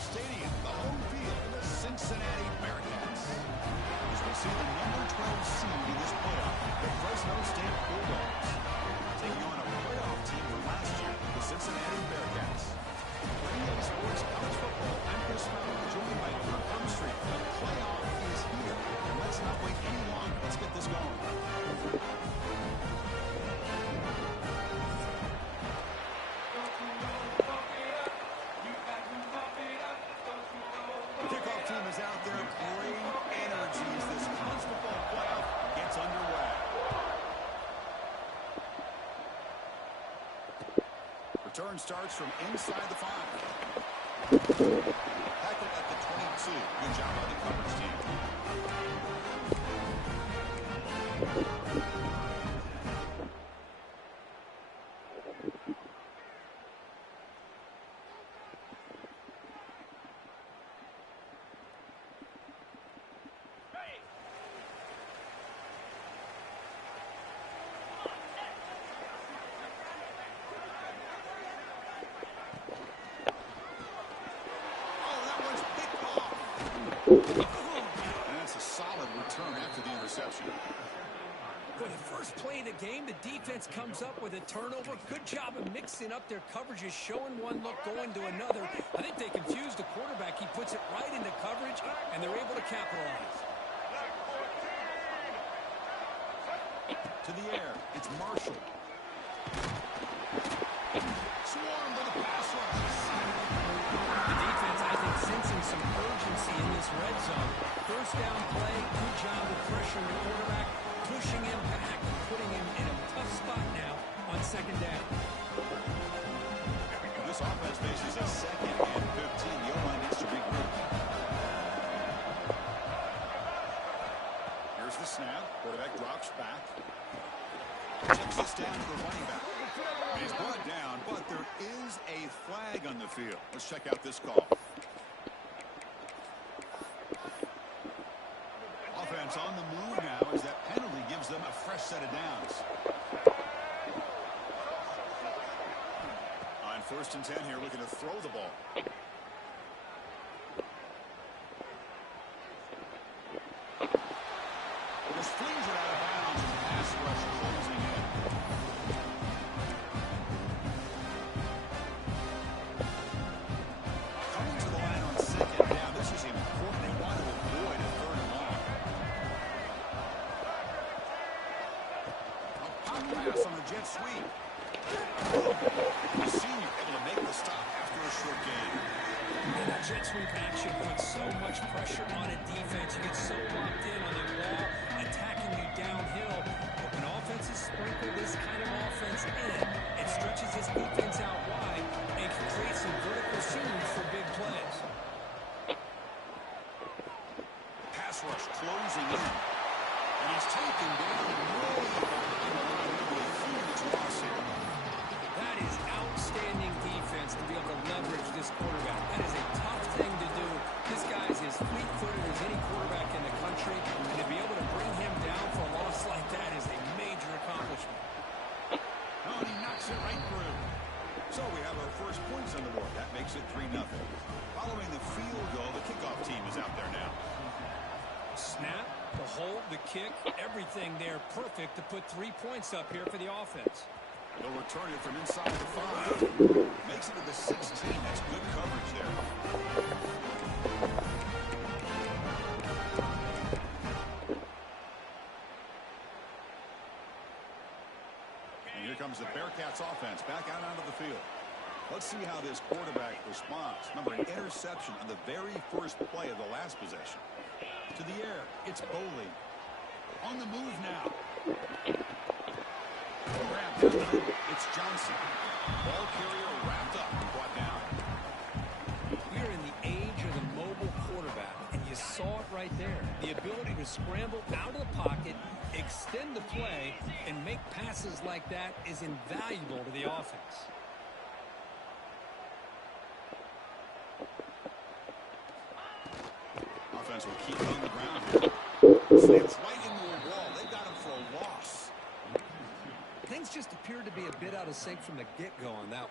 Stadium, the home field of the Cincinnati Bearcats. As we see the number 12 seed in this playoff, the Fresno State Bulldogs, taking on a playoff team from last year, the Cincinnati Bearcats. NBA Sports College Football, I'm Chris Miller, joined by Kirk Armstrong. The playoff is here, and let's not wait any longer. Let's get this going. Is out there, great energy as this college football playoff gets underway. Return starts from inside the 5. Tackled at the 22. Good job by the coverage team. That's a solid return after the interception. For the first play of the game, the defense comes up with a turnover. Good job of mixing up their coverages, showing one look, going to another. I think they confused the quarterback. He puts it right into coverage, and they're able to capitalize. To the air, it's Marshall. Swarm for the pass rush. The defense, I think, sensing some urgency in this red zone. First down play, good job of pressuring the quarterback, pushing him back, and putting him in a tough spot now on second down. This offense faces a 2nd and 15. The O-line needs to regroup. Here's the snap. Quarterback drops back. Takes this down to the running back. He's brought down, but there is a flag on the field. Let's check out this call. Offense on the move now as that penalty gives them a fresh set of downs. On 1st and 10 here, looking to throw the ball. Just flings it out of bounds and pass rush closing in. Coming to the line on 2nd down. This is important. They want to avoid a 3rd and long. A pop pass on the jet sweep. The senior able to make the stop after a short gain. And that jet sweep action puts so much pressure on a defense. You get so locked in on the ball, attacking you downhill. But when offenses sprinkle this kind of offense in, it stretches this defense out wide and can create some vertical seams for big plays. Pass rush closing in. And he's taken down way behind the line with a huge loss here. That is outstanding defense to be able to leverage this quarterback. That is a tough thing to do. This guy is as fleet-footed as any quarterback in the country, and to be able to bring him down for a loss like that is a major accomplishment. Oh, and he knocks it right through. So we have our first points on the board. That makes it 3-0. Following the field goal, the kickoff team is out there now. Snap, the hold, the kick, everything there perfect to put 3 points up here for the offense. They'll return it from inside the 5. Makes it to the 16. That's good coverage there. And here comes the Bearcats offense back out onto the field. Let's see how this quarterback responds. Remember, an interception on the very first play of the last possession. To the air, it's Boley. On the move now. Grab down the middle. It's Johnson. Ball carrier wrapped up and brought down. We're in the age of the mobile right there. The ability to scramble out of the pocket, extend the play, and make passes like that is invaluable to the offense. Offense will keep on the ground here. Slams right into a wall. They got him for a loss. Things just appeared to be a bit out of sync from the get-go on that one.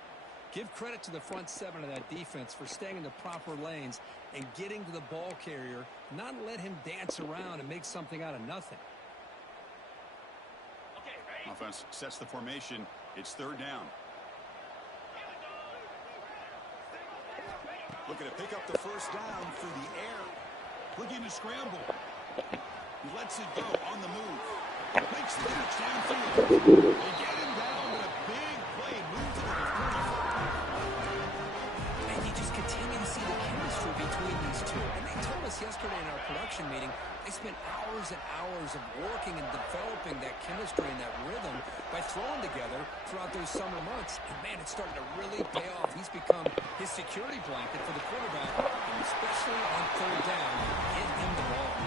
Give credit to the front seven of that defense for staying in the proper lanes and getting to the ball carrier, not let him dance around and make something out of nothing. Offense sets the formation. It's third down. Looking to pick up the first down through the air. Looking to scramble. He lets it go on the move. Makes the catch downfield. They get him down with a big play. Move to the 35. And you just continue to see the chemistry between these two. And they told us yesterday in our production meeting, they spent hours and hours of working and developing that chemistry and that rhythm by throwing together throughout those summer months. And, man, it's starting to really pay off. He's become his security blanket for the quarterback, and especially on third down, get him the ball.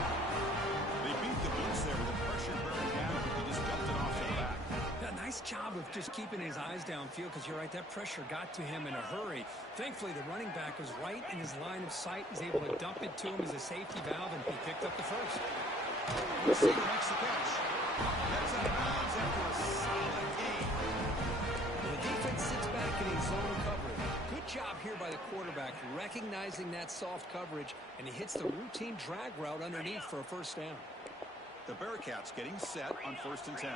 They beat the blitz there with the pressure bearing down. He just dumped it off to the back. Yeah, nice job of just keeping his eyes downfield, because you're right, that pressure got to him in a hurry. Thankfully, the running back was right in his line of sight, was able to dump it to him as a safety valve, and he picked up the first. Receiver makes the catch. That's out of bounds after a solid game. The defense sits back in a zone coverage. Good job here by the quarterback, recognizing that soft coverage, and he hits the routine drag route underneath for a first down. The Bearcats getting set on 1st and 10.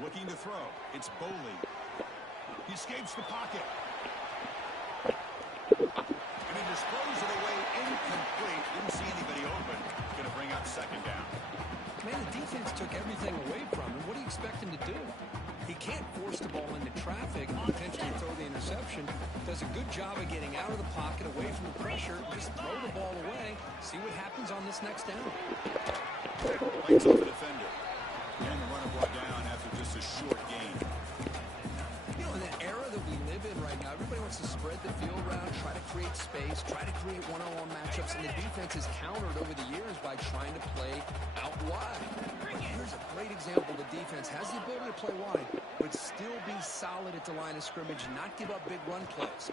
Looking to throw. It's Boley. He escapes the pocket. And he just throws it away incomplete. Didn't see anybody open. Going to bring up second down. Man, the defense took everything away from him. What do you expect him to do? He can't force the ball into traffic and potentially throw the interception. Does a good job of getting out of the pocket, away from the pressure. Just throw the ball away. See what happens on this next down. Lights up the defender. And the runner brought down after just a short gain. You know, in the era that we live in right now, everybody wants to spread the field around, try to create space, try to create one-on-one matchups, and the defense is countered over the years by trying to play out wide. But here's a great example. The defense has the ability to play wide, but still be solid at the line of scrimmage and not give up big run plays.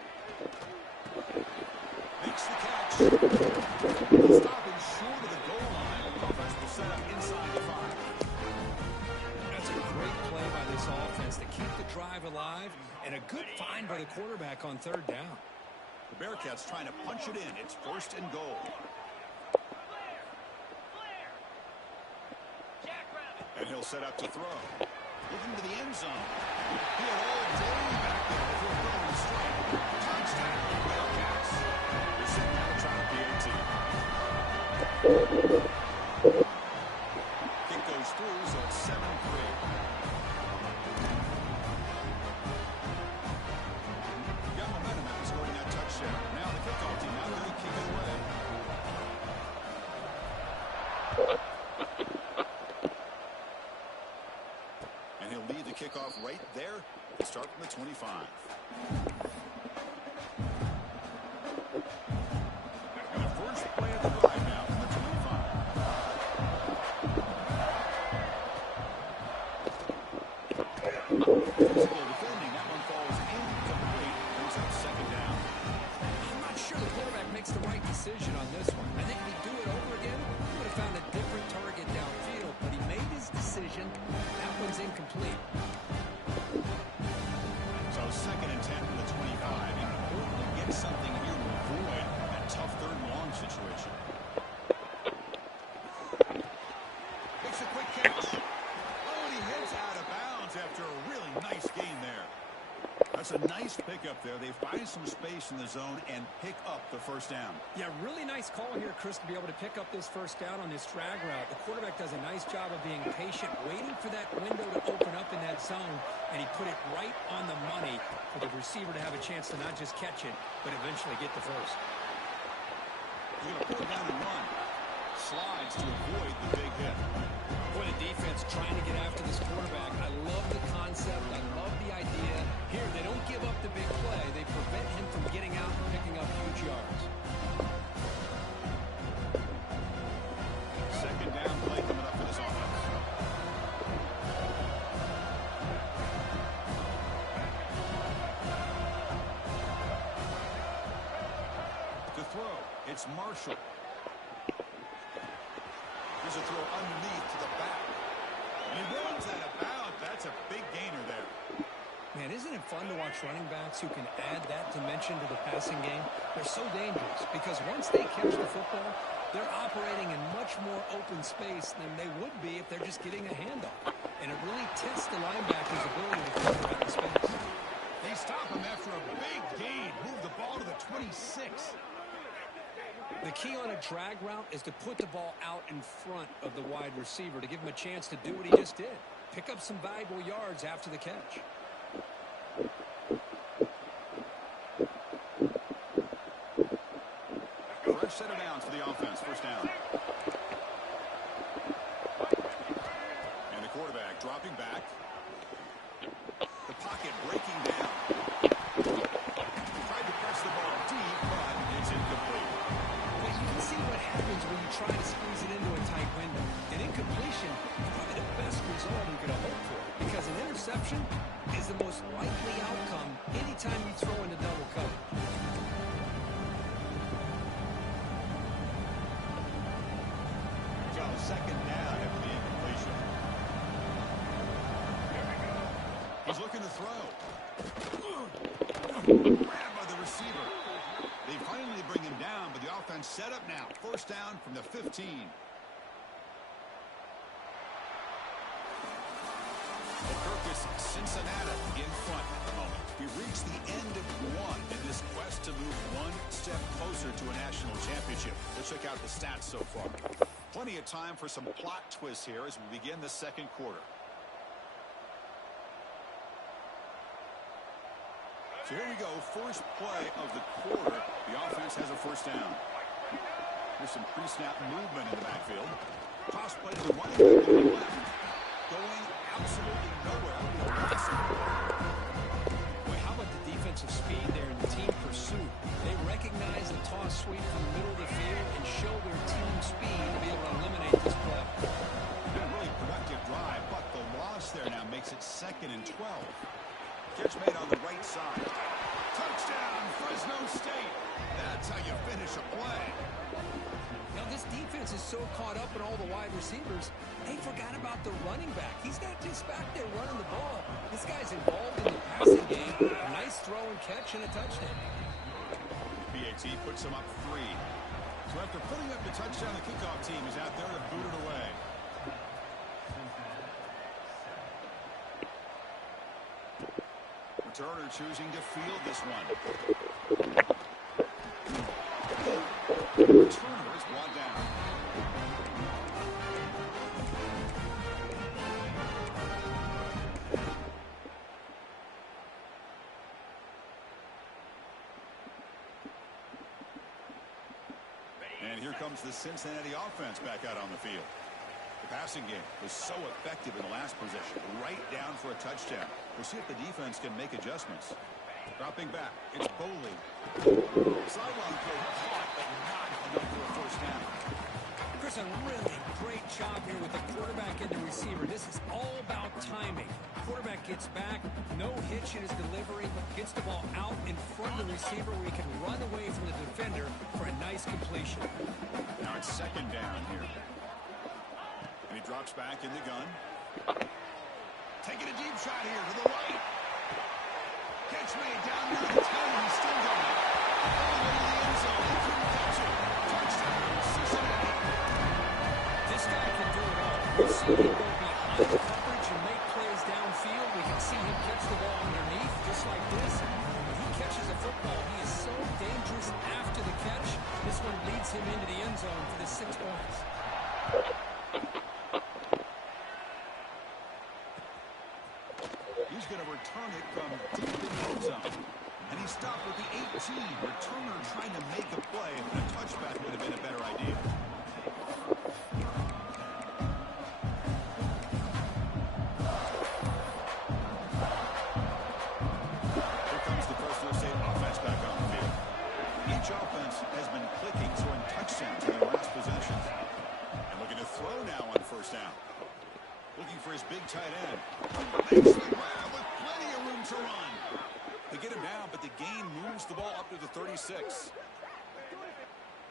Makes the catch. He'll stop him short of the goal line. Offense will set up inside the 5. That's a great play by this offense to keep the drive alive, and a good find by the quarterback on third down. The Bearcats trying to punch it in. It's 1st and goal. And he'll set up to throw. Looking to the end zone. He had all day back there before throwing the strike. Touchdown, Bearcats. They're sitting down to try to PAT. Kick goes through, so it's 7-3. Got momentum after scoring that touchdown. Now the kickoff team out there to kick it away. And he'll lead the kickoff right there to start from the 25. And the first play of the drive now from the 25. Physical defending. That one falls incomplete. Brings up second down. I'm not sure the quarterback makes the right decision on this one. I think if he'd do it over again, he would have found a different target downfield, but he made his decision. That one's incomplete. So 2nd and 10 from the 25. And important to get something here to avoid that tough 3rd and long situation. Makes a quick catch. Oh, and he heads out of bounds after a really nice gain there. That's a nice pickup there. They find some space in the zone and pick up the first down. Yeah, really nice call here, Chris, to be able to pick up this first down on this drag route. The quarterback does a nice job of being patient, waiting for that window to open up in that zone, and he put it right on the money for the receiver to have a chance to not just catch it, but eventually get the first. He's going to pull it down and run. Slides to avoid the big hit. Boy, the defense trying to get after this quarterback. I love the concept. I love the idea. Here, they don't give up the big play. They prevent him from getting out and picking up huge yards. Second down play coming up for this offense. To throw, it's Marshall. There's a throw underneath to the back. And he runs out of bounds. That's a big gainer there. Man, isn't it fun to watch running backs who can add that dimension to the passing game? They're so dangerous because once they catch the football, they're operating in much more open space than they would be if they're just getting a handoff. And it really tests the linebacker's ability to cover out the space. They stop him after a big gain. Move the ball to the 26. The key on a drag route is to put the ball out in front of the wide receiver to give him a chance to do what he just did. Pick up some valuable yards after the catch. Fresh set of downs for the offense. First down. And the quarterback dropping back. The pocket breaking down. Tried to press the ball deep, but it's incomplete. But you can see what happens when you try to squeeze it into a tight window. An incompletion is probably the best result you could hope for, because an interception is the most likely outcome anytime you throw into double coverage. So second down after the incompletion. He's looking to throw. Grabbed by the receiver. They finally bring him down, but the offense set up now. First down from the 15. Cincinnati in front at the moment. We've reached the end of one in this quest to move one step closer to a national championship. Let's check out the stats so far. Plenty of time for some plot twists here as we begin the second quarter. So here we go, first play of the quarter. The offense has a first down. There's some pre-snap movement in the backfield. Toss play to the running back on the left. Going absolutely nowhere. Boy, how about the defensive speed there in the team pursuit? They recognize the toss sweep from the middle of the field and show their team speed to be able to eliminate this play. A really productive drive, but the loss there now makes it 2nd and 12. Catch made on the right side. Touchdown, Fresno State. That's how you finish a play. Now, this defense is so caught up in all the wide receivers, they forgot about the running back. He's not just back there running the ball. This guy's involved in the passing game. A nice throw and catch and a touchdown. BAT puts him up 3. So after putting up the touchdown, the kickoff team is out there to boot it away. Returner choosing to field this one. Returner is brought down. And here comes the Cincinnati offense back out on the field. The passing game was so effective in the last possession, right down for a touchdown. We'll see if the defense can make adjustments. Dropping back, it's Boley. Sideline throw caught, but not enough for a first down. Chris, a really great job here with the quarterback and the receiver. This is all about timing. Quarterback gets back, no hitch in his delivery, gets the ball out in front of the receiver where he can run away from the defender for a nice completion. Now it's 2nd down here. And he drops back in the gun. Taking a deep shot here to the right. Catch made down near the 10. He's still going. All the way to the end zone. He couldn't catch it. Touchdown, Cincinnati. This guy can do it all. We've seen him go behind the coverage and make plays downfield. We can see him catch the ball underneath just like this. When he catches a football, he is so dangerous after the catch. This one leads him into the end zone for the 6 points. He's going to return it from deep in the end zone. And he stopped with the 18. Returner trying to make a play. A touchback would have been a better idea. first down. Looking for his big tight end. Makes the grab with plenty of room to run. They get him down, but the gain moves the ball up to the 36.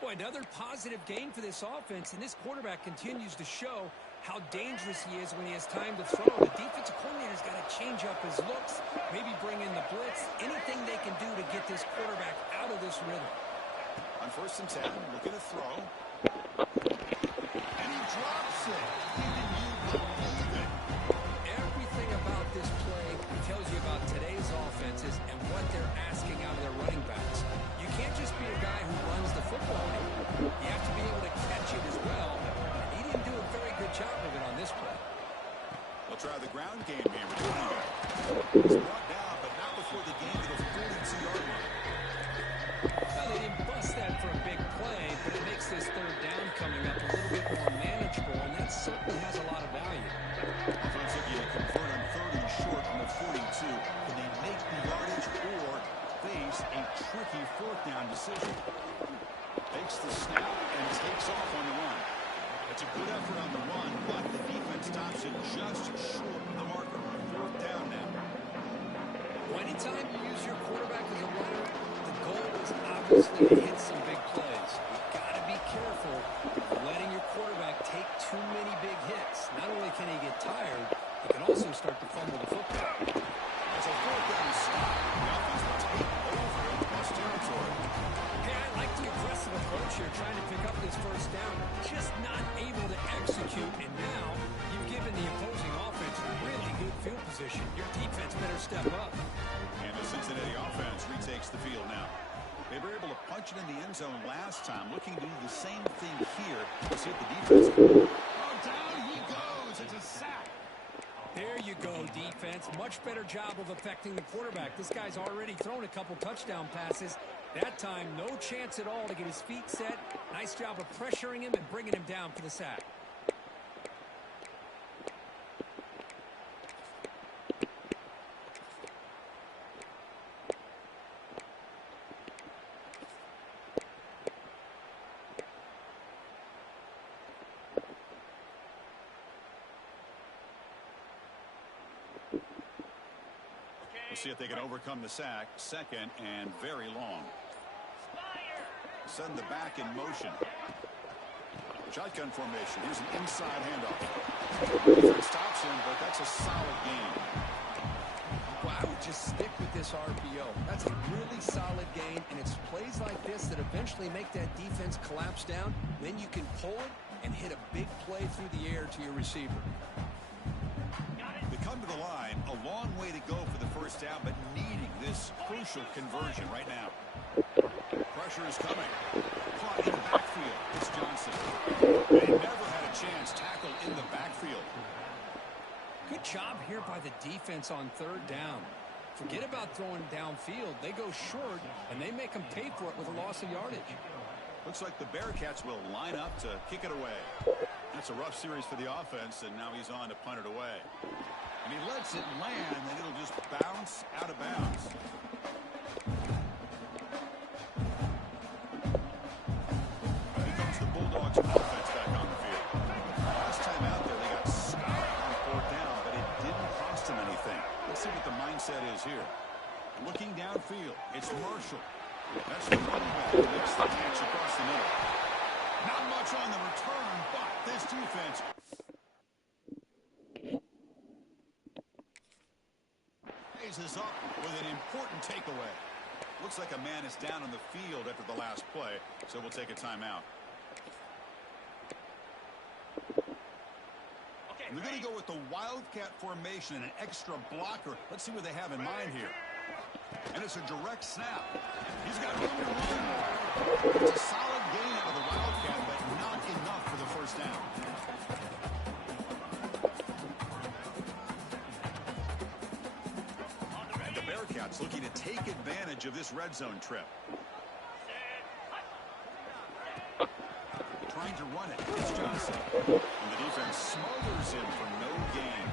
Boy, another positive gain for this offense, and this quarterback continues to show how dangerous he is when he has time to throw. The defensive coordinator's got to change up his looks, maybe bring in the blitz, anything they can do to get this quarterback out of this rhythm. On 1st and 10, looking to throw. And he drops it. Even you believe it. Everything about this play tells you about today's offenses and what they're asking out of their running backs. You can't just be a guy who runs the football anymore. You have to be able to catch it as well. And he didn't do a very good job of it on this play. They'll try the ground game here. He's brought down, but not before the game to the 42-yard line. Well, they didn't bust that for a big play, but it makes this 3rd down coming up a little bit more manageable, and that certainly has a lot of value. Offense looking to convert on 3rd and short from the 42. Can they make the yardage or face a tricky 4th down decision? Takes the snap and takes off on the run. It's a good effort on the run, but the defense stops it just short of the marker. 4th down now. Well, anytime you use your quarterback as a runner, the goal is obviously to hit some big plays. You've got to be careful of letting your quarterback take too many big hits. Not only can he get tired, he can also start to fumble the football. It's a 4th down stop. The offense will take over in plus territory. Hey, I like the aggressive approach here, trying to pick up this 1st down. Just not able to execute, and now you've given the opposing offense really good field position. Your defense better step up. And the Cincinnati offense retakes the field now. They were able to punch it in the end zone last time, looking to do the same thing here. Let's see if the defense can. Oh, down he goes. It's a sack. There you go, defense. Much better job of affecting the quarterback. This guy's already thrown a couple touchdown passes. That time, no chance at all to get his feet set. Nice job of pressuring him and bringing him down for the sack. We'll see if they can overcome the sack. 2nd and very long. Send the back in motion. Shotgun formation. Here's an inside handoff. Defense stops him, but that's a solid gain. Well, I would just stick with this RPO. That's a really solid gain, and it's plays like this that eventually make that defense collapse down. Then you can pull it and hit a big play through the air to your receiver. They come to the line, a long way to go for the 1st down, but needing this crucial conversion right now. Pressure is coming. Caught in the backfield. It's Johnson. They never had a chance tackled in the backfield. Good job here by the defense on 3rd down. Forget about throwing downfield. They go short, and they make them pay for it with a loss of yardage. Looks like the Bearcats will line up to kick it away. That's a rough series for the offense, and now he's on to punt it away. And he lets it land, and it'll just bounce out of bounds. Here comes the Bulldogs offense back on the field. Last time out there, they got stopped on 4th down, but it didn't cost them anything. Let's see what the mindset is here. Looking downfield, it's Marshall. That's the running back who makes the catch across the middle. Not much on the return, but this defense pays us up with an important takeaway. Looks like a man is down on the field after the last play, so we'll take a timeout. We're going to go with the Wildcat formation and an extra blocker. Let's see what they have in mind here. And it's a direct snap. He's got room to run. It's a solid gain out of the Wildcat, but not enough for the 1st down. The Bearcats looking to take advantage of this red zone trip. Trying to run it. It's Johnson. And the defense smothers him for no gain.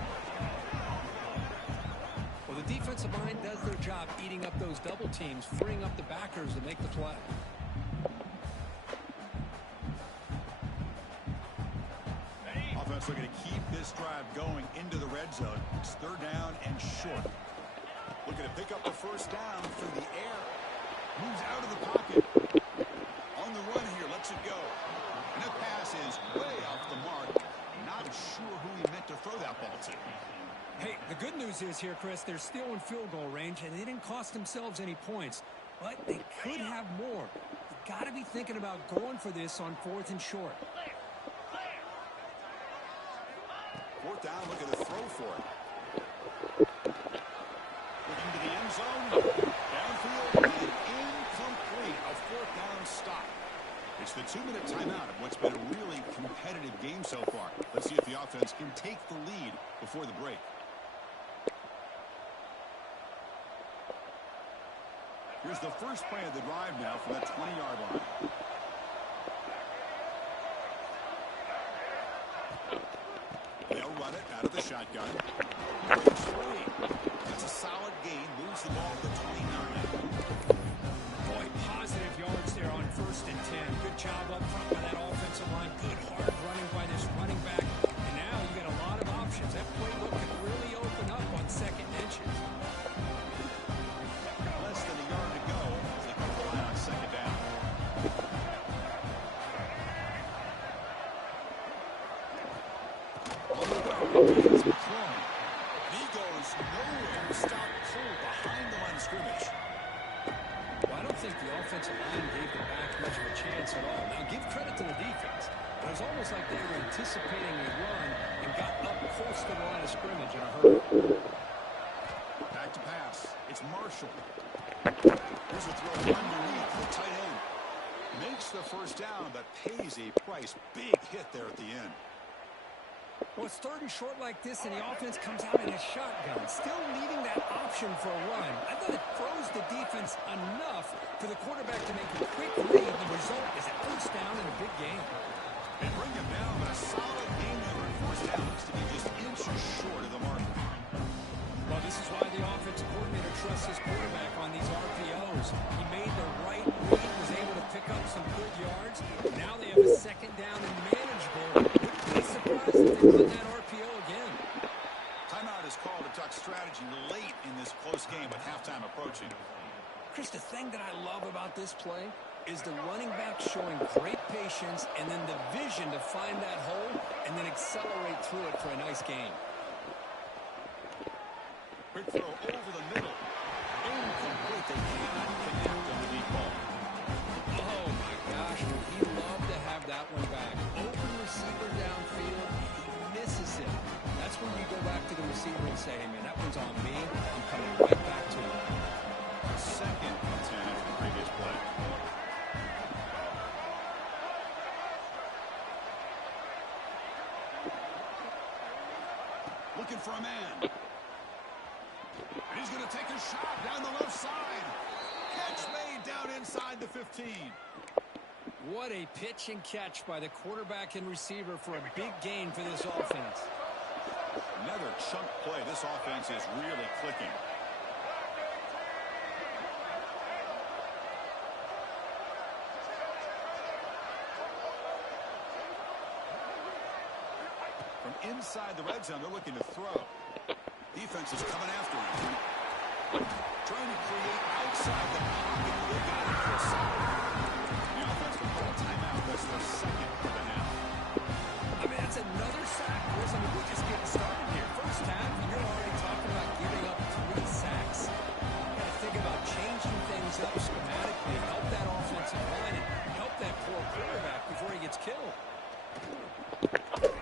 Well, the defensive line does their job eating up those double teams, freeing up the backers to make the play. defense looking to keep this drive going into the red zone. It's third down and short. Looking to pick up the first down through the air. Moves out of the pocket. On the run here, lets it go. And that pass is way off the mark. Not sure who he meant to throw that ball to. Hey, the good news is here, Chris, they're still in field goal range, and they didn't cost themselves any points. But they could have more. You got to be thinking about going for this on 4th and short. Fourth down, looking to throw for it. Looking to the end zone. Downfield and incomplete. A fourth down stop. It's the 2-minute timeout of what's been a really competitive game so far. Let's see if the offense can take the lead before the break. Here's the first play of the drive now from that 20-yard line. They'll run it out of the shotgun. Breaks free. That's a solid gain. Moves the ball to the 29. Boy, positive yards there on 1st and 10. Good job up front by that offensive line. Good hard running by this running back. And now you got a lot of options. That playbook could really open up on 2nd and inches. Less than a yard to go as they come to the line on 2nd down. He goes nowhere. Stop cold behind the line of scrimmage. Well, I don't think the offensive line gave the back much of a chance at all. Now, give credit to the defense. It was almost like they were anticipating a run and got up close to the line of scrimmage in a hurry. Back to pass. It's Marshall. Here's a throw underneath the tight end. Makes the first down, but pays a price. Big hit there at the end. Well, it's 3rd and short like this, and the offense comes out in a shotgun, still needing that option for a run. I thought it froze the defense enough for the quarterback to make a quick read. The result is a first down in a big game. They bring him down, but a solid game there on first down. Looks to be just inches short of the mark. Well, this is why the offensive coordinator trusts his quarterback on these RPOs. He made the right read, was able to pick up some good yards. Now they have a 2nd down and manageable. Wouldn't be surprised if they run that RPO again. Timeout is called to talk strategy late in this close game with halftime approaching. Chris, the thing that I love about this play is the running back showing great patience and then the vision to find that hole and then accelerate through it for a nice gain. Quick throw over the middle. Incomplete. They cannot connect on the deep ball. Oh, my gosh. Would he love to have that one back? Open receiver downfield. He misses it. That's when you go back to the receiver and say, hey, man, that one's on me. I'm coming right back to it. 2nd and 10 after the previous play. Looking for a man. And he's going to take a shot down the left side. Catch made down inside the 15. What a pitch and catch by the quarterback and receiver for a big gain for this offense. Another chunk play. This offense is really clicking. From inside the red zone, they're looking to throw. Defense is coming after him. Trying to create outside the pocket. They got it for a second. The offense will call a timeout. That's their 2nd for the half. I mean, that's another sack, Chris. I mean, we're just getting started here. First half, you're already talking about giving up 3 sacks. You got to think about changing things up schematically, help that offensive line, and help that poor quarterback before he gets killed.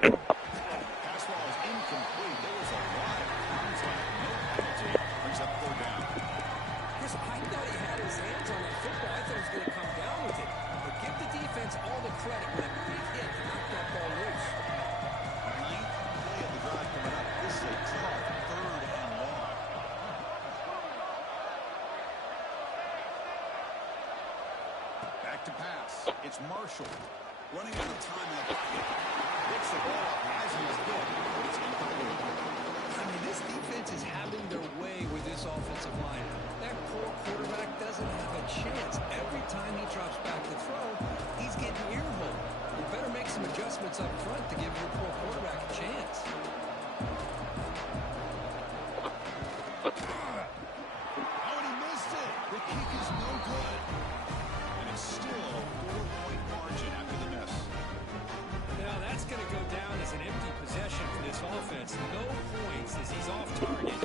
Pass ball is incomplete. There was a lot of contact. No penalty. Brings up 3rd down. Chris, I thought he had his hands on that football. I thought he was going to come down with it. But give the defense all the credit with a big hit to knock that ball loose. 9th play of the drive coming up. This is a tough 3rd and long. Back to pass. It's Marshall. Running out of time in the pocket. Picks the ball up as he's hit. It's incomplete. I mean, this defense is having their way with this offensive line. That poor quarterback doesn't have a chance. Every time he drops back to throw, he's getting earholed. better make some adjustments up front to give your poor quarterback a chance. Oh, and he missed it. The kick is no good. And it's still a 4-point margin after the miss. Now that's going to go down as an empty possession for this offense. No points as he's off target.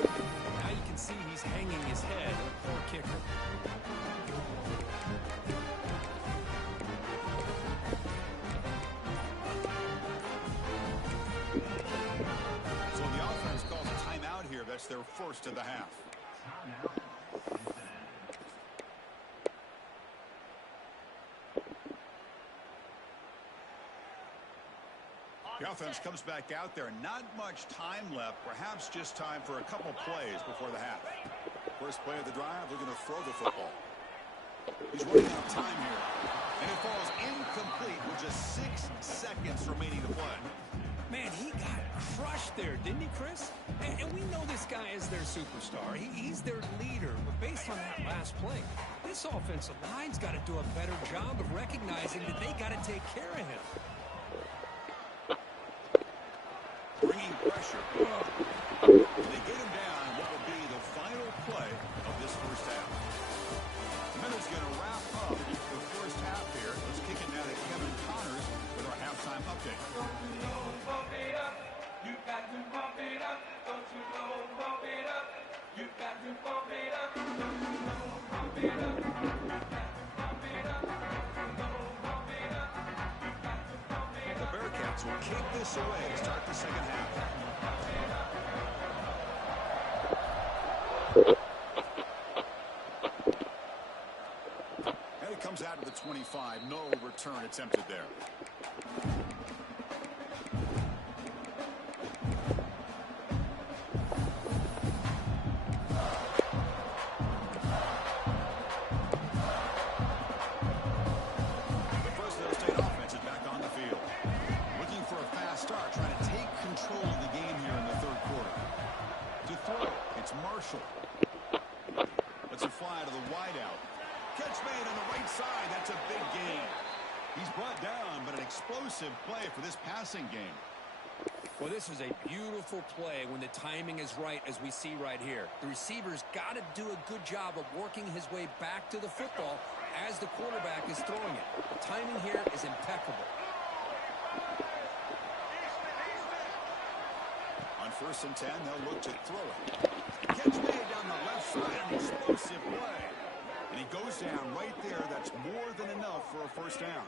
Now you can see he's hanging his head. Poor kicker. So the offense calls a timeout here. That's their first of the half. The offense comes back out there. Not much time left. Perhaps just time for a couple plays before the half. First play of the drive, they're going to throw the football. He's running out of time here. And it falls incomplete with just 6 seconds remaining to play. Man, he got crushed there, didn't he, Chris? And we know this guy is their superstar. He's their leader. But based on that last play, this offensive line's got to do a better job of recognizing that they got to take care of him. Bringing pressure. They get him down in what will be the final play of this first half. The minute's going to wrap up the first half here. Let's kick it now to Kevin Connors with our halftime update. Pump it up. You got to pump it up. Don't you know? Pump it up. You got to pump it up. Don't you know? Pump it up. You got to pump it up. Don't you know? Pump it up. You got to pump it up. The Bearcats will kick this away to start the second half. And it comes out of the 25. No return attempted there. The Fresno State offense is back on the field. Looking for a fast start, trying to take control of the game here in the third quarter. To throw, it's Marshall. Let's it fly to the wideout. Catch made on the right side. That's a big gain. He's brought down, but an explosive play for this passing game. Well, this is a beautiful play when the timing is right, as we see right here. The receiver's got to do a good job of working his way back to the football as the quarterback is throwing it. The timing here is impeccable. On 1st and 10, they'll look to throw it. Catch made down the left side, an explosive play. And he goes down right there. That's more than enough for a first down.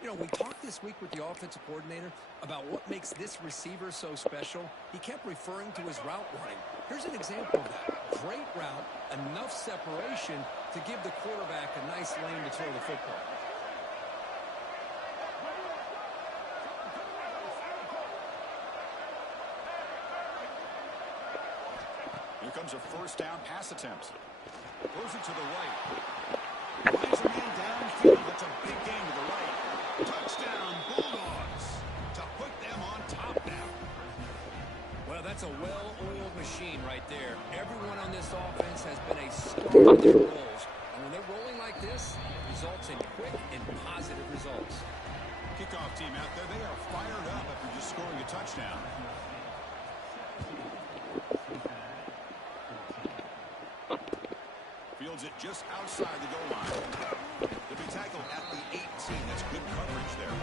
You know, we talked this week with the offensive coordinator about what makes this receiver so special. He kept referring to his route running. Here's an example of that. Great route, enough separation to give the quarterback a nice lane to throw the football. Here comes a first down pass attempt. Throws it to the right. Finds a man downfield. That's a big gain to the right. Touchdown, Bulldogs. To put them on top now. Well, that's a well-oiled machine right there. Everyone on this offense has been a star in their roles. And when they're rolling like this, it results in quick and positive results. Kickoff team out there. They are fired up after just scoring a touchdown. Fields it just outside the goal line. They'll be tackled at the 18. That's good coverage there.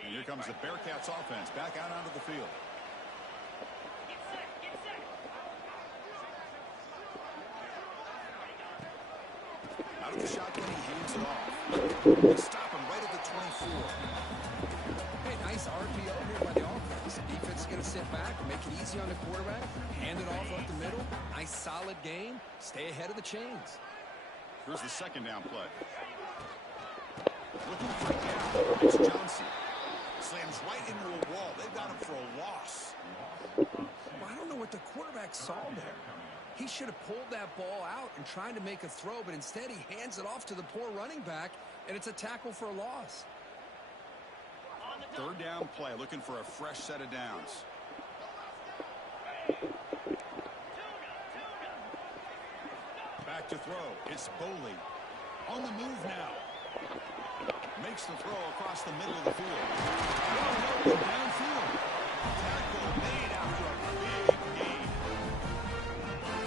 And here comes the Bearcats offense back out onto the field. Out of the shotgun, he hands it off. They stop him right at the 24. Hey, nice RPO here by the offense. The defense is going to sit back and make it easy on the quarterback. Hand it off up the middle. Nice solid game. Stay ahead of the chains. Here's the second down play. Looking for a gap. It's Johnson. Slams right into a wall. They've got him for a loss. Well, I don't know what the quarterback saw there. He should have pulled that ball out and tried to make a throw, but instead he hands it off to the poor running back, and it's a tackle for a loss. Third down play, looking for a fresh set of downs. Back to throw. It's Boley. On the move now. Makes the throw across the middle of the field. Downfield. Tackle made after a big gain.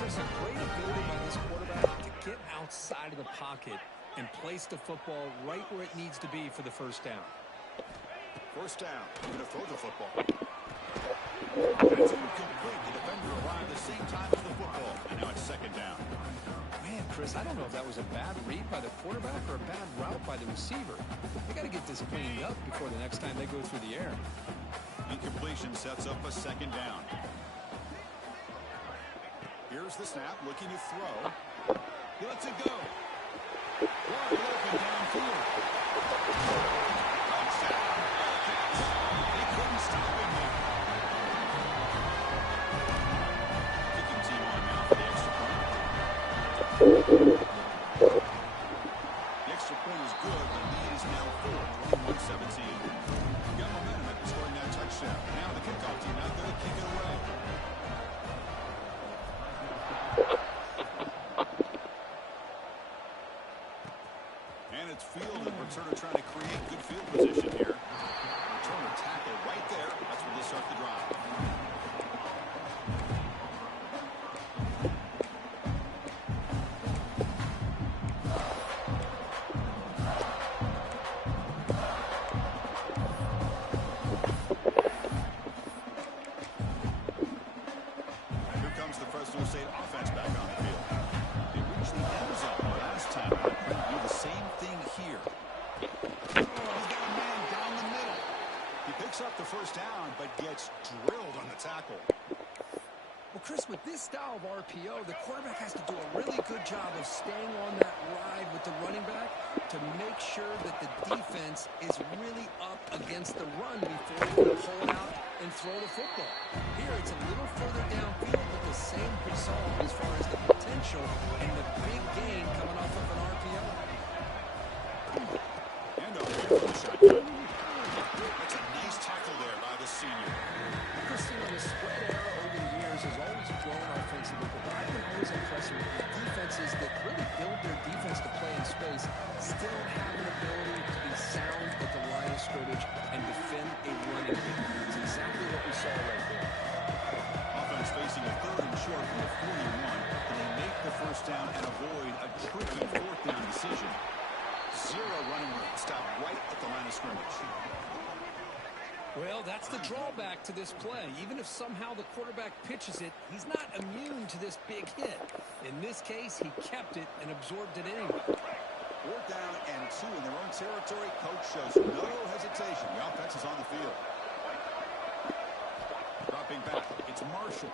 Just a great ability by this quarterback to get outside of the pocket and place the football right where it needs to be for the first down. First down. Going to throw the football. That's incomplete. The defender arrived the same time as the football. And now it's second down. Man, Chris, I don't know if that was a bad read by the quarterback or a bad route by the receiver. They got to get this cleaned up before the next time they go through the air. Incompletion sets up a second down. Here's the snap, looking to throw. He lets it go. Wide open downfield. Touchdown, Bearcats. They couldn't stop him there. Kicking team on now for the extra point. The extra point is good. The lead is now 4, 21-17. Got momentum after scoring that touchdown. Now the kickoff team out there to kick it away. And it's field, and returner trying to create good field position here. Returner tackle right there. That's where they start the drive. And here comes the Fresno State offense back on the field. They reached the end zone last time. They'll do the same thing here. Oh, he's got a man down the middle. He picks up the first down, but gets drilled on the tackle. Well, Chris, with this style of RPO, the quarterback has to do a really good job of staying on that ride with the running back to make sure that the defense is really up against the run before he can pull out and throw the football. Here, it's a little further downfield, but the same result as far as the potential and the big gain coming off of an RPO. And over here from the shotgun. That's a nice tackle there by the senior. Christine, the spread era over the years has always grown offensively, but I've been always impressed with defenses that really build their defense to play in space, still have an ability to be sound at the line of scrimmage and defend a running game. It's exactly what we saw right there. Offense facing a third and short from the 41. Can they make the first down and avoid a tricky fourth down decision? Zero running room. Stop right at the line of scrimmage. Well, that's the drawback to this play. Even if somehow the quarterback pitches it, he's not immune to this big hit. In this case, he kept it and absorbed it anyway. Fourth down and 2 in their own territory. Coach shows no hesitation. The offense is on the field. Dropping back. It's Marshall.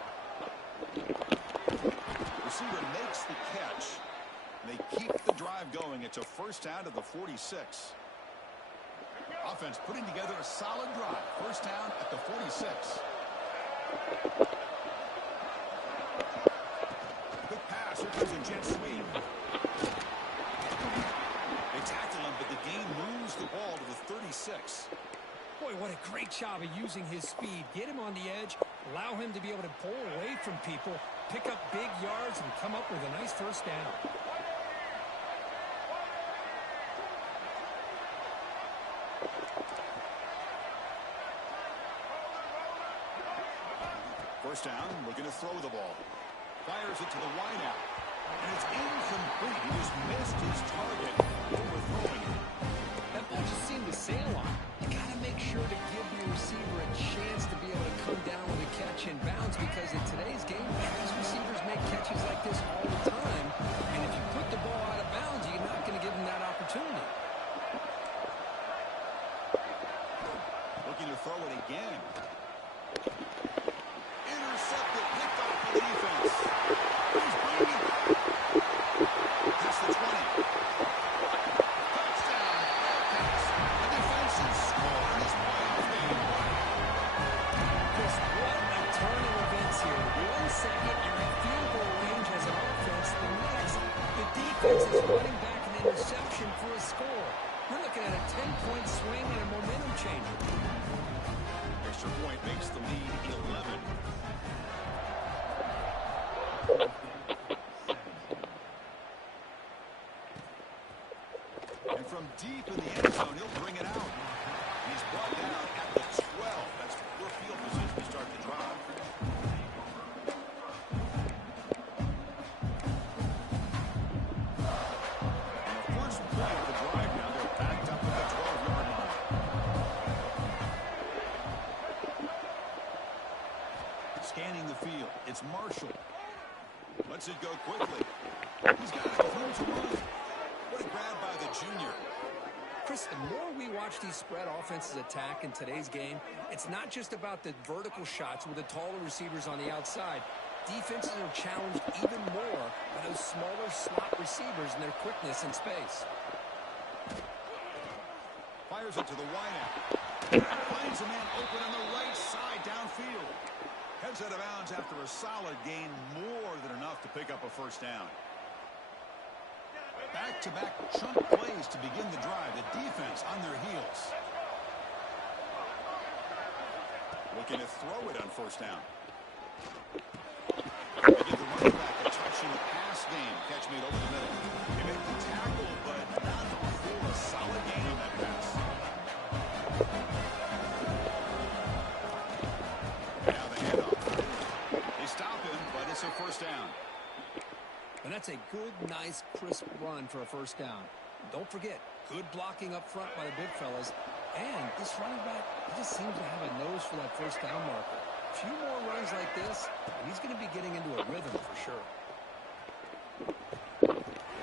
Receiver makes the catch. They keep the drive going. It's a first down to the 46. Offense putting together a solid drive. First down at the 46. Good pass. Here comes a jet sweep. They tackle him, but the gain moves the ball to the 36. Boy, what a great job of using his speed. Get him on the edge, allow him to be able to pull away from people, pick up big yards, and come up with a nice first down. First down, looking to throw the ball. Fires it to the wideout. And it's incomplete. He just missed his target, overthrowing it. That ball just seemed to sail on. You got to make sure to give your receiver a chance to be able to come down with a catch in bounds, because in today's game, these receivers make catches like this all the time. And if you put the ball out of bounds, you're not going to give them that opportunity. Looking to throw it again. Intercepted, picked off the defense. He's bleeding. That's the 20. Touchdown. Bearcats. The defense is scoring this playoff game. Chris, what a turn of events here. 1 second, you're in field goal range as an offense. The next, the defense is running back an interception for a score. We're looking at a 10-point swing and a momentum changer. Extra point makes the lead 11. deep in the end zone. He'll bring it out. He's brought down at the 12. That's poor field position to start the drive. On the first play of the drive now, they're backed up at the 12-yard line. Scanning the field. It's Marshall. Lets it go quickly. He's got room to run. What a grab by the junior. Chris, the more we watch these spread offenses attack in today's game, it's not just about the vertical shots with the taller receivers on the outside. Defenses are challenged even more by those smaller slot receivers and their quickness in space. Fires it to the wideout. Finds a man open on the right side downfield. Heads out of bounds after a solid gain, more than enough to pick up a first down. Back-to-back chunk plays to begin the drive. The defense on their heels. Looking to throw it on first down. They give the running back a touch in the pass game. Catch made over the middle. They make the tackle, but not before a solid gain on that pass. Now the handoff. They stop him, but it's a first down. And that's a good, nice, crisp run for a first down. Don't forget, good blocking up front by the big fellas. And this running back, he just seems to have a nose for that first down marker. A few more runs like this, and he's going to be getting into a rhythm for sure.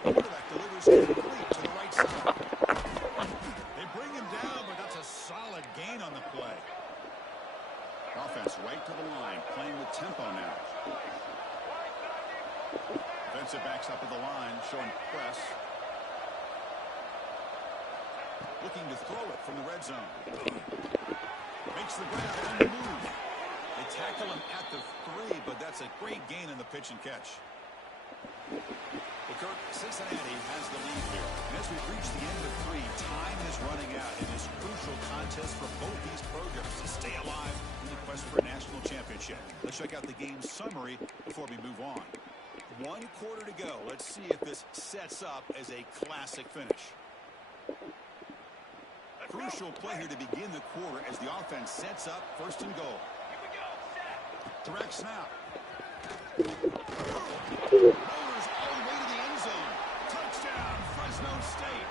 Quarterback delivers complete to the right side. They bring him down, but that's a solid gain on the play. Offense right to the line, playing with tempo now. Defensive backs up at the line, showing press. Looking to throw it from the red zone. Makes the grab on the move. They tackle him at the 3, but that's a great gain in the pitch and catch. Well, Kirk, Cincinnati has the lead here. And as we've reached the end of 3, time is running out in this crucial contest for both these programs to stay alive in the quest for a national championship. Let's check out the game summary before we move on. 1 quarter to go. Let's see if this sets up as a classic finish. Crucial play here to begin the quarter as the offense sets up first and goal. Direct snap. Bowlers all the way to the end zone. Touchdown, Fresno State.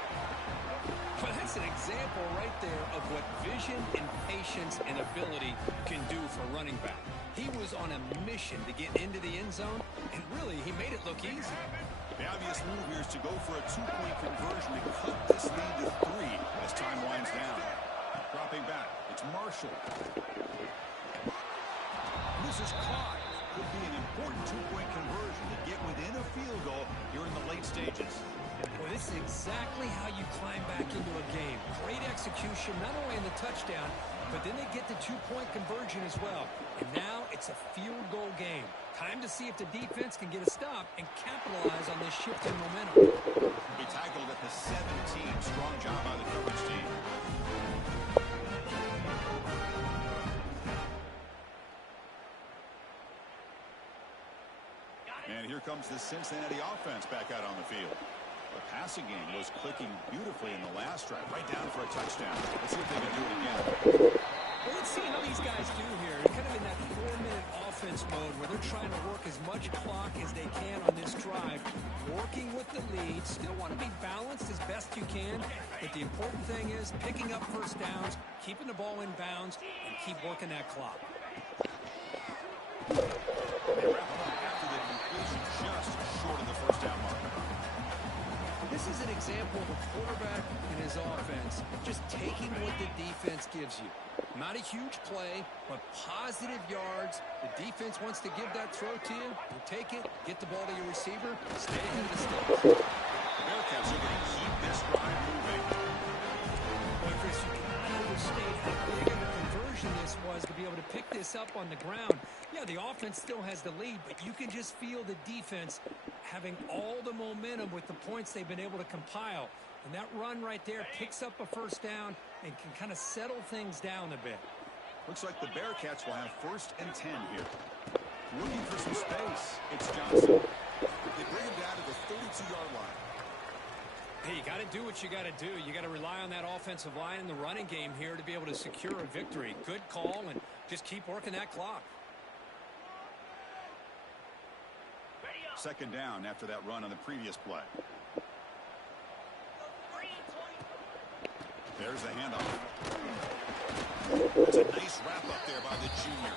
Well, that's an example right there of what vision and patience and ability can do for a running back. He was on a mission to get into the end zone, and really, he made it look easy. The obvious move here is to go for a 2-point conversion to cut this lead to 3 as time winds down. Dropping back, it's Marshall. This is caught. Could be an important 2-point conversion to get within a field goal here in the late stages. Well, this is exactly how you climb back into a game. Great execution, not only in the touchdown, but then they get the 2-point conversion as well. And now it's a field goal game. Time to see if the defense can get a stop and capitalize on this shift in momentum. He tackled at the 17. Strong job by the coverage team. And here comes the Cincinnati offense back out on the field. The passing game was clicking beautifully in the last drive, right down for a touchdown. Let's see if they can do it again. Well, let's see how these guys do here. They're kind of in that 4-minute offense mode where they're trying to work as much clock as they can on this drive, working with the lead. Still want to be balanced as best you can, but the important thing is picking up first downs, keeping the ball in bounds, and keep working that clock. They wrap up after the conclusion just short of the first down mark. This is an example of a quarterback and his offense just taking what the defense gives you. Not a huge play, but positive yards. The defense wants to give that throw to you. You take it, get the ball to your receiver, stay ahead of the sticks. The Bearcats are going to keep this drive moving. Boy, Chris, you cannot understate how big of a conversion this was to be able to pick this up on the ground. Yeah, the offense still has the lead, but you can just feel the defense having all the momentum with the points they've been able to compile. And that run right there picks up a first down and can kind of settle things down a bit. Looks like the Bearcats will have 1st and 10 here. Looking for some space. It's Johnson. They bring him down to the 32-yard line. Hey, you got to to do what you got to do. You got to rely on that offensive line in the running game here to be able to secure a victory. Good call, and just keep working that clock. Second down after that run on the previous play. There's the handoff. It's a nice wrap up there by the junior.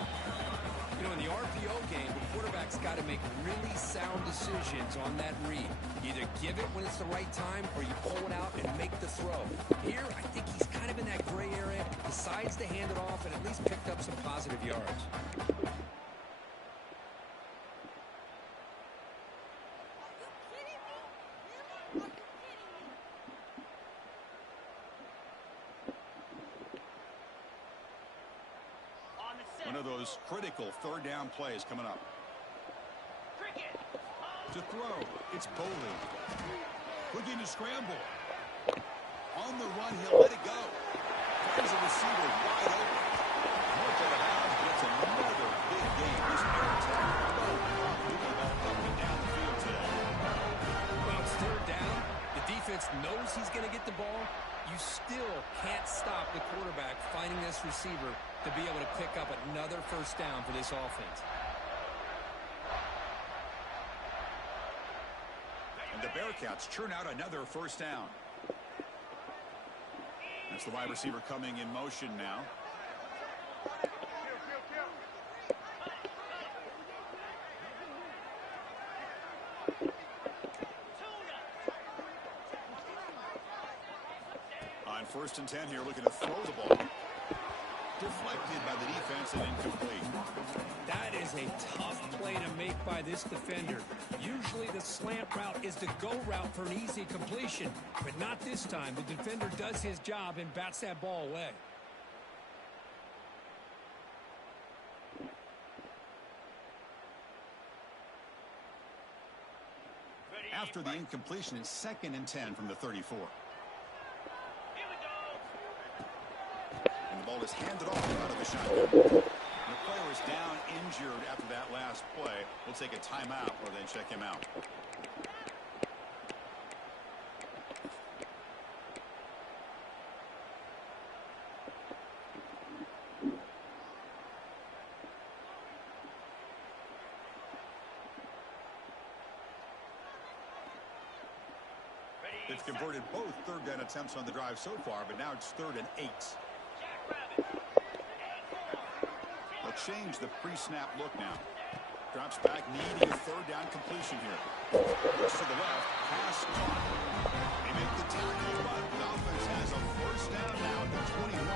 You know, in the RPO game, the quarterback's got to make really sound decisions on that read. Either give it when it's the right time or you pull it out and make the throw. Here, I think he's kind of in that gray area, decides to hand it off and at least picked up some positive yards. One of those critical third down plays coming up. To throw, it's Bowling. Looking to scramble. On the run, he'll let it go. Finds a receiver wide open. North out of bounds, but it's another big game. This air attack. Moving the ball up and down the field today. Well, it's third down. The defense knows he's going to get the ball. You still can't stop the quarterback finding this receiver to be able to pick up another first down for this offense. And the Bearcats churn out another first down. That's the wide receiver coming in motion now. On 1st and 10 here, looking to throw the ball. Deflected by the defense and incomplete. That is a tough play to make by this defender. Usually the slant route is the go route for an easy completion, but not this time. The defender does his job and bats that ball away. After the incompletion, it's 2nd and 10 from the 34. And the ball is handed off out of the shotgun. The player is down injured after that last play. We'll take a timeout or then check him out. They've converted both third down attempts on the drive so far, but now it's 3rd and 8. They'll change the pre-snap look now. Drops back, needing a third down completion here. Looks to the left, pass caught. They make the tackle, but the offense has a first down now at the 21.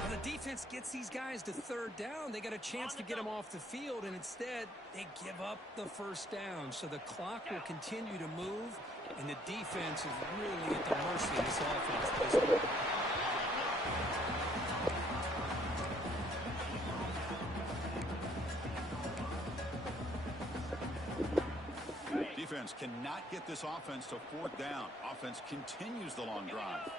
When the defense gets these guys to third down, they got a chance to get them off the field, and instead they give up the first down. So the clock will continue to move, and the defense is really at the mercy of this offense at this point. Defense cannot get this offense to 4th down. Offense continues the long drive.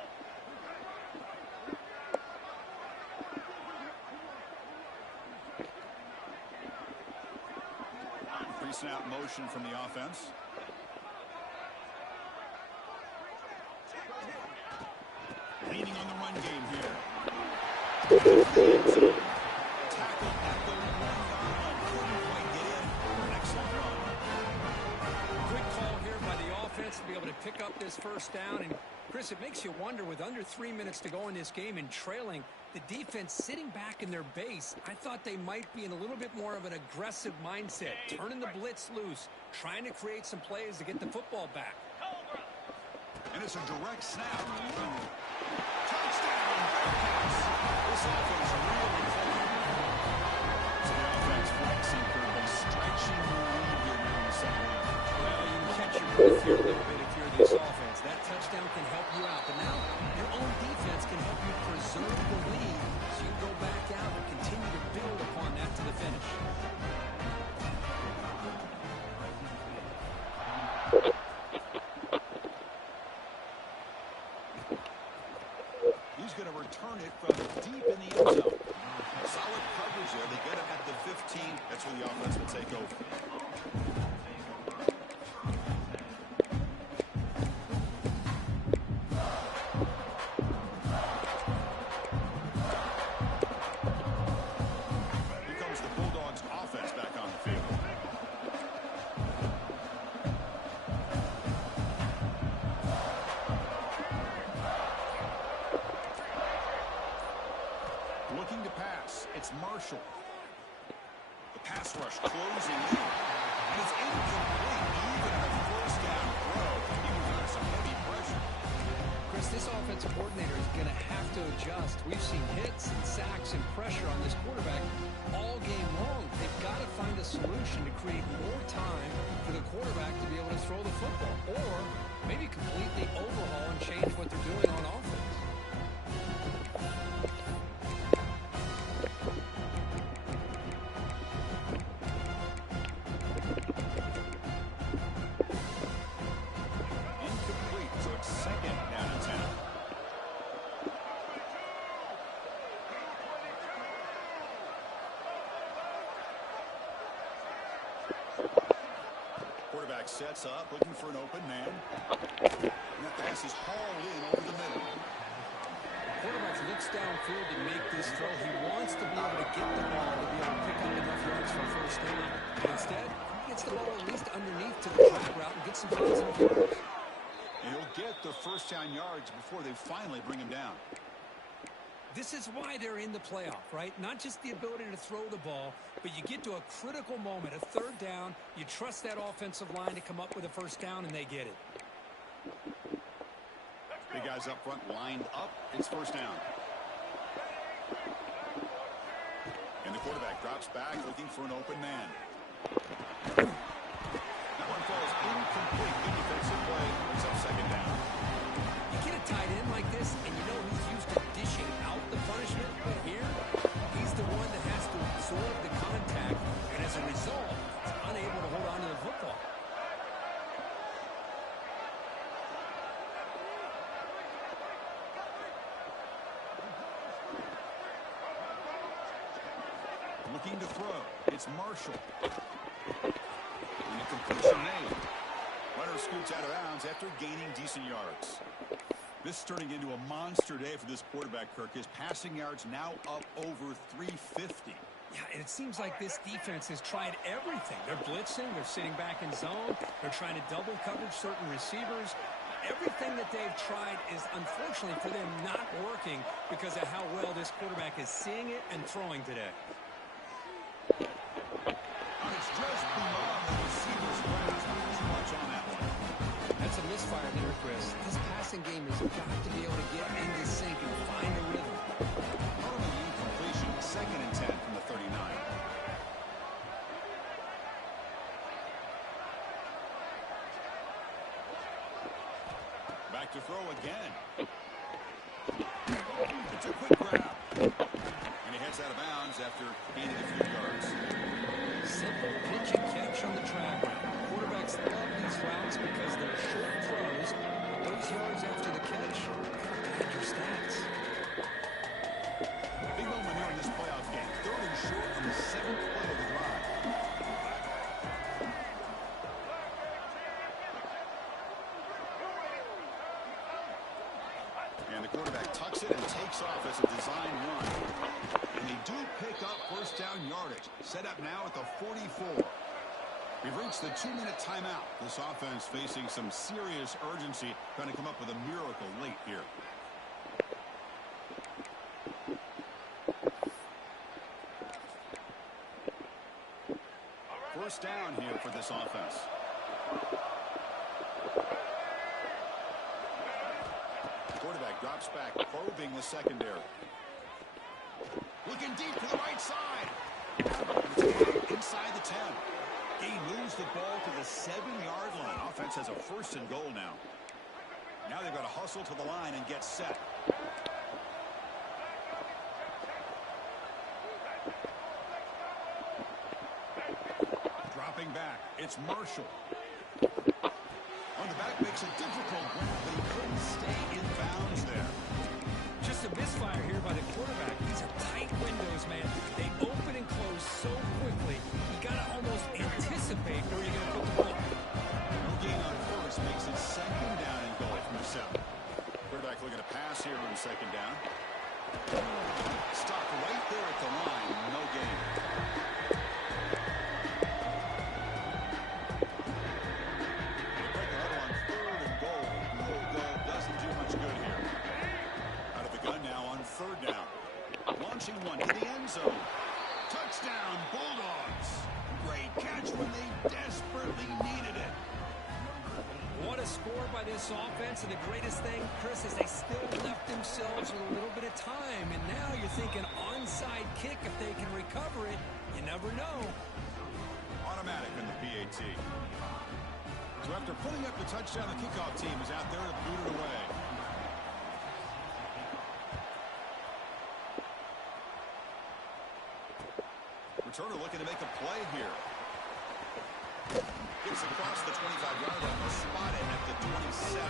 Pre-snap motion from the offense. Leaning on the run game here. Tackle at the 1-yard line. Couldn't quite get in. An excellent run. Quick call here by the offense to be able to pick up this first down. And, Chris, it makes you wonder, with under 3 minutes to go in this game and trailing, the defense sitting back in their base, I thought they might be in a little bit more of an aggressive mindset, turning the blitz loose, trying to create some plays to get the football back. And it's a direct snap. Touchdown, Bearcats. This offense really clicking. So the offense flexing curve, stretching the lead here now in the second half. Well, you can catch your breath here a little bit if you're this offense. That touchdown can help you out. But now your own defense can help you preserve the lead so you can go back out and continue to build upon that to the finish. He's going to return it from deep in the end zone. Solid coverage there. They get him at the 15. That's where the offense will take over. rush closing in. And it's incomplete, even on a first down throw. He was under some heavy pressure. Chris, this offensive coordinator is going to have to adjust. We've seen hits and sacks and pressure on this quarterback all game long. They've got to find a solution to create more time for the quarterback to be able to throw the football, or maybe completely overhaul and change what they're doing on offense. Incomplete, so it's second down and 10. Quarterback sets up, looking for an open man. And that pass is hauled in over the middle. Quarterback looks downfield to make this throw. He wants to be able to get the ball to be able to pick up enough yards for a first down. But instead, he gets the ball at least underneath to the track route and gets some positive yards. And he'll get the first down yards before they finally bring him down. This is why they're in the playoff, right? Not just the ability to throw the ball, but you get to a critical moment, a third down, you trust that offensive line to come up with a first down, and they get it. Big guys up front lined up. It's first down. And the quarterback drops back, looking for an open man. That one falls incomplete. Good defensive play. Brings up second down. You get a tight end like this, and you know he's used to dishing out the punishment, but here, he's the one that has to absorb the contact, and as a result, is unable to hold on to the football. Looking to throw. It's Marshall. And the completion made. Runner scoots out of bounds after gaining decent yards. This is turning into a monster day for this quarterback, Kirk. His passing yards now up over 350. Yeah, and it seems like this defense has tried everything. They're blitzing, they're sitting back in zone, they're trying to double coverage certain receivers. Everything that they've tried is, unfortunately for them, not working because of how well this quarterback is seeing it and throwing today. It's just beyond the receiver's grasp. Not too much on that one. That's a misfire there, Chris. This passing game has got to be able to get into sync and find a rhythm. Ultimately incompletion. Second and 10 from the 39. Back to throw again. It's a quick grab. And he heads out of bounds after gaining a few yards. Simple pitch and catch on the track. Quarterbacks love these routes because they're short throws. Those yards after the catch add your stats. Big moment here in this playoff game. Third and short on the 7th play of the drive. And the quarterback tucks it and takes off as a design run. And they do pick up first down yardage. Set up now at the 44. We've reached the 2-minute timeout. This offense facing some serious urgency, trying to come up with a miracle late here. First down here for this offense. Quarterback drops back, probing the secondary. Looking deep to the right side. Inside the 10. He moves the ball to the 7-yard line. Offense has a first and goal now. Now they've got to hustle to the line and get set. Dropping back. It's Marshall. On the back makes a difficult grab, but he couldn't stay in bounds there. Just a misfire here by the quarterback. These are tight windows, man. They open and close so quickly. You got to almost anticipate where you're going to put the ball. No gain on first makes it second down and goal from the 7. Quarterback looking to pass here on second down. Stopped right there at the line. No gain. They break the huddle on third and goal. Field goal doesn't do much good here. Out of the gun now on third down. Launching one to the end zone. Touchdown, Bulldogs. needed it. What a score by this offense, and the greatest thing, Chris, is they still left themselves with a little bit of time, and now you're thinking onside kick if they can recover it. You never know. Automatic in the PAT. So after putting up the touchdown, the kickoff team is out there to boot it away. Returner looking to make a play here. Gets across the 25-yard line. They'll spot it at the 27.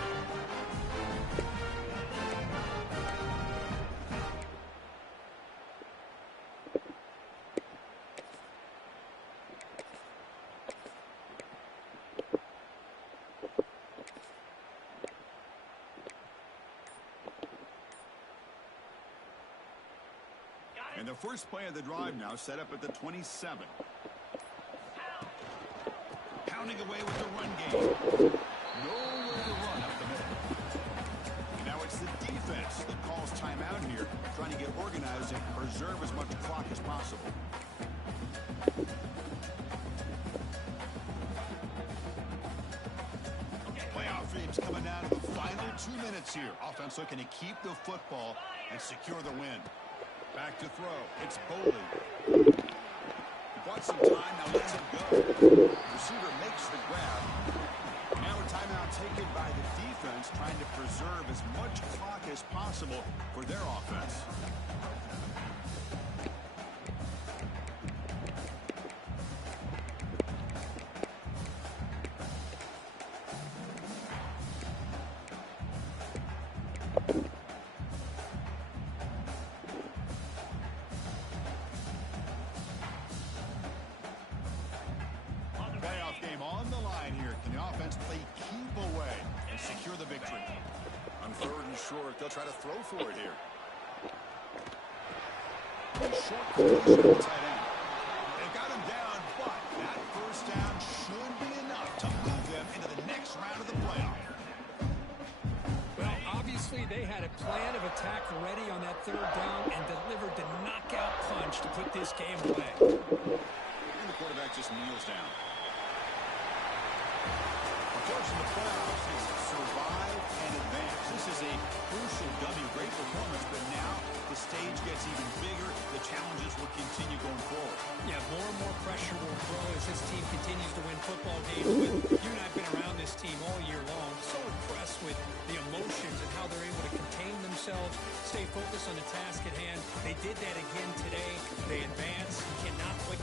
And the first play of the drive now set up at the 27. Pounding away with the run game. Nowhere to run up the middle. And now it's the defense that calls timeout here, trying to get organized and preserve as much clock as possible. Playoff dreams coming down to the final 2 minutes here. Offense looking to keep the football and secure the win. Back to throw. It's Boley. Bought some time, now lets it go. Receiver makes the grab. Now a timeout taken by the defense, trying to preserve as much clock as possible for their offense. On the line here. Can the offense play keep away and secure the victory? On 3rd and short, they'll try to throw for it here. Short completion to the tight end. They got him down, but that first down should be enough to move them into the next round of the playoff. Well, obviously they had a plan of attack ready on that 3rd down and delivered the knockout punch to put this game away. And the quarterback just kneels down. Approach in the playoffs is survive and advance. This is a crucial W. Great performance, but now the stage gets even bigger. The challenges will continue going forward. Yeah, more and more pressure will grow as this team continues to win football games. But you and I have been around this team all year long. So impressed with the emotions and how they're able to contain themselves, stay focused on the task at hand. They did that again today. They advance. You cannot quit.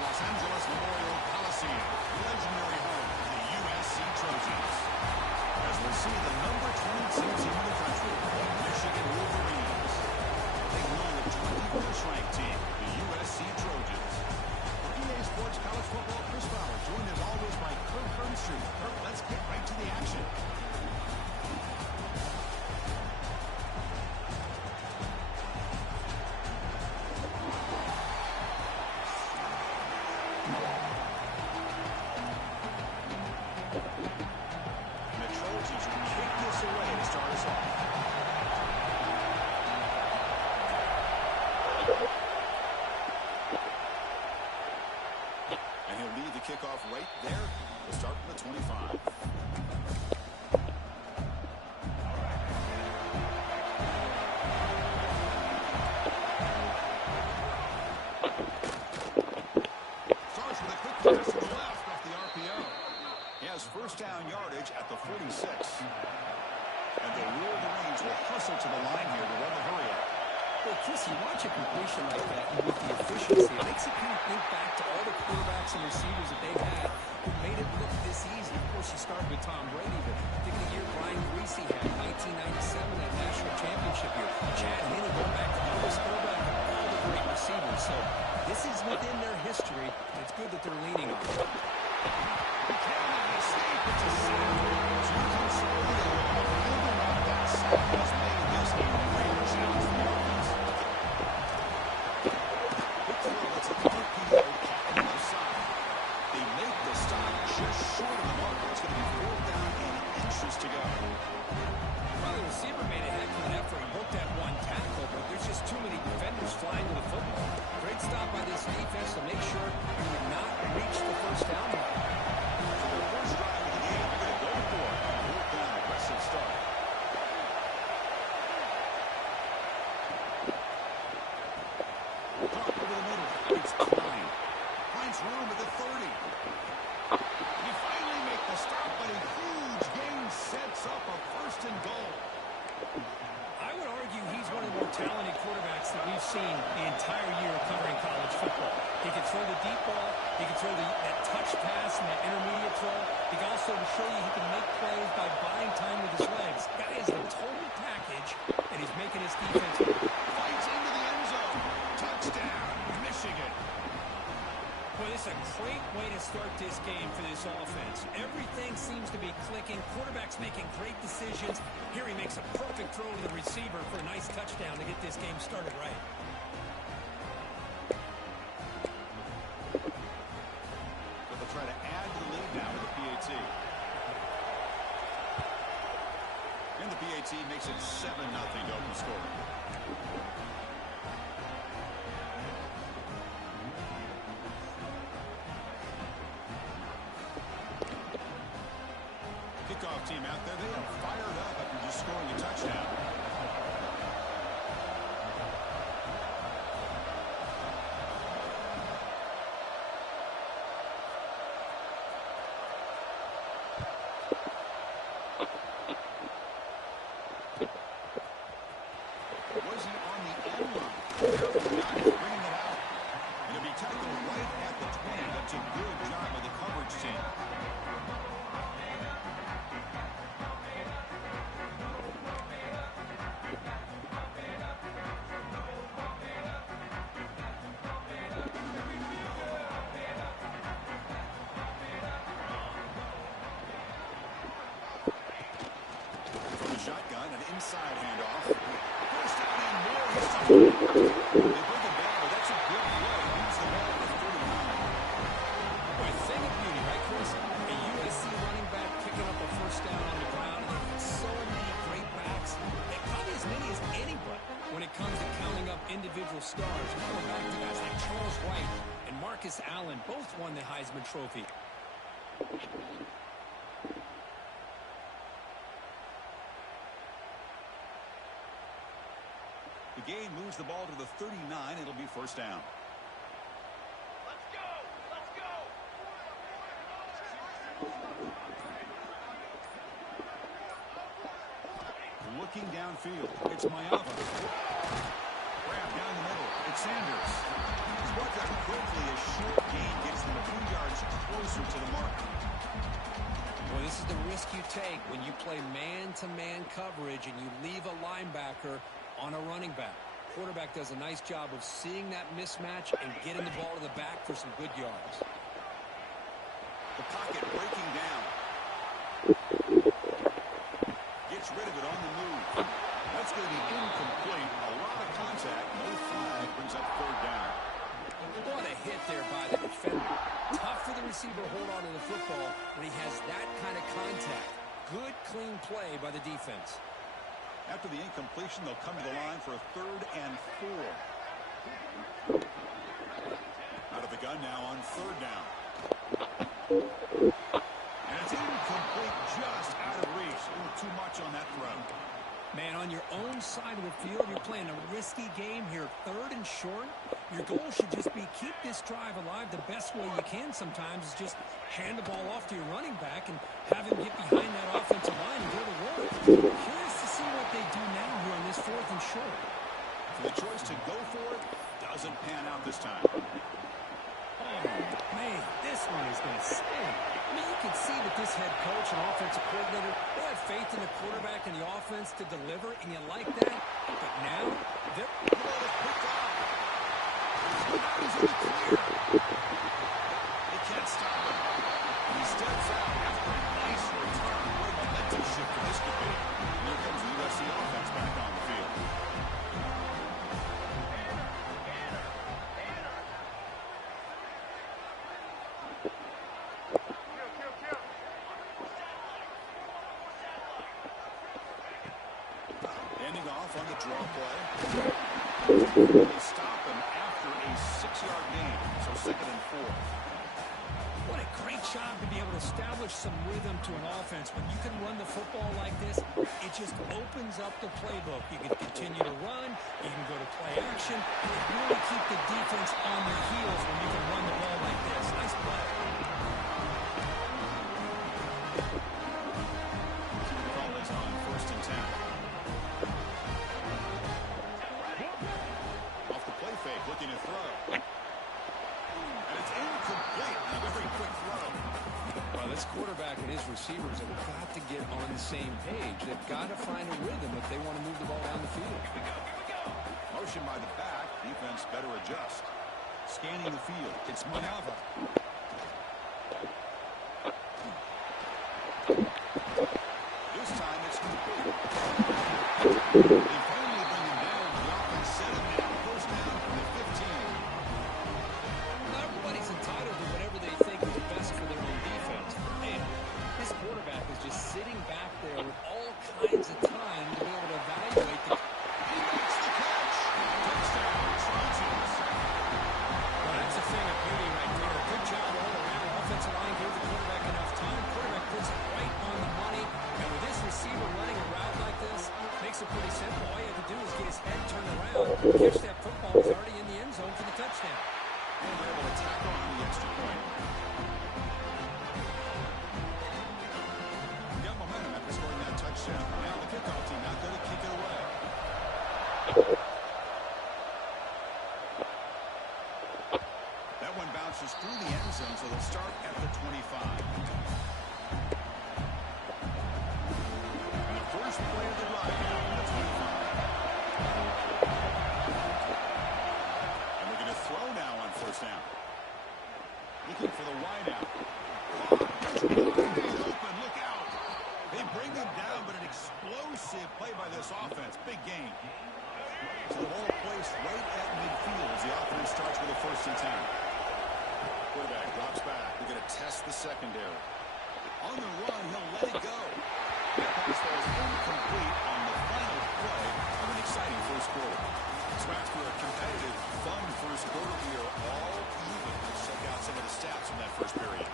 Los Angeles Memorial Coliseum, legendary home of the USC Trojans. As we'll see the number 22 team in the country, the Michigan Wolverines. Taking on the 21st ranked team, the USC Trojans. For EA Sports College Football, Chris Fowler, joined as always by Kirk Burnstreet. Kirk, let's get right to the action. Kickoff right there. We'll start from the 25. Starts with a quick pass to the left off the RPO. He has first down yardage at the 46. And the Wolverines will hustle to the line here to run the hurry up. Well, Chris, you watch a completion like that and with the efficiency, it makes you kind of think back to all the quarterbacks and receivers that they've had who made it look this easy. Of course, you start with Tom Brady, but think of the year Brian Greasy had, 1997, that national championship year. Chad Henne going back to Elvis Throwback, all the great receivers. So this is within their history, and it's good that they're leaning on it. It's a sack. To consolidate, holding on to that sack has made this a real challenge for the offense. Big throw, that's a RPO caught on the left side. They make the stop just short of the marker. It's going to be 4th down and inches to go. Well, the receiver made a heck of an effort. He broke that one tackle, but there's just too many defenders flying to the football. Great stop by this defense to make sure he would not reach the first down line. First drive of the game, they're going to go for it. 4th down, aggressive start. Pop over the middle. It's Klein. Finds room at the 30. He finally makes the stop, but a huge gain sets up a 1st and goal. I would argue he's one of the more talented quarterbacks that we've seen the entire year covering college football. He can throw the deep ball. He can throw that touch pass and that intermediate throw. He can also show you he can make plays by buying time with his legs. Guy is the total package, and he's making his defense. Fights into the end zone. Touchdown, Michigan. Well, this is a great way to start this game for this offense. Everything seems to be clicking. Quarterback's making great decisions. Here he makes a perfect throw to the receiver for a nice touchdown to get this game started right. So they'll try to add to the lead now with the PAT. And the PAT makes it 7-0 to open score. Kickoff team out there, they are fired up after just scoring a touchdown. Was he on the end line? Careful not bringing it out. It'll be tackled right at the 20. That's a good job of the coverage team. From the shotgun, an inside handoff. First down and more. They bring it down, but that's a good play. Moves the ball to 39. Boy, thing of beauty, right, Chris? A USC running back picking up a first down on the ground, and they've got so many great backs, and probably as many as anybody when it comes to counting up individual stars. We're going back to guys like Charles White and Marcus Allen, both won the Heisman Trophy. The game moves the ball to the 39. It'll be first down. Let's go! Let's go! Looking downfield, it's Mayava. grab down the middle. It's Sanders. He's worked out quickly. A short gain gets them a few yards closer to the mark. Well, this is the risk you take when you play man-to-man coverage and you leave a linebacker on a running back. Quarterback does a nice job of seeing that mismatch and getting the ball to the back for some good yards. The pocket breaking down. Gets rid of it on the move. That's going to be incomplete. A lot of contact. No flag. Brings up third down. What a hit there by the defender. Tough for the receiver to hold on to the football when he has that kind of contact. Good, clean play by the defense. After the incompletion, they'll come to the line for a 3rd and 4. Out of the gun now on 3rd down. And it's incomplete, just out of reach. A little too much on that throw. Man, on your own side of the field, you're playing a risky game here. 3rd and short. Your goal should just be keep this drive alive the best way you can sometimes is just hand the ball off to your running back and have him get behind that offensive line and go to work. Curious to see what they do now here on this 4th and short. For the choice to go for it, doesn't pan out this time. Oh, man, this one is going to sting. I mean, you can see that this head coach and offensive coordinator, they have faith in the quarterback and the offense to deliver, and you like that. But now, they're picked off. He's in the clear. They can't stop him. He steps out after a nice return. What a momentum shift this could be. And here comes the USC offense back on the field. Ending off on the draw play. They stop him after a 6-yard gain, so 2nd and 4. What a great job to be able to establish some rhythm to an offense. When you can run the football like this, it just opens up the playbook. You can continue to run, you can go to play action, and really keep the defense on their heels when you can run the ball like this. Nice play. The call is on 1st and 10. Off the play fake, looking to throw. And it's incomplete. A very quick throw. Well, this quarterback and his receivers have got to get on the same page. They've got to find a rhythm if they want to move the ball down the field. Motion by the back. Defense better adjust. Scanning the field. It's Manava. This time it's complete. They finally bring him down. The offense set him down. 1st down from the 15. Everybody's entitled to whatever they think is best for their own defense. Man, this quarterback is just sitting back there with all kinds of time to be able to evaluate the... He makes the catch. Touchdown, Trojans. Well, that's a thing of beauty right there. Good job all around. Offensive line gave the quarterback enough time. Quarterback puts it right on the money. And with this receiver running a route like this, makes it pretty simple. All you have to do is get his head turned around, catch that football. He's already in the end zone for the touchdown. And they're able to tack on the extra point. Got momentum after scoring that touchdown. Now the kickoff team not going to kick it away. That one bounces through the end zone, so they'll start at the 25. And the first play of the drive now on the 25. And we're going to throw now on 1st down. Looking for the wideout. Wide open, look out. They bring him down, but an explosive play by this offense. Big gain. So the ball placed right at midfield as the offense starts with a 1st and 10. Quarterback drops back. We're going to test the secondary. On the run, he'll let it go. That pass falls incomplete on the final play of an exciting 1st quarter. So after a competitive, fun 1st quarter, we are all even. Let's check out some of the stats from that 1st period.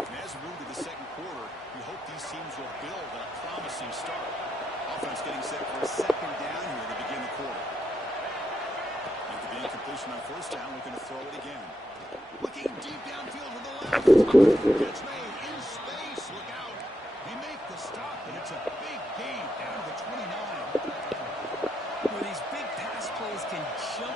And as we move to the 2nd quarter, we hope these teams will build on a promising start. Offense getting set for a 2nd down here to begin the quarter. After the incompletion on 1st down, looking to throw it again. Looking deep downfield to the left. Catch made in space. Look out. They make the stop, and it's a big gain down to the 29. Where these big pass plays can jump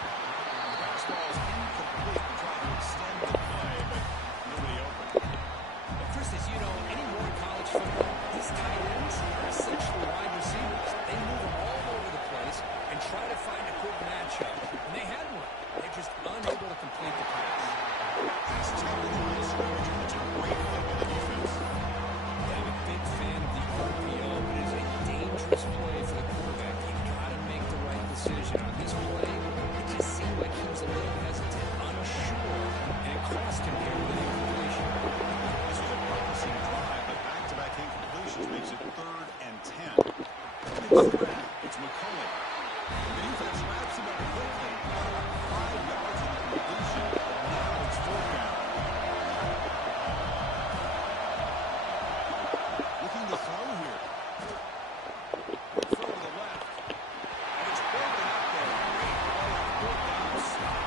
Fastball is incomplete to try to extend the play, but nobody open. Well, Chris, as you know, anymore in college football, these tight ends are essentially wide receivers. They move them all over the place and try to find a good matchup. And they had one. They're just unable to complete the pass. Pass attempt in the line of scrimmage, and it's a great play by the defense. Yeah, I'm a big fan of the RPO. It is a dangerous play for the quarterback. You got to make the right decision on this play. It just seemed like he was a little hesitant, unsure, and it cost him here with the incompletion. This was a promising drive, but back-to-back incompletions makes it 3rd and 10. It's the grab. It's McCulley. The defense wraps him up quickly. 5 yards on the completion. Now it's 4th down. Looking to throw here. Throw to the left. And it's broken up there. Great play on 4th down stop.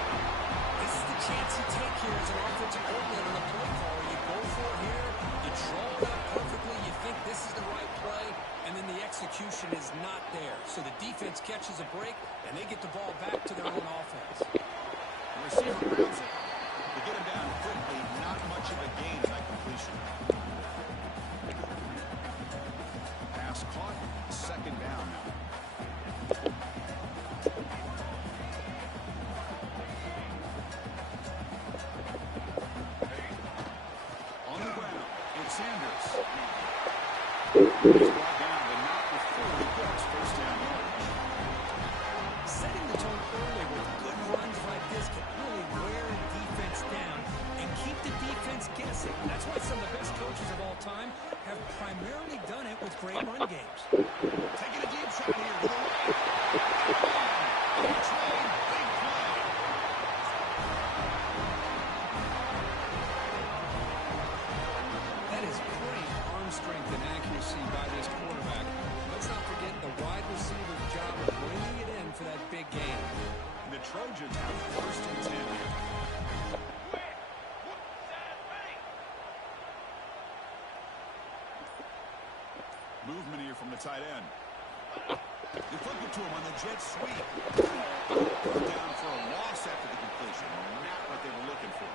This is the chance you take here as an offensive coordinator in the play call. You go for it here, you draw it up perfectly, you think this is the right play, and then the execution is not there. So the defense catches a break, and they get the ball back to their own offense. The receiver grabs it. To get him down quickly, not much of a gain in that completion. Pass caught, 2nd down now. On the ground, it's Sanders. He's brought down, but not before he gets 1st down yardage. Setting the tone early with good runs like this can really wear a defense down and keep the defense guessing. That's why some of the best coaches of all time have primarily done it with great run games. Taking a deep shot here to the right. Big play, big play. That is great arm strength and accuracy by this quarterback. Let's not forget the wide receiver's job of bringing it in for that big gain. The Trojans have 1st and 10 here. Movement here from the tight end. They flip it to him on the jet sweep. Brought down for a loss after the completion. Not what they were looking for.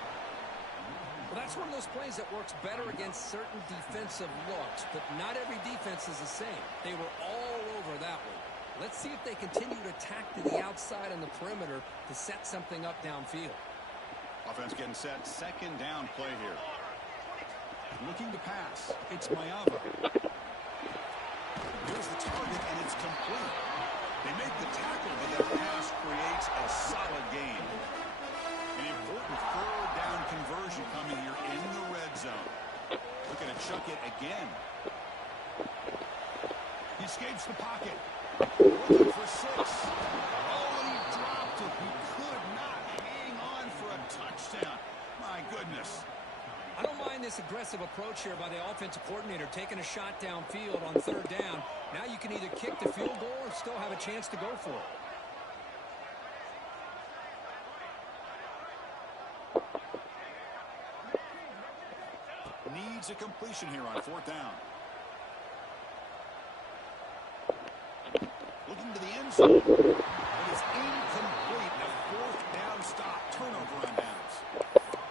Well, that's one of those plays that works better against certain defensive looks, but not every defense is the same. They were all over that one. Let's see if they continue to attack to the outside on the perimeter to set something up downfield. Offense getting set. 2nd down play here. Looking to pass. It's Mayava. Here's the target, and it's complete. They make the tackle, but that pass creates a solid gain. An important 3rd down conversion coming here in the red zone. Looking to chuck it again. He escapes the pocket. Looking for 6. Oh, and he dropped it. He could not hang on for a touchdown. My goodness. I don't mind this aggressive approach here by the offensive coordinator, taking a shot downfield on 3rd down. Now you can either kick the field goal or still have a chance to go for it. Needs a completion here on 4th down. Looking to the end zone. But it's incomplete. A 4th down stop. Turnover on downs.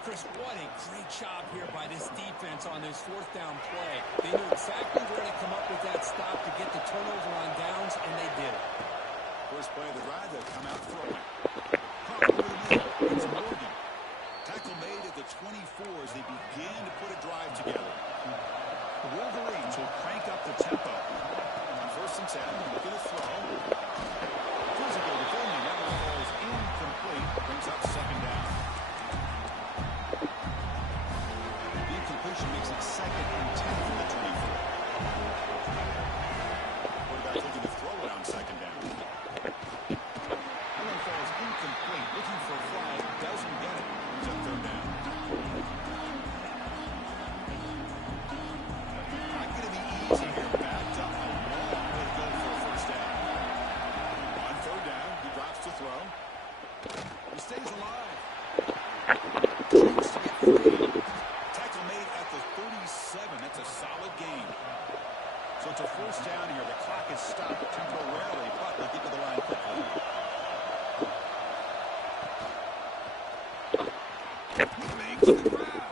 Chris, what a great job here by this defense on this 4th down play. They knew exactly where to come up with that stop to get the turnover on downs, and they did it. First play of the drive, they'll come out throwing. Caught over the middle. It's Morgan. Tackle made at the 24 as they begin to put a drive together. The Wolverines will crank up the tempo. On 1st and 10, looking to throw. Physical defending, that one falls incomplete. Brings up 2nd down. The incompletion makes it 2nd and 10 from the 24. Quarterback looking to throw it on 2nd down. That one falls incomplete. Looking for a flag. Doesn't get it. Brings up 3rd down. Not going to be easy here. Backed up a long way to go for a 1st down. On 3rd down, he drops to throw. He stays alive. Shoots to get free. Tackle made at the 37. That's a solid gain. So it's a 1st down here. The clock is stopped temporarily, but they'll get to the line quickly. the grab.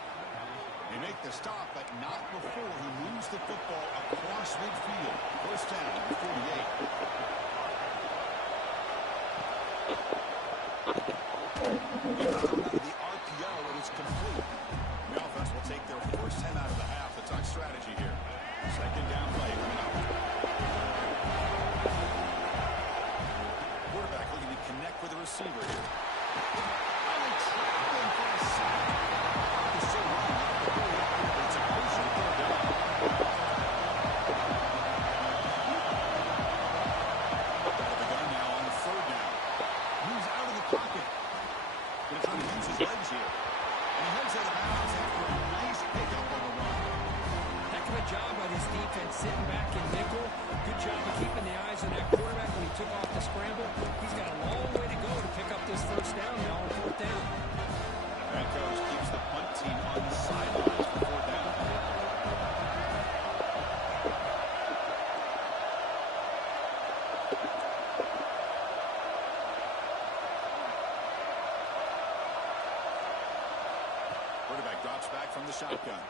They make the stop, but not before he moves the football across midfield. First down, number 48. Out of the RPO, and it's complete. The offense will take their first 10 out of the half. The touch strategy here. Second down play coming up. Quarterback looking to connect with the receiver here. And they trap him for a sack. He's still running out of the ball. It's a motion third down. Out of the gun now on third down. Moves out of the pocket. Going to try to use his legs here. And he heads out of bounds after a nice pickup on the run. Heck of a job by this defense sitting back in nickel. Good job of keeping the eyes on that quarterback when he took off the scramble. He's got a long way to go to pick up this first down now on fourth down. That coach keeps the punt team on the sidelines for fourth down. Quarterback drops back from the shotgun.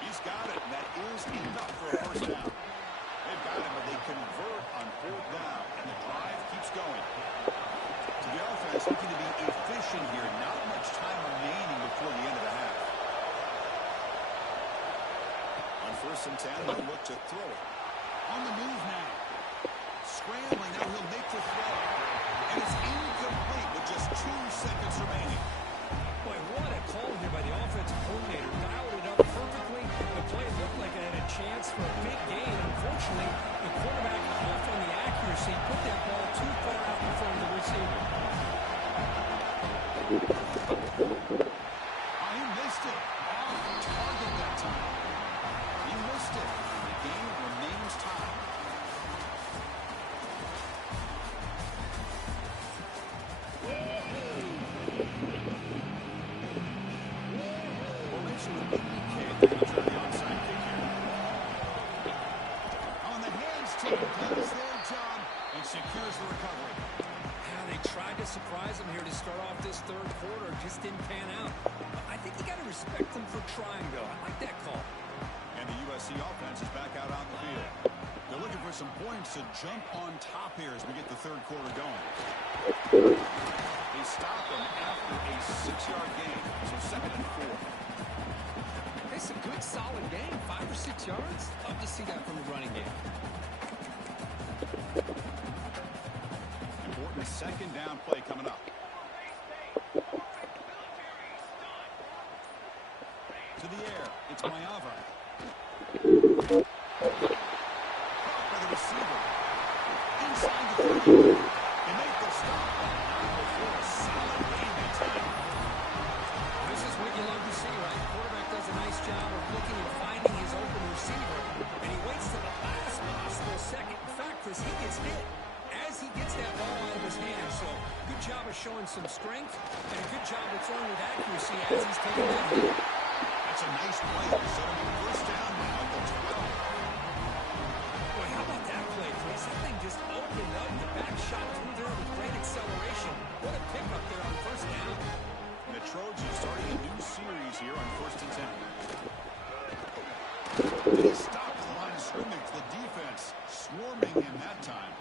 He's got it, and that is enough for a first down. They've got him, but they convert on fourth down, and the drive keeps going. So the offense looking to be efficient here. Not much time remaining before the end of the half. On first and 10, they'll look to throw it. On the move now. Scrambling, now he'll make the throw. And it's incomplete with just 2 seconds remaining. Boy, what a call here by the offensive coordinator. Dialed it up perfectly. The play looked like it had a chance for a big gain. Unfortunately, the quarterback off on the accuracy, put that ball too far out in front of the receiver. He missed it. Off target that time. He missed it. The game remains tied. Formation with BBK. They're going to try the onside kick here. On the hands team does their job and secures the recovery. Yeah, they tried to surprise him here to start off this third quarter. Just didn't pan out. I think you got to respect them for trying, though. I like that call. And the USC offense is back out on the field. They're looking for some points to jump on top here as we get the third quarter going. They stop them after a 6-yard gain, so second and 4. It's a good, solid game. 5 or 6 yards. Love to see that from the running game. Important second down play coming up. To the air, it's Mayava. Caught by the receiver. Inside the 30. They make the stop, but not before a solid gain that time. This is what you love to see, right? Quarterback does a nice job of looking and finding his open receiver, and he waits to the last possible second. In fact, Chris, he gets hit as he gets that ball out of his hand. So good job of showing some strength, and a good job of throwing with accuracy as he's taking that hit. That's a nice play. So first down now at the 12. Boy, how about that play, Chris? That thing just opened up. The back shot through there with great acceleration. What a pickup there on first down. And the Trojans starting a new series here on first and 10. They stop the line of scrimmage. The defense swarming him that time.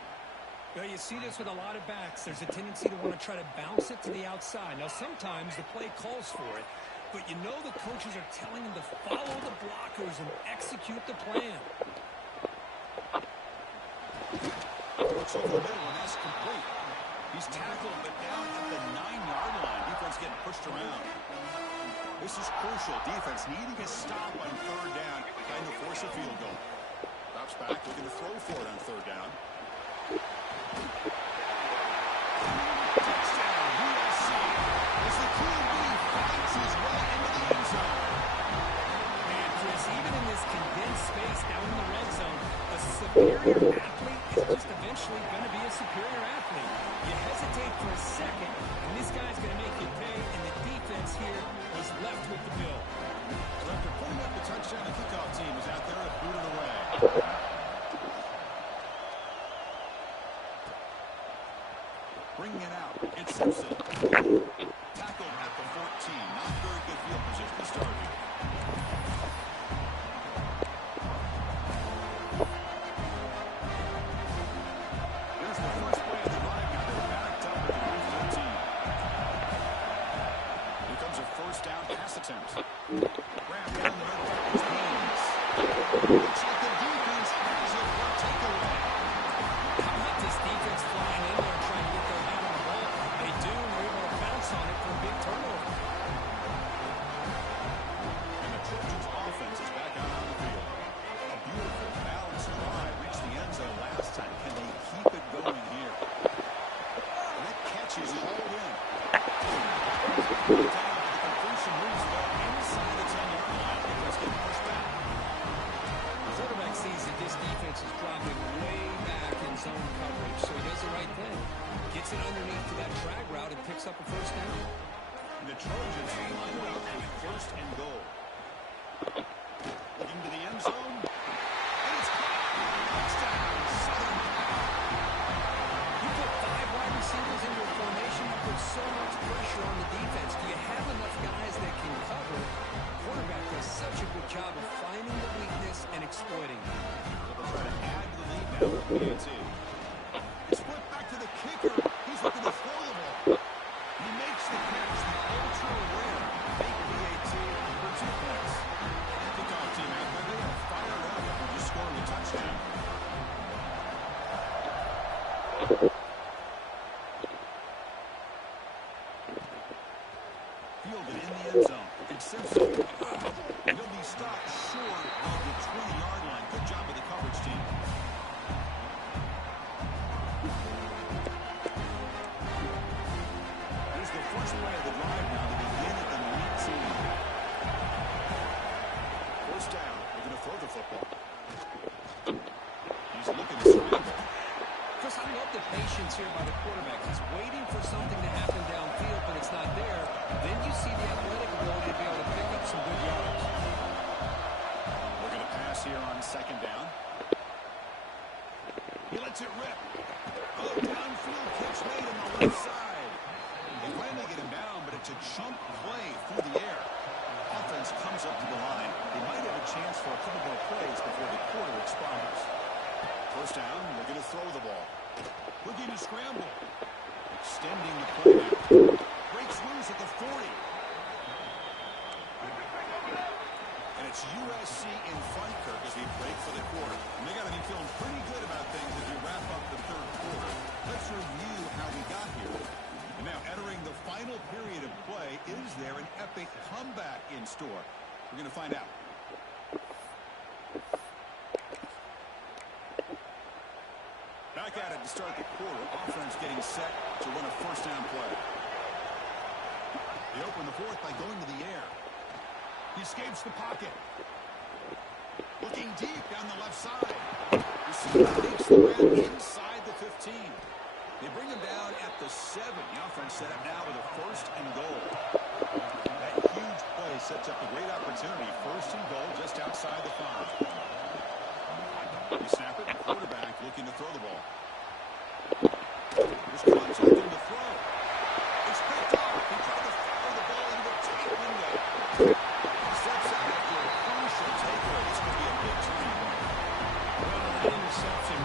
You know, you see this with a lot of backs. There's a tendency to want to try to bounce it to the outside. Now, sometimes the play calls for it, but you know the coaches are telling them to follow the blockers and execute the plan. Looks over the middle, and that's complete. He's tackled, but down at the 9-yard line. Defense getting pushed around. This is crucial. Defense needing a stop on third down, trying to force a field goal. Drops back, looking to throw for it on third down. Touchdown, USC. As the QB finds his way into the end zone. Man, Chris, even in this condensed space down in the red zone, a superior athlete is just eventually going to be a superior athlete. You hesitate for a second, and this guy's going to make you pay, and the defense here was left with the bill. So after putting up the touchdown, the kickoff team is out there to boot it away. Bringing it out, it's Simpson. Tackled tackled at the 14. Not very good field position to start here. Here's the first play of the drive. Now they're backed up at the 14. Here comes a first down pass attempt. Grab down the middle. His hands. Looks like the defense has it for a takeaway. How about this defense flying in there and trying to get their hand on the ball? They do, and they're able to bounce on it for a big turnover. And the Trojans' offense is back out on the field. A beautiful, balanced drive reached the end zone last time. Can they keep it going here? And that catch is hauled in. The completion moves the ball inside the 10-yard line. Let's get pushed back. The quarterback sees that this defense is dropping way back in zone coverage, so he does the right thing. Gets it underneath to that drag route and picks up a first down. And the Trojans line it up with first and goal. Looking to the end zone. And it's caught. Touchdown, Southern Cal. You put 5 wide receivers into a formation, you put so much pressure on the defense. Do you have enough guys that can cover? Quarterback does such a good job of finding the weakness and exploiting it. So they'll try to add to the lead now with PAT. It's flipped back to the kicker. He's looking to throw the ball. He makes the catch, the ultra-rare fake PAT for 2 points. Kickoff team out there, they are fired up after just scoring a touchdown. Fielded in the end zone. It's Simpson. And he'll be stopped short of the 20-yard line. Good job of the coverage team. Here's the first play of the drive now to begin at the 19. First down. They're going to throw the football. He's looking to scramble. Chris, I love the patience here by the quarterback. He's waiting for something to happen downfield, but it's not there. Then you see the athletic ability to be able to pick up some good yards. We're going to pass here on second down. He lets it rip. Oh, downfield catch made on the left side. They finally get him down, but it's a chunk play through the air. Offense comes up to the line. They might have a chance for a couple more plays before the quarter expires. First down, they're going to throw the ball. Looking to scramble. Extending the play now. Breaks loose at the 40. And it's USC in front, Kirk, as we break for the quarter. And they got to be feeling pretty good about things as we wrap up the third quarter. Let's review how we got here. And now entering the final period of play, is there an epic comeback in store? We're going to find out. Back at it to start the quarter. Offense getting set to run a first down play. They open the fourth by going to the air. He escapes the pocket. Looking deep down the left side. Receiver takes the grab inside the 15. They bring him down at the 7. The offense set up now with a first and goal. That huge play sets up a great opportunity. First and goal just outside the 5. We snap it. The quarterback looking to throw the ball. Here's Clemson looking to throw. It's picked off. He tried to fire the ball into a tight window. He steps out after a crucial takeaway. This could be a big turning point. Well, that interception.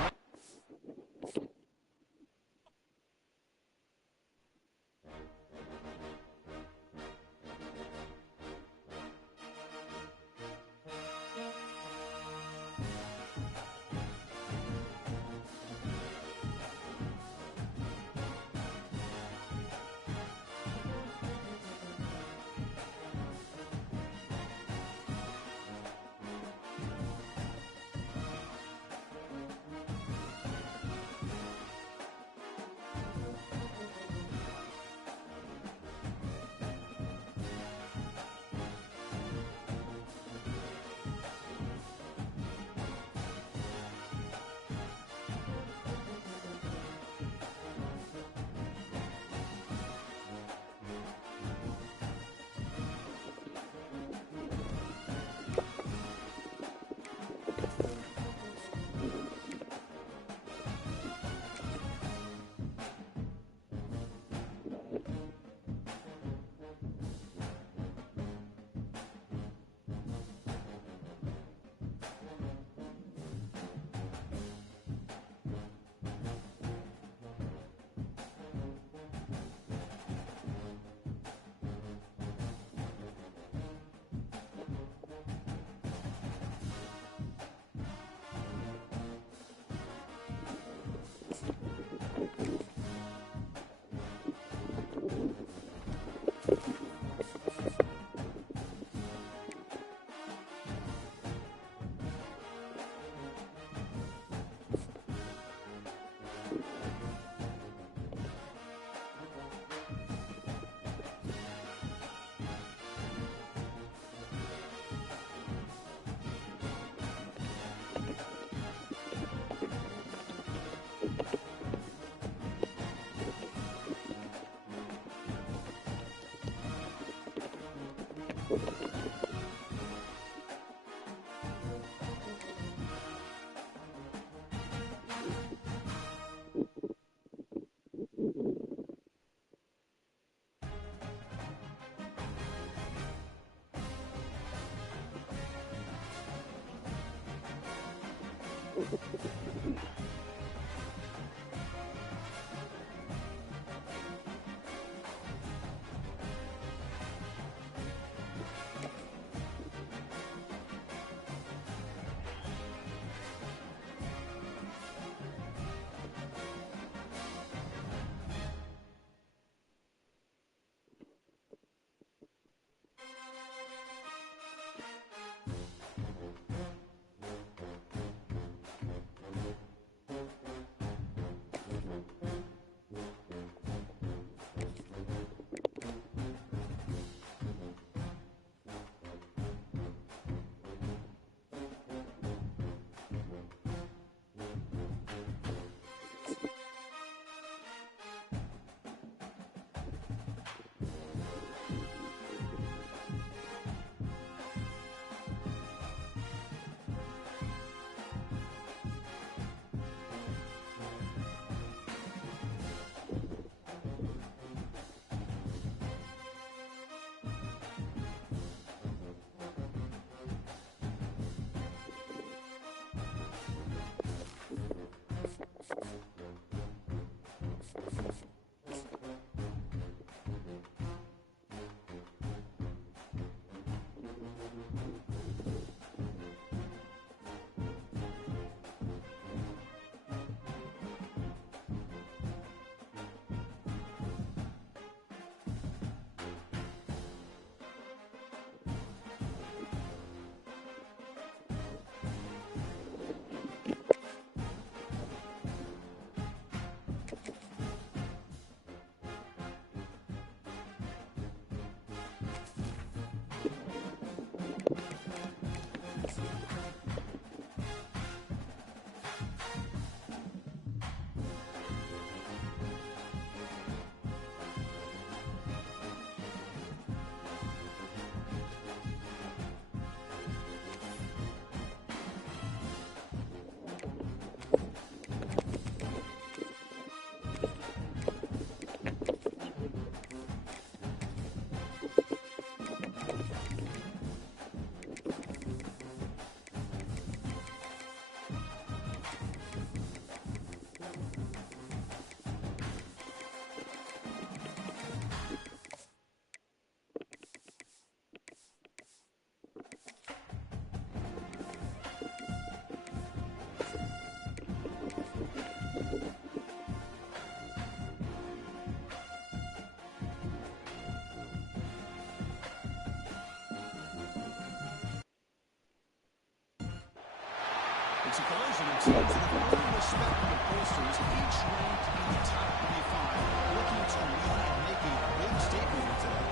It's a collision of teams with very respectable posters, each ranked in the top 25, looking to win and make a big statement here today.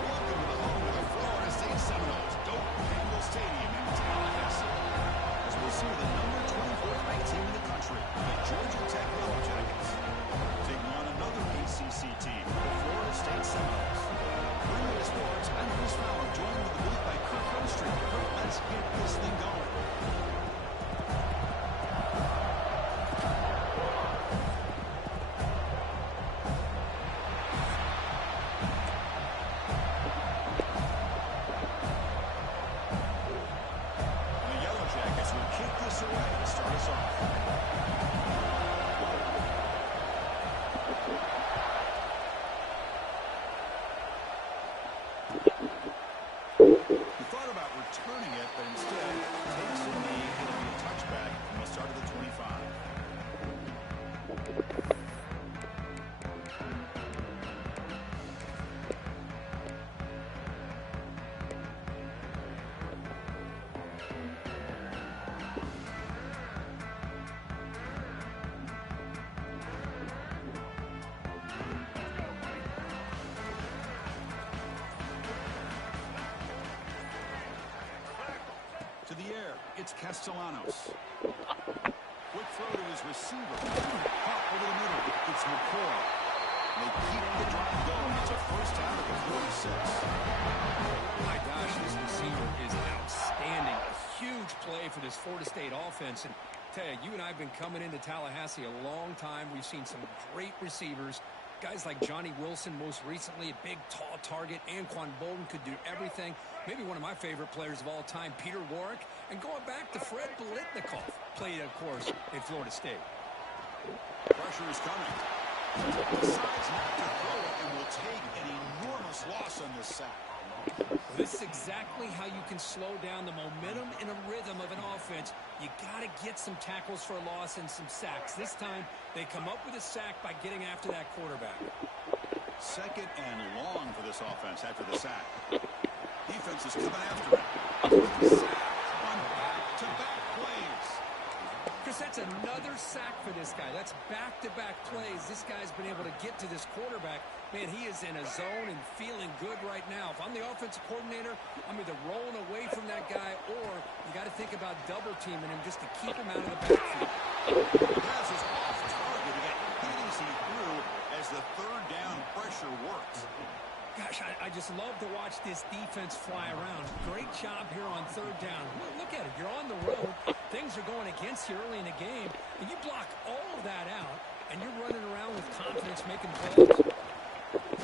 Welcome to the home of the Florida State Seminoles, Doak Campbell Stadium in Tallahassee. As we'll see the number 24 ranked team in the country, the Georgia Tech Yellow Jackets, taking on another ACC team, the Florida State Seminoles. Bringing to sports, I'm Chris Fowler, joined with the booth by Kirk Hemstreet. Kirk, let's get this thing going. Castellanos. Quick throw to his receiver. Caught over the middle. It's McCoy. They keep the drive going. It's a first down at the 46. My gosh, this receiver is outstanding. A huge play for this Florida State offense. And tell you, you and I have been coming into Tallahassee a long time. We've seen some great receivers. Guys like Johnny Wilson, most recently, a big, tall target. Anquan Bolden could do everything. Maybe one of my favorite players of all time, Peter Warrick. And going back to Fred Biletnikoff, played, of course, in Florida State. Pressure is coming. Decides not to throw it and will take an enormous loss on this sack. Well, this is exactly how you can slow down the momentum and a rhythm of an offense. You got to get some tackles for a loss and some sacks. This time, they come up with a sack by getting after that quarterback. Second and long for this offense after the sack. Defense is coming after it. Sack on back-to-back plays. Chris, that's another sack for this guy. That's back-to-back plays. This guy's been able to get to this quarterback. Man, he is in a zone and feeling good right now. If I'm the offensive coordinator, I'm either rolling away from that guy or you got to think about double-teaming him just to keep him out of the backfield. The pass is off target. He got easy through as the third down pressure works. Gosh, I just love to watch this defense fly around. Great job here on third down. Look at it. You're on the road. Things are going against you early in the game, and you block all of that out, and you're running around with confidence making plays.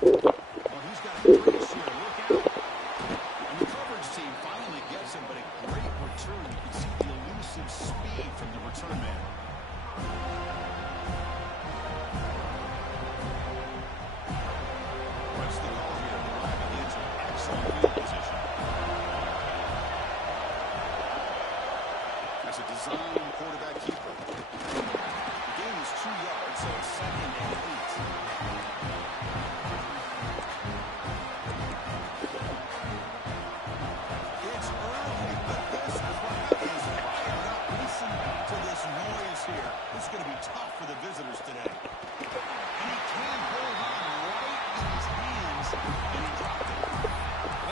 Well, he's got a brace here. Look out. And the coverage team finally gets him, but a great return. You can see the elusive speed from the return man. What's the call here? Driving into excellent field position. That's a design quarterback keeper. The game is 2 yards, so it's second and 8. It's early, but this crowd is fired up. Listen to this noise here. This is going to be tough for the visitors today. And he can't hold on right in his hands, and he dropped it.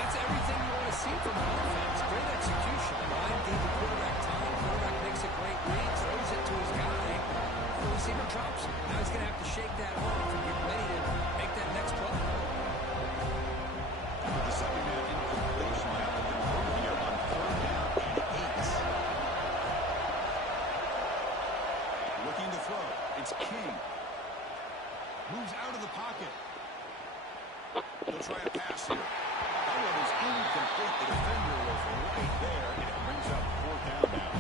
That's everything you want to see from an offense. Great execution. Ryan gave the quarterback time. Quarterback makes a great read, throws it to his guy. The receiver drops it. Now he's going to have to shake that off and get ready to make that next play. The second man incompletion now that they're home here on third down and 8. Looking to throw. It's King. Moves out of the pocket. They'll try a pass here. That one is incomplete. The defender was right there, and it brings up fourth down now.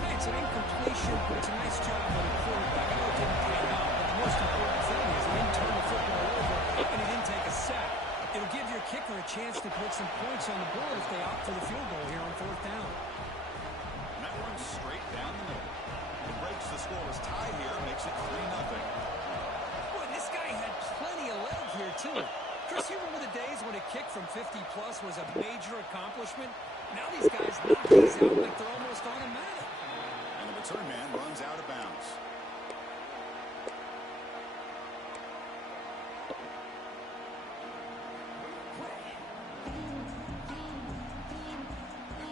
Hey, it's an incompletion, but it's a nice job by the quarterback. I know it didn't pan out, but the most important thing is he didn't turn the football over, and he didn't take a sack. It'll give your kicker a chance to put some points on the board if they opt for the field goal here on fourth down. And that one's straight down the middle. It breaks the scoreless tie here, makes it 3-0. Boy, this guy had plenty of leg here, too. Chris, you remember the days when a kick from 50-plus was a major accomplishment? Now these guys knock these out like they're almost automatic. And the return man runs out of bounds.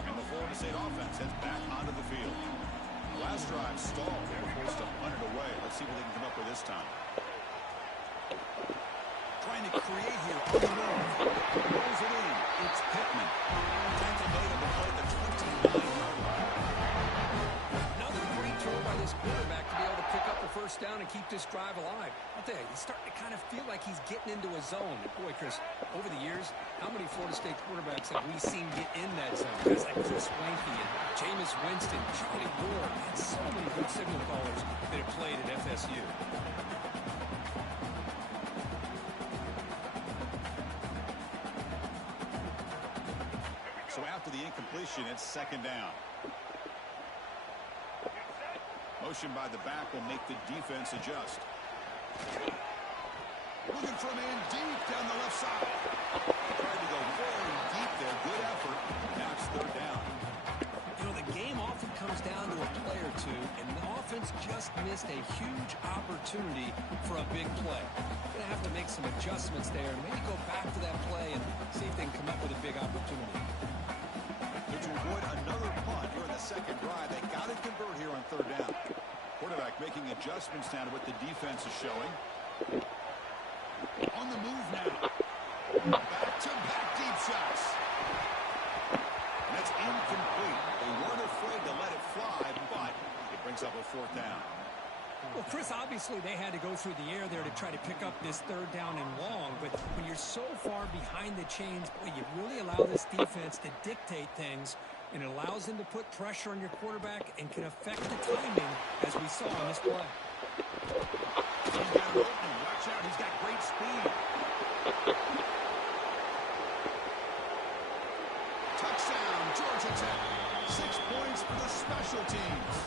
And the Florida State offense heads back onto the field. The last drive stalled. They were forced to punt it away. Let's see what they can come up with this time. Trying to create here on the move. Rolls it in. It's Pittman. Tackle made on the play at the 29-yard line. Another great throw by this quarterback to be able to pick up the first down and keep this drive alive. I'll tell you, he's starting to kind of feel like he's getting into a zone. Boy, Chris, over the years, how many Florida State quarterbacks have we seen get in that zone? Guys like Chris Wanke and Jameis Winston, Charlie Ward, and so many good signal callers that have played at FSU. So after the incompletion, it's second down. Motion by the back will make the defense adjust. Looking from in deep down the left side. Tried to go very deep there. Good effort. Now it's third down. You know, the game often comes down to a play or two, and the offense just missed a huge opportunity for a big play. Going to have to make some adjustments there and maybe go back to that play and see if they can come up with a big opportunity. to avoid another punt here in the second drive. They got to convert here on third down. Quarterback making adjustments now to what the defense is showing. On the move now. Back-to-back deep shots. And that's incomplete. They weren't afraid to let it fly, but it brings up a fourth down. Well, Chris, obviously they had to go through the air there to try to pick up this third down and long, but when you're so far behind the chains, boy, you really allow this defense to dictate things, and it allows them to put pressure on your quarterback and can affect the timing, as we saw in this play. He's got an opening. Watch out. He's got great speed. Touchdown, Georgia Tech. 6 points for the special teams.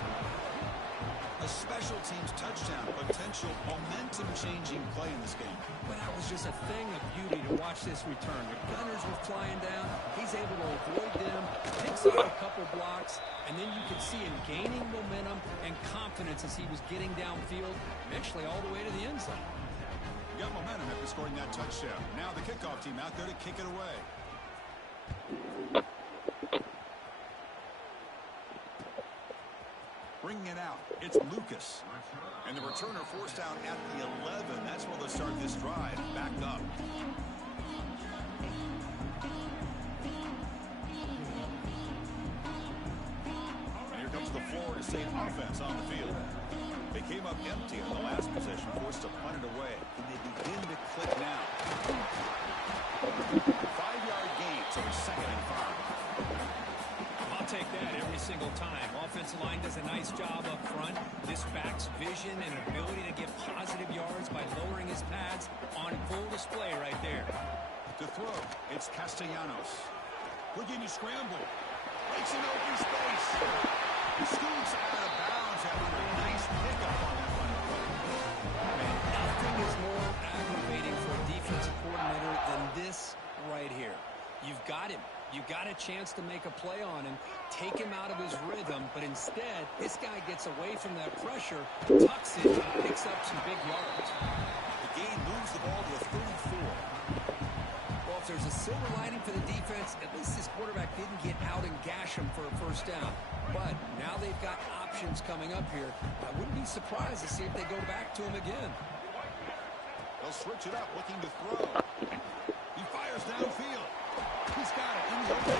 A special teams touchdown, potential momentum-changing play in this game. But that was just a thing of beauty to watch this return. The gunners were flying down. He's able to avoid them, picks up a couple blocks, and then you could see him gaining momentum and confidence as he was getting downfield, eventually all the way to the end zone. You got momentum after scoring that touchdown. Now the kickoff team out there to kick it away. Bringing it out, it's Lucas. And the returner forced out at the 11. That's where they'll start this drive. Back up. And here comes the Florida State offense on the field. They came up empty on the last possession, forced to punt it away. And they begin to click now. 5-yard gain, so second and 5. I'll take that every single time. Offensive line does a nice job up front. This back's vision and ability to get positive yards by lowering his pads on full display right there. To throw, it's Castellanos. Looking to scramble. Breaks an open space. He scoots out of bounds after a nice pickup on that one. Man, nothing is more aggravating for a defensive coordinator than this right here. You've got him. You've got a chance to make a play on him, take him out of his rhythm, but instead, this guy gets away from that pressure, tucks it, and picks up some big yards. The gain moves the ball to a 34. Well, if there's a silver lining for the defense, at least this quarterback didn't get out and gash him for a first down. But now they've got options coming up here. I wouldn't be surprised to see if they go back to him again. They'll switch it up, looking to throw. He fires downfield. He's got it in the open.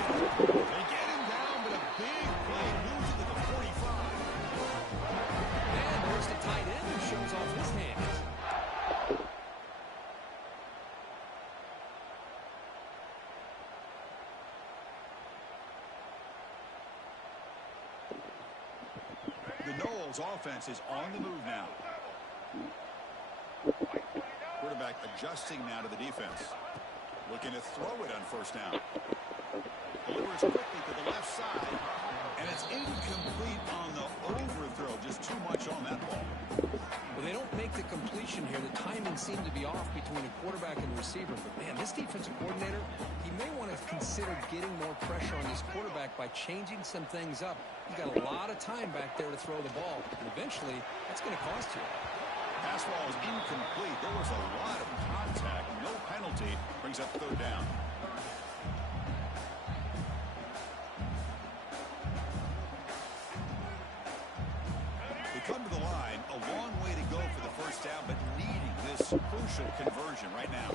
They get him down, but a big play moves it to the 45. And there's the tight end who shows off his hands. The Knowles offense is on the move now. Quarterback adjusting now to the defense. Looking to throw it on first down. Delivers quickly to the left side. And it's incomplete on the overthrow. Just too much on that ball. Well, they don't make the completion here. The timing seemed to be off between a quarterback and a receiver. But, man, this defensive coordinator, he may want to consider getting more pressure on his quarterback by changing some things up. He's got a lot of time back there to throw the ball. And eventually, that's going to cost you. Pass ball is incomplete. There was a lot of contact. No penalty. Brings up third down. They come to the line. A long way to go for the first down, but needing this crucial conversion right now.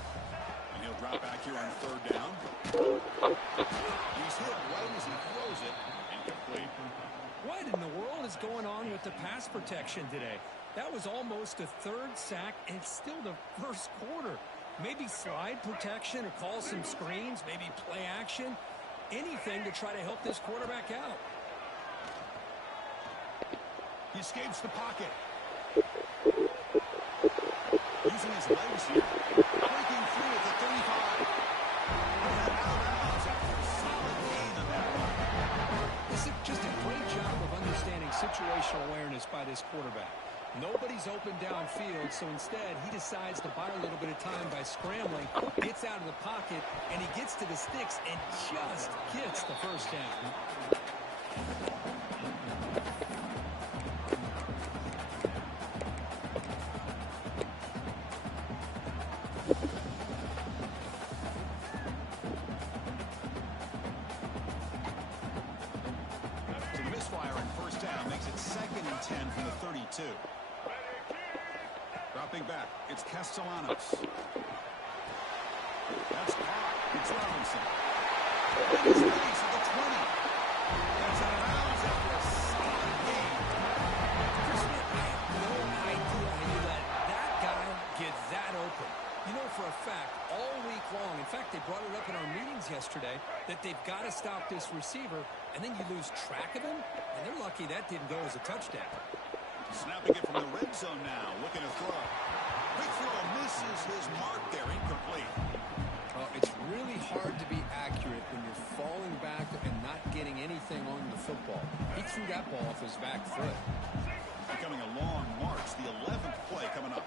And he'll drop back here on third down. He's hit right as he throws it. Incomplete. What in the world is going on with the pass protection today? That was almost a third sack, and it's still the first quarter. Maybe slide protection or call some screens, maybe play action. Anything to try to help this quarterback out. He escapes the pocket. Using his legs here. Breaking through at the 35. And out of bounds after a solid gain on that run. This is just a great job of understanding situational awareness by this quarterback. Nobody's open downfield, so instead he decides to buy a little bit of time by scrambling, gets out of the pocket, and he gets to the sticks and just gets the first down. Castellanos. That's caught. It's Robinson. And he's released at the 20. That's out of bounds after a solid game. Chris Smith, I have no idea how you let that guy get that open. You know for a fact, all week long, in fact, they brought it up in our meetings yesterday, that they've got to stop this receiver, and then you lose track of him, and they're lucky that didn't go as a touchdown. Snapping it from the red zone now, looking to throw. Big throw misses his mark there, incomplete. It's really hard to be accurate when you're falling back and not getting anything on the football. He threw that ball off his back foot. Becoming a long march, the 11th play coming up.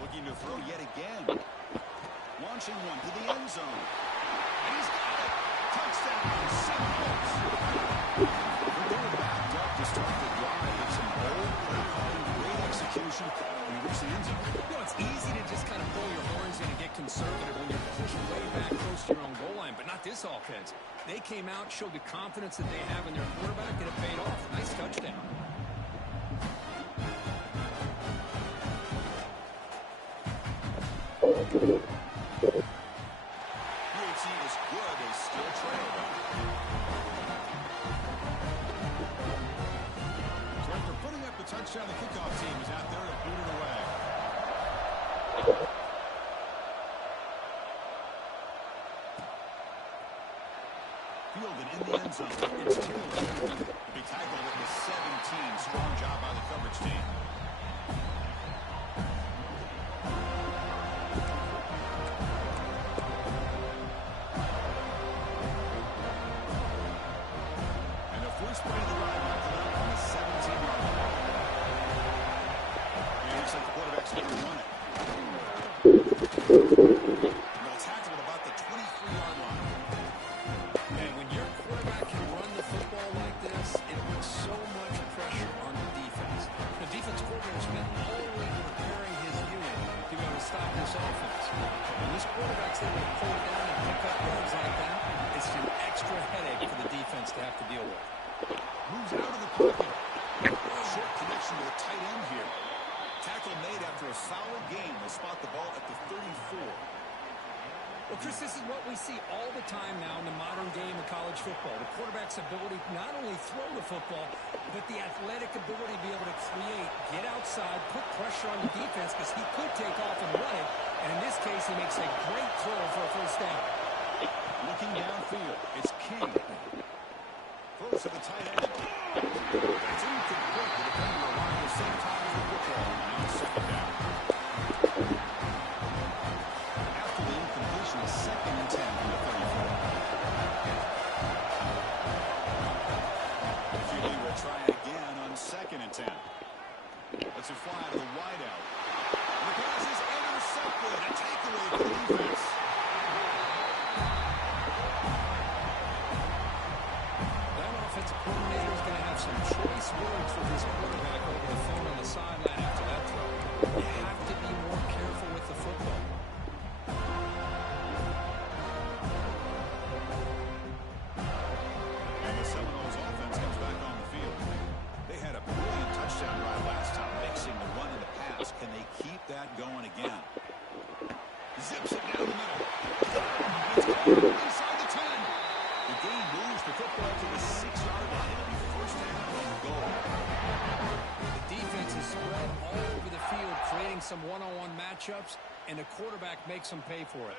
Looking to throw yet again. Launching one to the end zone. And he's got it. Touchdown, 7 points. They were backed up to start the drive with some bold play calling, great execution, and he reached the end zone. You know, it's easy to just kind of pull your horns in and get conservative when you're pushing way back close to your own goal line, but not this offense. They came out, showed the confidence that they have in their quarterback, and it paid off. Nice touchdown. UAT is good. They still trail them. So after putting up the touchdown, the kickoff team is out there to boot it away. Fielded in the end zone. It's Taylor. To be tackled at the 17. Strong job by the coverage team. And the first play of the ride after that on the 17-yard line. And it looks like the quarterback's going to run it. They'll tackle at about the 23-yard line. And when your quarterback can run the football like this, it puts so much pressure on the defense. The defense coordinator spent all week preparing his unit to be able to stop this offense. When this quarterback's able to pull it down and pick up yards like that, it's an extra headache for the defense to have to deal with. Moves out of the pocket. Short connection to the tight end here. Tackle made after a solid game. Will spot the ball at the 34. Well, Chris, this is what we see all the time now in the modern game of college football. The quarterback's ability to not only throw the football, but the athletic ability to be able to create, get outside, put pressure on the defense because he could take off and run it. And in this case, he makes a great throw for a first down. Looking downfield, it's King. Throws to the tight end. That's incomplete. The defender arrived at the same time as the football. Now it's second down. After the incompletion, a 2nd and 10 from the 34. QB will try it again on 2nd and 10. Let's it fly to the wideout. And the pass is intercepted. A takeaway for the defense. That offensive coordinator is going to have some choice words with his quarterback over the phone on the sideline after that throw. You have to be more careful with the football. And the Seminoles offense comes back on the field. They had a brilliant touchdown drive last time, mixing the run and the pass. Can they keep that going again? Zips it down the middle. It's caught inside the 10. The game moves the football to the 6-yard line. It'll be first down and goal. The defense is spread all over the field, creating some one-on-one matchups, and the quarterback makes them pay for it.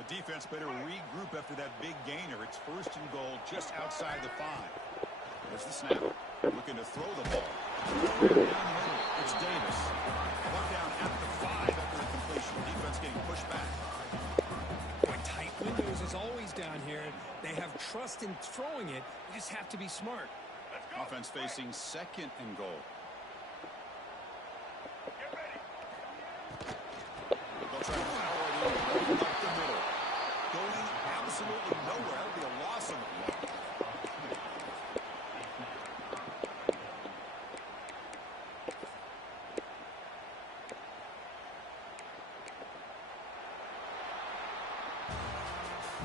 The defense better regroup after that big gainer. It's first and goal just outside the 5. There's the snap. Looking to throw the ball. Down the middle. It's Davis. Brought down at the 5 after the completion. Defense getting pushed back. Boy, tight windows is always down here. They have trust in throwing it. You just have to be smart. Offense facing 2nd and goal. They'll try to power it in up the middle. Going absolutely nowhere. That'll be a loss of one.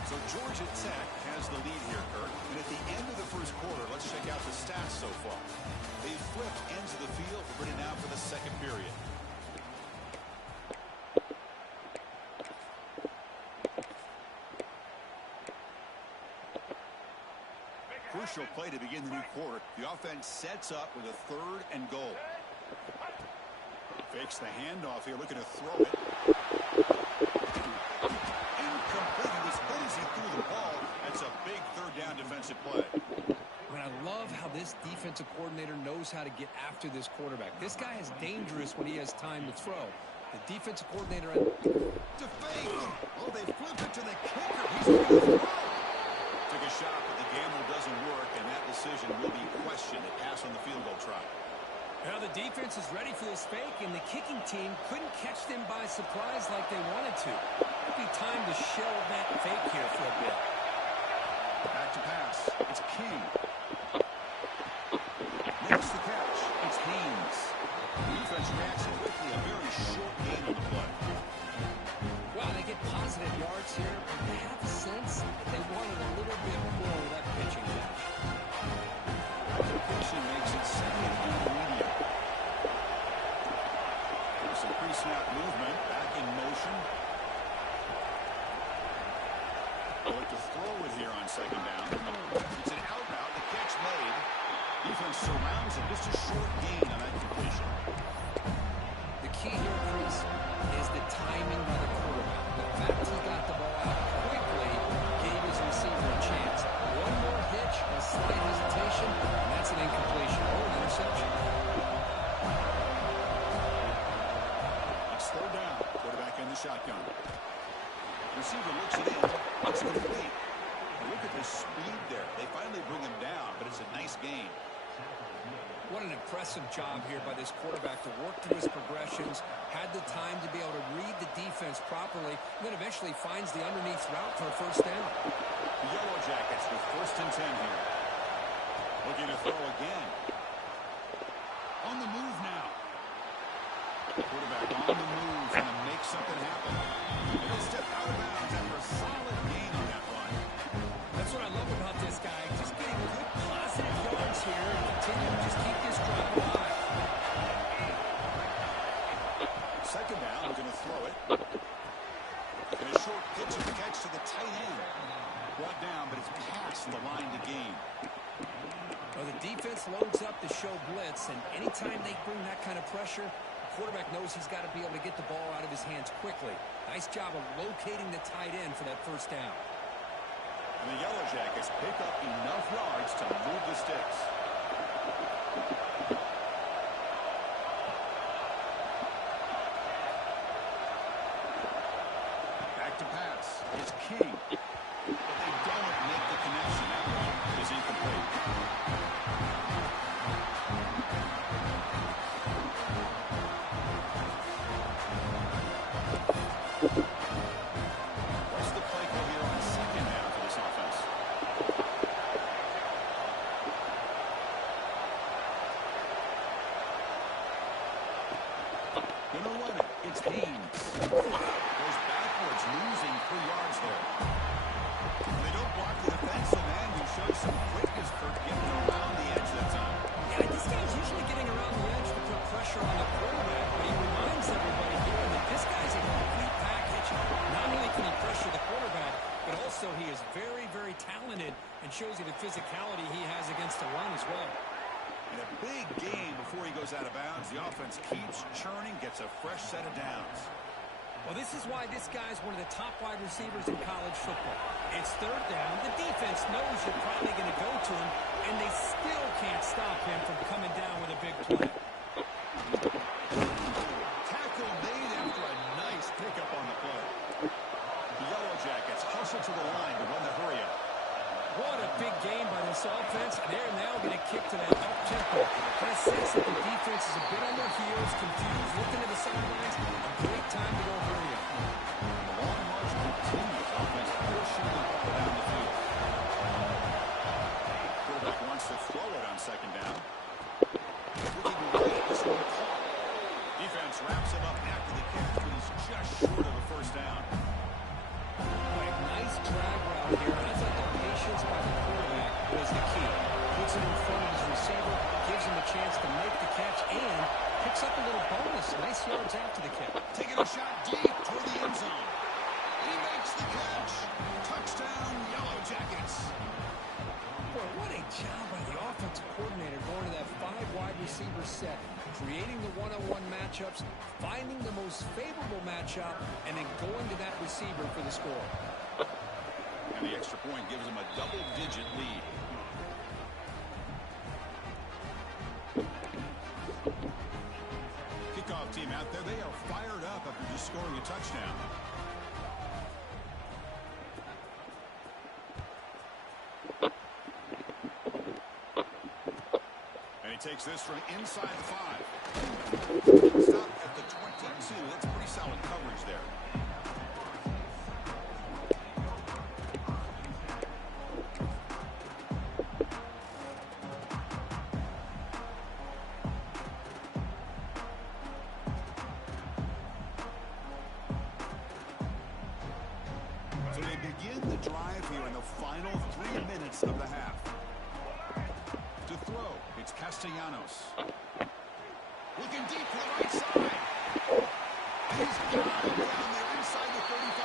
So Georgia Tech has the lead here, Kirk. And at the end of the first quarter, let's check out the stats so far. They've flipped ends of the field, ready now for the second period. crucial play to begin the new quarter. The offense sets up with a 3rd and goal. Fakes the handoff here, looking to throw it. Incomplete. He was good as he threw the ball. That's a big 3rd down defensive play. And I love how this defensive coordinator knows how to get after this quarterback. This guy is dangerous when he has time to throw. The defensive coordinator to fake. Oh, they flip it to the kicker. He's going to throw. Took a shot, but the gamble doesn't work, and that decision will be questioned. A pass on the field goal try. Now the defense is ready for this fake, and the kicking team couldn't catch them by surprise like they wanted to. Might be time to shell that fake here for a bit. Back to pass. It's King. Makes the catch. It's Haynes. The defense reacts quickly. A very short gain on the play. Well, they get positive yards here, but I have a sense that they wanted a little bit more with that pitching catch. Completion makes it 2nd and medium. There's some pre-snap movement. Back in motion. They'll look to throw it here on 2nd down. It's an out route. The catch made. Defense surrounds it. Just a short gain on that completion. The key here, Chris, is the timing by the quarterback. The fact he got the ball out quickly gave his receiver a chance. One more hitch, a slight hesitation, and that's an incompletion. Oh, an interception. It's 3rd down. Quarterback in the shotgun. Receiver looks it in. It's complete. Look at the speed there. They finally bring him down, but it's a nice gain. What an impressive job here by this quarterback to work through his progressions, had the time to be able to read the defense properly, and then eventually finds the underneath route for a 1st down. The Yellow Jackets with 1st and 10 here. Looking to throw again. On the move now. Quarterback on the move, trying to make something happen. And he'll step out of bounds after a solid gain on that run. That's what I love about this guy. Just getting good positive yards here and continue to just keep this drive alive. 2nd down, we're going to throw it. And a short pitch of the catch to the tight end. Brought down, but it's past the line to gain. Well, the defense loads up to show blitz, and anytime they bring that kind of pressure, the quarterback knows he's got to be able to get the ball out of his hands quickly. Nice job of locating the tight end for that 1st down. And the Yellow Jackets pick up enough yards to move the sticks. Back to pass. It's King. But they don't make the connection. That one is incomplete. What's the play call here on 2nd down for this offense? Gonna run it. It's Haynes. Goes backwards, losing 3 yards there. And they don't block the defensive end, who shows some quickness for getting around the edge that time. Yeah, this guy's usually getting around the edge to put pressure on the quarterback, but he reminds everybody here that this guy's a complete package. Not only can he pressure the quarterback, but also he is very, very talented and shows you the physicality he has against the run as well. In a big game before he goes out of bounds, the offense keeps churning, gets a fresh set of downs. Well, this is why this guy's one of the top wide receivers in college football. It's 3rd down. The defense knows you're probably going to go to him, and they still can't stop him from coming down with a big play. Tackle made after a nice pickup on the play. The Yellow Jackets hustle to the line to run the hurry-up. What a big game by this offense. They're now going to kick to that up-tempo. Kind of sense that the defense is a bit on their heels, confused, looking to the sidelines. A great time to go hurry up. The long march continues. Offense pushing the ball down the field. Quarterback wants to throw it on 2nd down. Looking right, this one caught. Defense wraps him up after the catch, but he's just short of a 1st down. Right, nice drag route here. I thought the patience by the quarterback was the key. Puts it in front of his receiver, gives him a chance to make the catch, and picks up a little bonus. Nice yards after the catch. Taking a shot deep toward the end zone. one-on-one matchups, finding the most favorable matchup, and then going to that receiver for the score. And the extra point gives them a double-digit lead. Kickoff team out there. They are fired up after just scoring a touchdown. And he takes this from inside the 5. Stop at the 22. That's pretty solid coverage there. So they begin the drive here in the final 3 minutes of the half. To throw, it's Castellanos. Looking deep to the right side. He's got him down there inside the 35.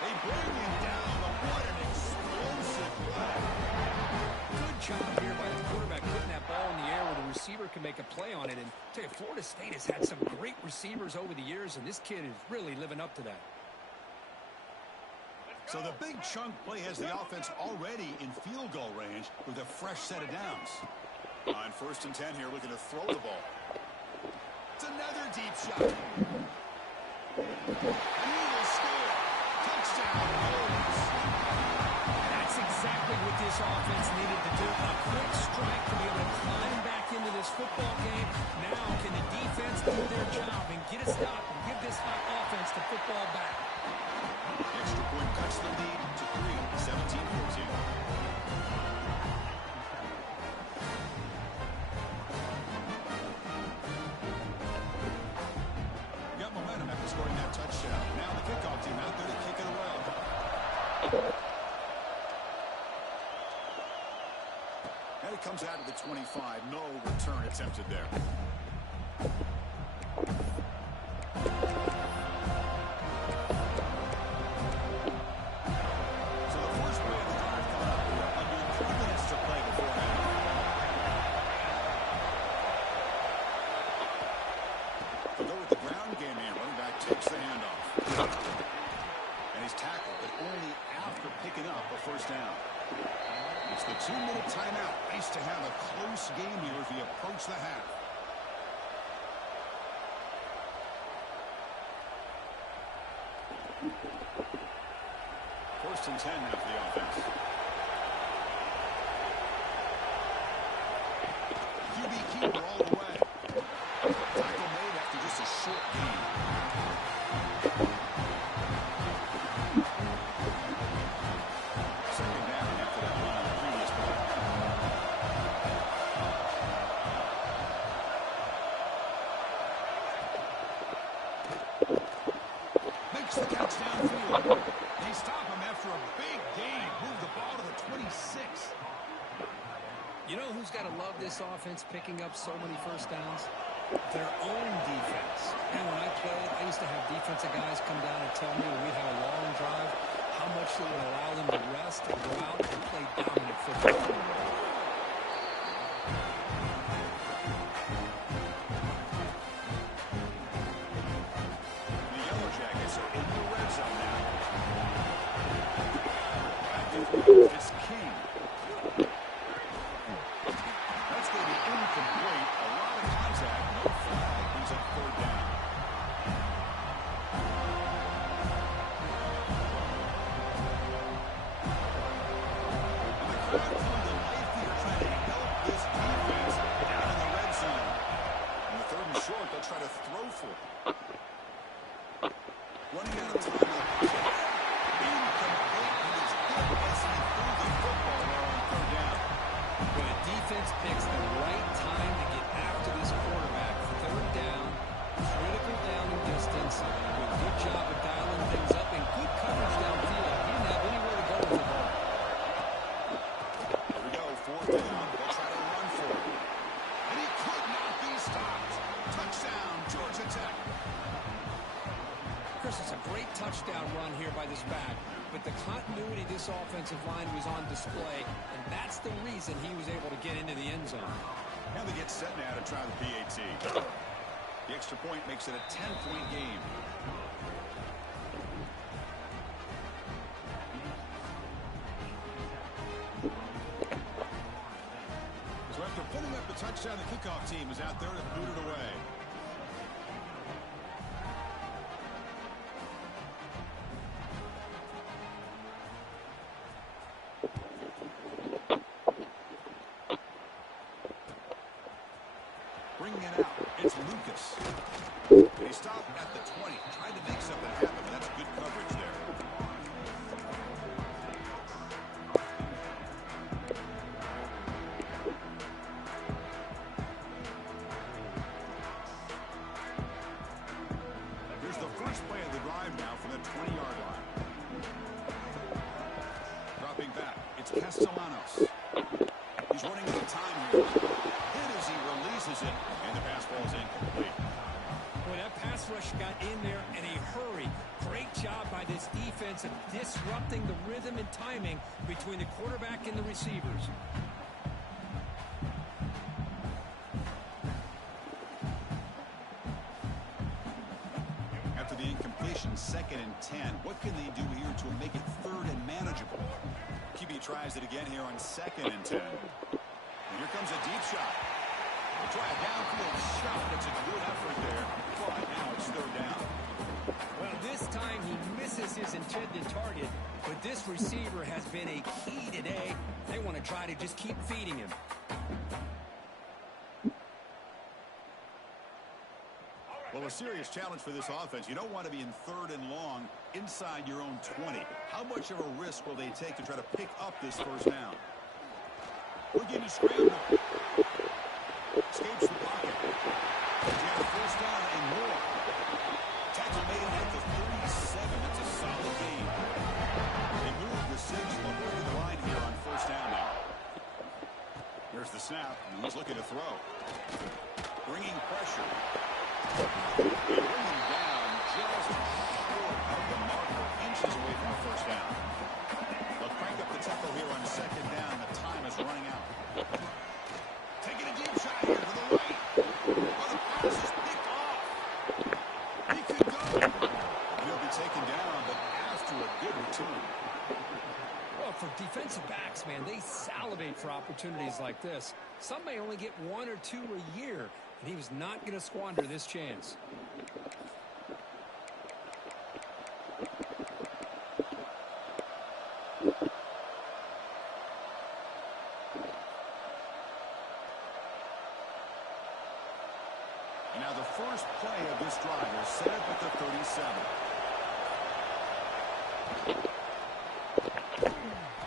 They bring him down, but what an explosive play. Good job here by the quarterback putting that ball in the air where the receiver can make a play on it. And I tell you, Florida State has had some great receivers over the years, and this kid is really living up to that. So the big chunk play has the offense already in field goal range with a fresh set of downs. On 1st and 10 here, looking to throw the ball. It's another deep shot. And he will score. Touchdown, Bulls. That's exactly what this offense needed to do. A quick strike to be able to climb back into this football game. Now can the defense do their job and get a stop and give this hot offense the football back? Extra point cuts the lead to 3, 17-14. Got momentum after scoring that touchdown. Now the kickoff team out there to kick it away. And it comes out of the 25. No return attempted there. Takes the handoff. And he's tackled, but only after picking up a first down. It's the 2-minute timeout. Nice to have a close game here as we approach the half. First and 10 now for the offense. QB keeper all the way. Tackle made after just a short gain. Second down after that run on the previous play. Makes the catch downfield. They stop him after a big gain. Move the ball to the 26. You know who's got to love this offense picking up so many first downs? Their own defense. And when I played, I used to have defensive guys come down and tell me when we had a long drive how much it would allow them to rest and go out and play dominant football. The Yellow Jackets are in the red zone now. It's King. That's going to be incomplete. A lot of contact. No flag. He's at 3rd down. And the crowd come to life here trying to help this defense down in the red zone. On the 3rd and short, they'll try to throw for it. Running out of time in the pocket. Incomplete. He was hit as he threw the football there on 3rd down. When a defense picks the right time to get after this quarterback, 3rd down, critical down and distance, do a good job of dialing things up and good coverage downfield. He didn't have anywhere to go with the ball. Here we go, 4th down. They'll try to run for it. And he could not be stopped. Touchdown, Georgia Tech. Chris, it's a great touchdown run here by this back, but the continuity of this offensive line was on display, and that's the reason he was able to get into the end zone. Now they get set now to try the PAT. The extra point makes it a 10-point game. So after putting up the touchdown, the kickoff team is out there to boot it away. Bringing it out, it's Lucas. And he stopped at the 20, trying to make something happen, but that's good coverage there. Here's the first play of the drive now from the 20-yard line. Dropping back, it's Castellanos. He's running out of time here. Hit as he releases it, and the pass ball is incomplete. Well, that pass rush got in there in a hurry. Great job by this defense of disrupting the rhythm and timing between the quarterback and the receivers. After the incompletion, 2nd and 10. What can they do here to make it 3rd and manageable? QB tries it again here on 2nd and 10. And here comes a deep shot. They try a downfield shot. It's a good effort there. But now it's 3rd down. Well, this time he misses his intended target, but this receiver has been a key today. They want to try to just keep feeding him. Well, a serious challenge for this offense. You don't want to be in 3rd and long inside your own 20. How much of a risk will they take to try to pick up this 1st down? Looking to scramble. Escapes the pocket. He's got a 1st down and more. Tackle made at the 37. That's a solid gain. They move the 6 over to the line here on 1st down now. Here's the snap, and he's looking to throw. Bringing pressure. And bringing down just short of the marker, inches away from the 1st down. They'll crank up the tempo here on 2nd down. The time is running out. Taking a deep shot here to the right. Oh, the pass is picked off. He could go. He'll be taken down, but after a good return. Well, for defensive backs, man, they salivate for opportunities like this. Some may only get 1 or 2 a year, and he was not going to squander this chance. And now the first play of this drive is set up at the 37.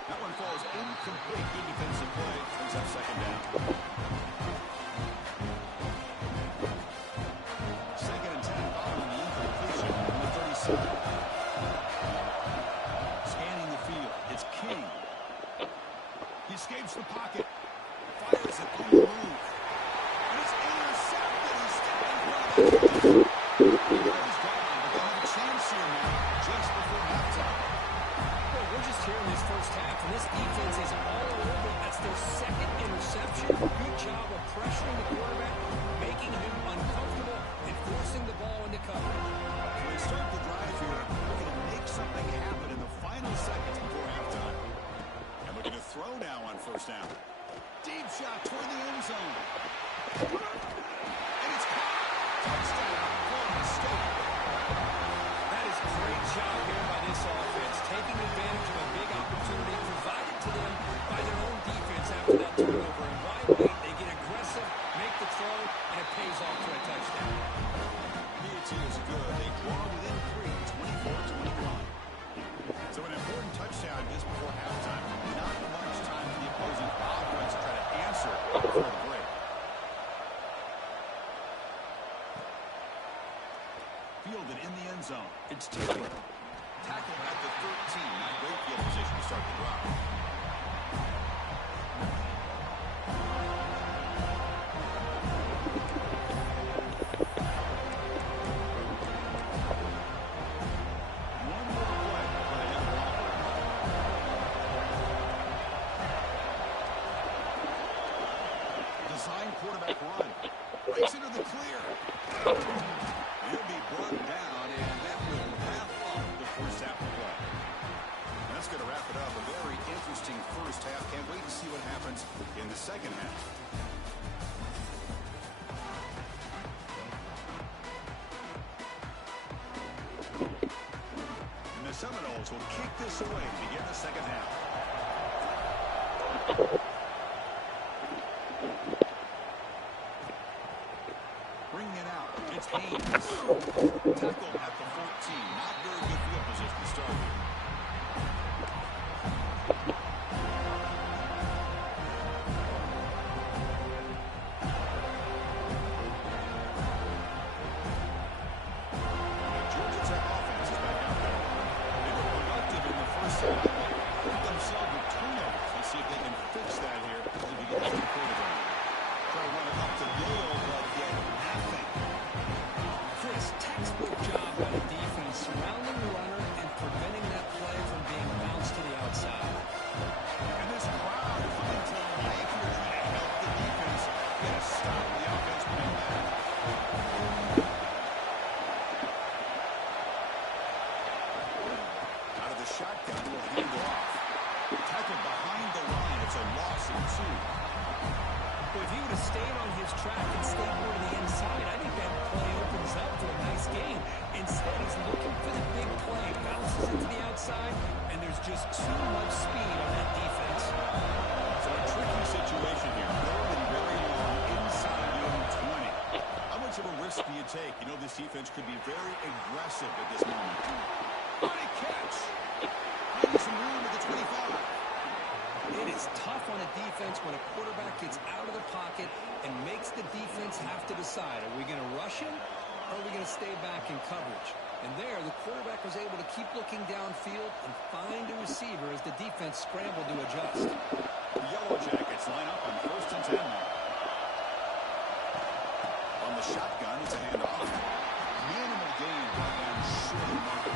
That one falls incomplete. Good defensive play. Brings up 2nd down. 2nd and 10 following the incompletion on the 37. Scanning the field. It's King. He escapes the pocket. Fires it on the move. And it's intercepted. He's standing in front of the He's down, but they'll have a chance here now just before halftime. Well, we're just here in this 1st half, and this defense is all over. That's their 2nd interception. Good job of pressuring the quarterback, making him uncomfortable, and forcing the ball into cover. When they start the drive here, looking to make something happen in the final seconds before halftime. And looking to throw now on 1st down. Deep shot toward the end zone. And it's caught. Touchdown, Florida State. That is a great job here by this offense, taking advantage of a big opportunity provided to them by their own defense after that turnover. And right away, they get aggressive, make the throw, and it pays off for a touchdown. PAT is good. They draw within 3, 24-21. So an important touchdown just before halftime. Not much time for the opposing offense to try to answer for the break. Fielded in the end zone. It's Taylor. Tackled at the 13. Not great field position to start the drive. One more play for the young Design quarterback run. Breaks into the clear. first half of play. That's going to wrap it up. A very interesting first half. Can't wait to see what happens in the second half. And the Seminoles will kick this away to begin the second half. Bringing it out. It's Haynes. Tackle at the 14. Not very good field position to start here. Georgia Tech offense is back out there. They were productive in the first half. Put themselves with turnovers. Let's see if they can fix that here as we get the third quarter going. Try to run it up to Yale, but yet nothing. Chris, textbook job by the defense, surrounding the runner and preventing that play from being bounced to the outside. And this crowd coming to life here trying to help the defense get a stop. The offense playing back. Out of the shotgun, will hand it off. Tackle behind the line. It's a loss of 2. But if he would have stayed on his track and stayed more to the inside, I think that play opens up for a nice game. Instead, he's looking for the big play, bounces it to the outside, and there's just too much speed on that defense. So a tricky situation here. Third and very long inside your own 20. How much of a risk do you take? You know this defense could be very aggressive at this moment. Great catch. Finding some room at the 25. It is tough on a defense when a quarterback gets out of the pocket and makes the defense have to decide, are we going to rush him or are we going to stay back in coverage? And there, the quarterback was able to keep looking downfield and find a receiver as the defense scrambled to adjust. The Yellow Jackets line up on 1st and 10 now. On the shotgun, it's a handoff. Minimal gain on short mark.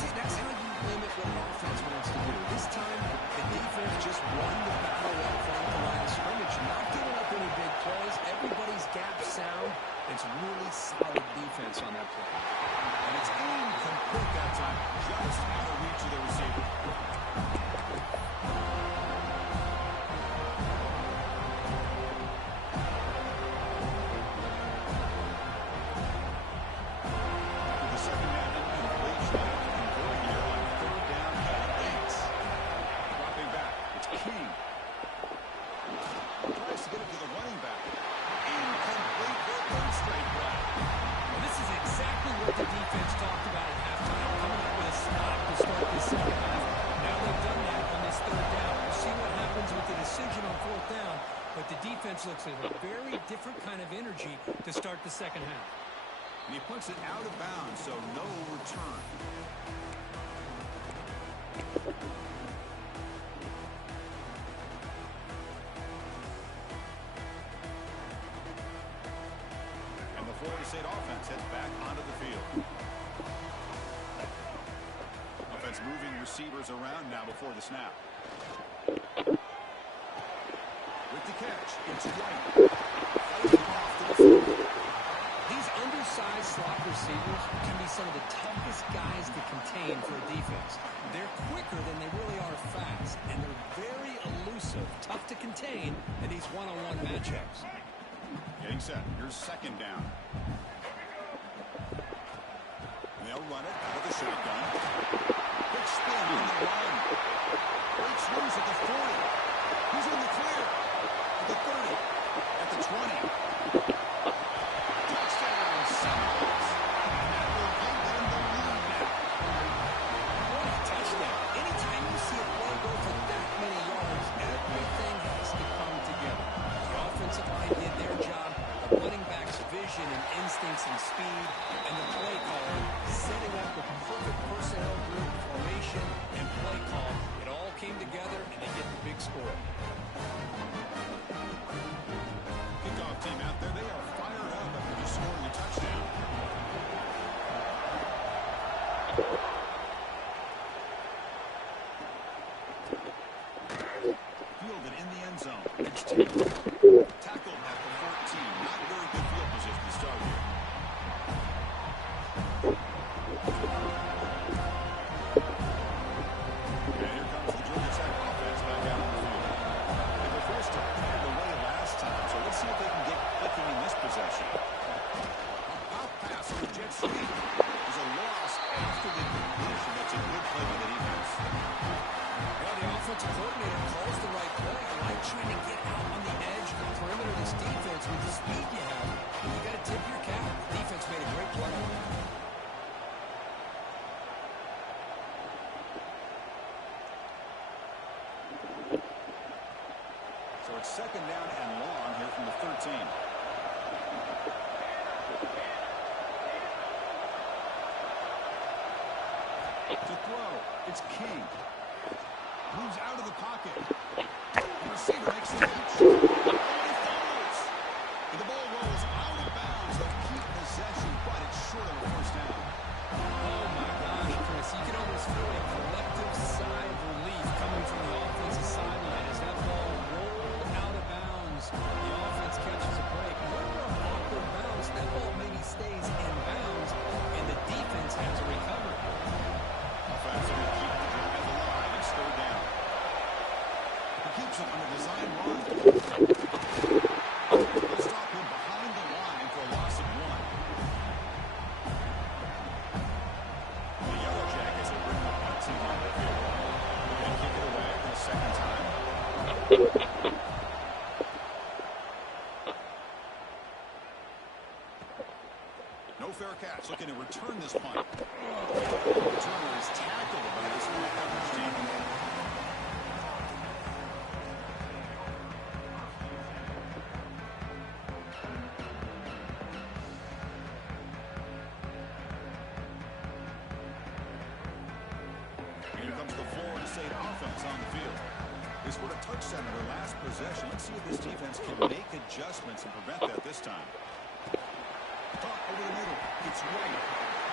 See, that's how you limit what offense wants to do. This time, the defense just won the battle up front the line of scrimmage, not giving up any big plays. Everybody's gap sound. It's really solid defense on that play. And it's incomplete that time, just out of reach of the receiver. With the second down incomplete, trying to convert here on 3rd down and 8. Dropping back, it's King. Tries to get it to the running back. Incomplete for a 3rd straight play. Well, this is exactly what the defense talked about at halftime, coming up with a stop to start the second half. Now they've done that on this 3rd down. We'll see what happens with the decision on 4th down, but the defense looks like a very different kind of energy to start the second half. And he puts it out of bounds, so no return. And the Florida State offense heads back onto the field. Offense moving receivers around now before the snap. With the catch, it's White. Fighting off to the field. These undersized slot receivers can be some of the toughest guys to contain for a defense. They're quicker than they really are fast, and they're very elusive, tough to contain in these one-on-one matchups. Getting set. Here's 2nd down. And they'll run it out of the shotgun. Big spin on the run. Breaks loose at the 40. He's in the clear. At the 30. At the 20. Touchdown, Seminoles. And that will give them the lead now. What a touchdown. Anytime you see a play go for that many yards, everything has to come together. The offensive line did their job, the running back's vision and instincts and speed, and the play caller setting up the perfect personnel group, formation, and play call. It all came together, and they get the big score. Kickoff team out there. They are fired up after just scoring a touchdown. Fielded in the end zone. It's Taylor. Tackled at the 14. Not very good field position to start here. completion. That's a good play by the defense. Well, the offensive coordinator calls the right play. I like trying to get out on the edge of the perimeter of this defense with the speed you have. You got to tip your cap. The defense made a great play. So it's second down and long here from the 13. To throw, it's King. Moves out of the pocket. The receiver makes the catch. And he fumbles. And the ball rolls out of bounds. They'll keep possession, but it's short of a first down. Oh, my gosh, Chris. You can almost feel a collective sigh of relief coming from the offensive sideline as that ball rolled out of bounds. The offense catches a break. What an awkward bounce. That ball maybe stays in bounds, and the defense has a recovery. Offense to keep the drive alive and slow down. He keeps it on a design run. They'll stop him behind the line for a loss of 1. The Yellow Jackets will bring up on 200 here. We're going to kick it away for the second time. No fair catch. Looking to return this punt. Returner is tackled by this full coverage team. Here comes the Florida State offense on the field. They scored a touchdown in their last possession. Let's see if this defense can make adjustments and prevent that this time. Top over the middle. It's White.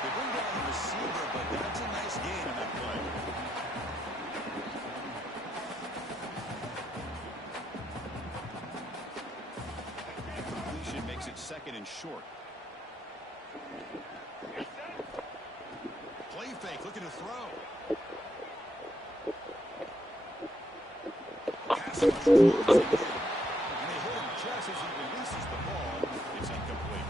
They bring down the receiver, but that's a nice gain in that play. Completion makes it second and short. Play fake, looking to throw. Pass rush closes it in. And they hit him just as he releases the ball. It's incomplete.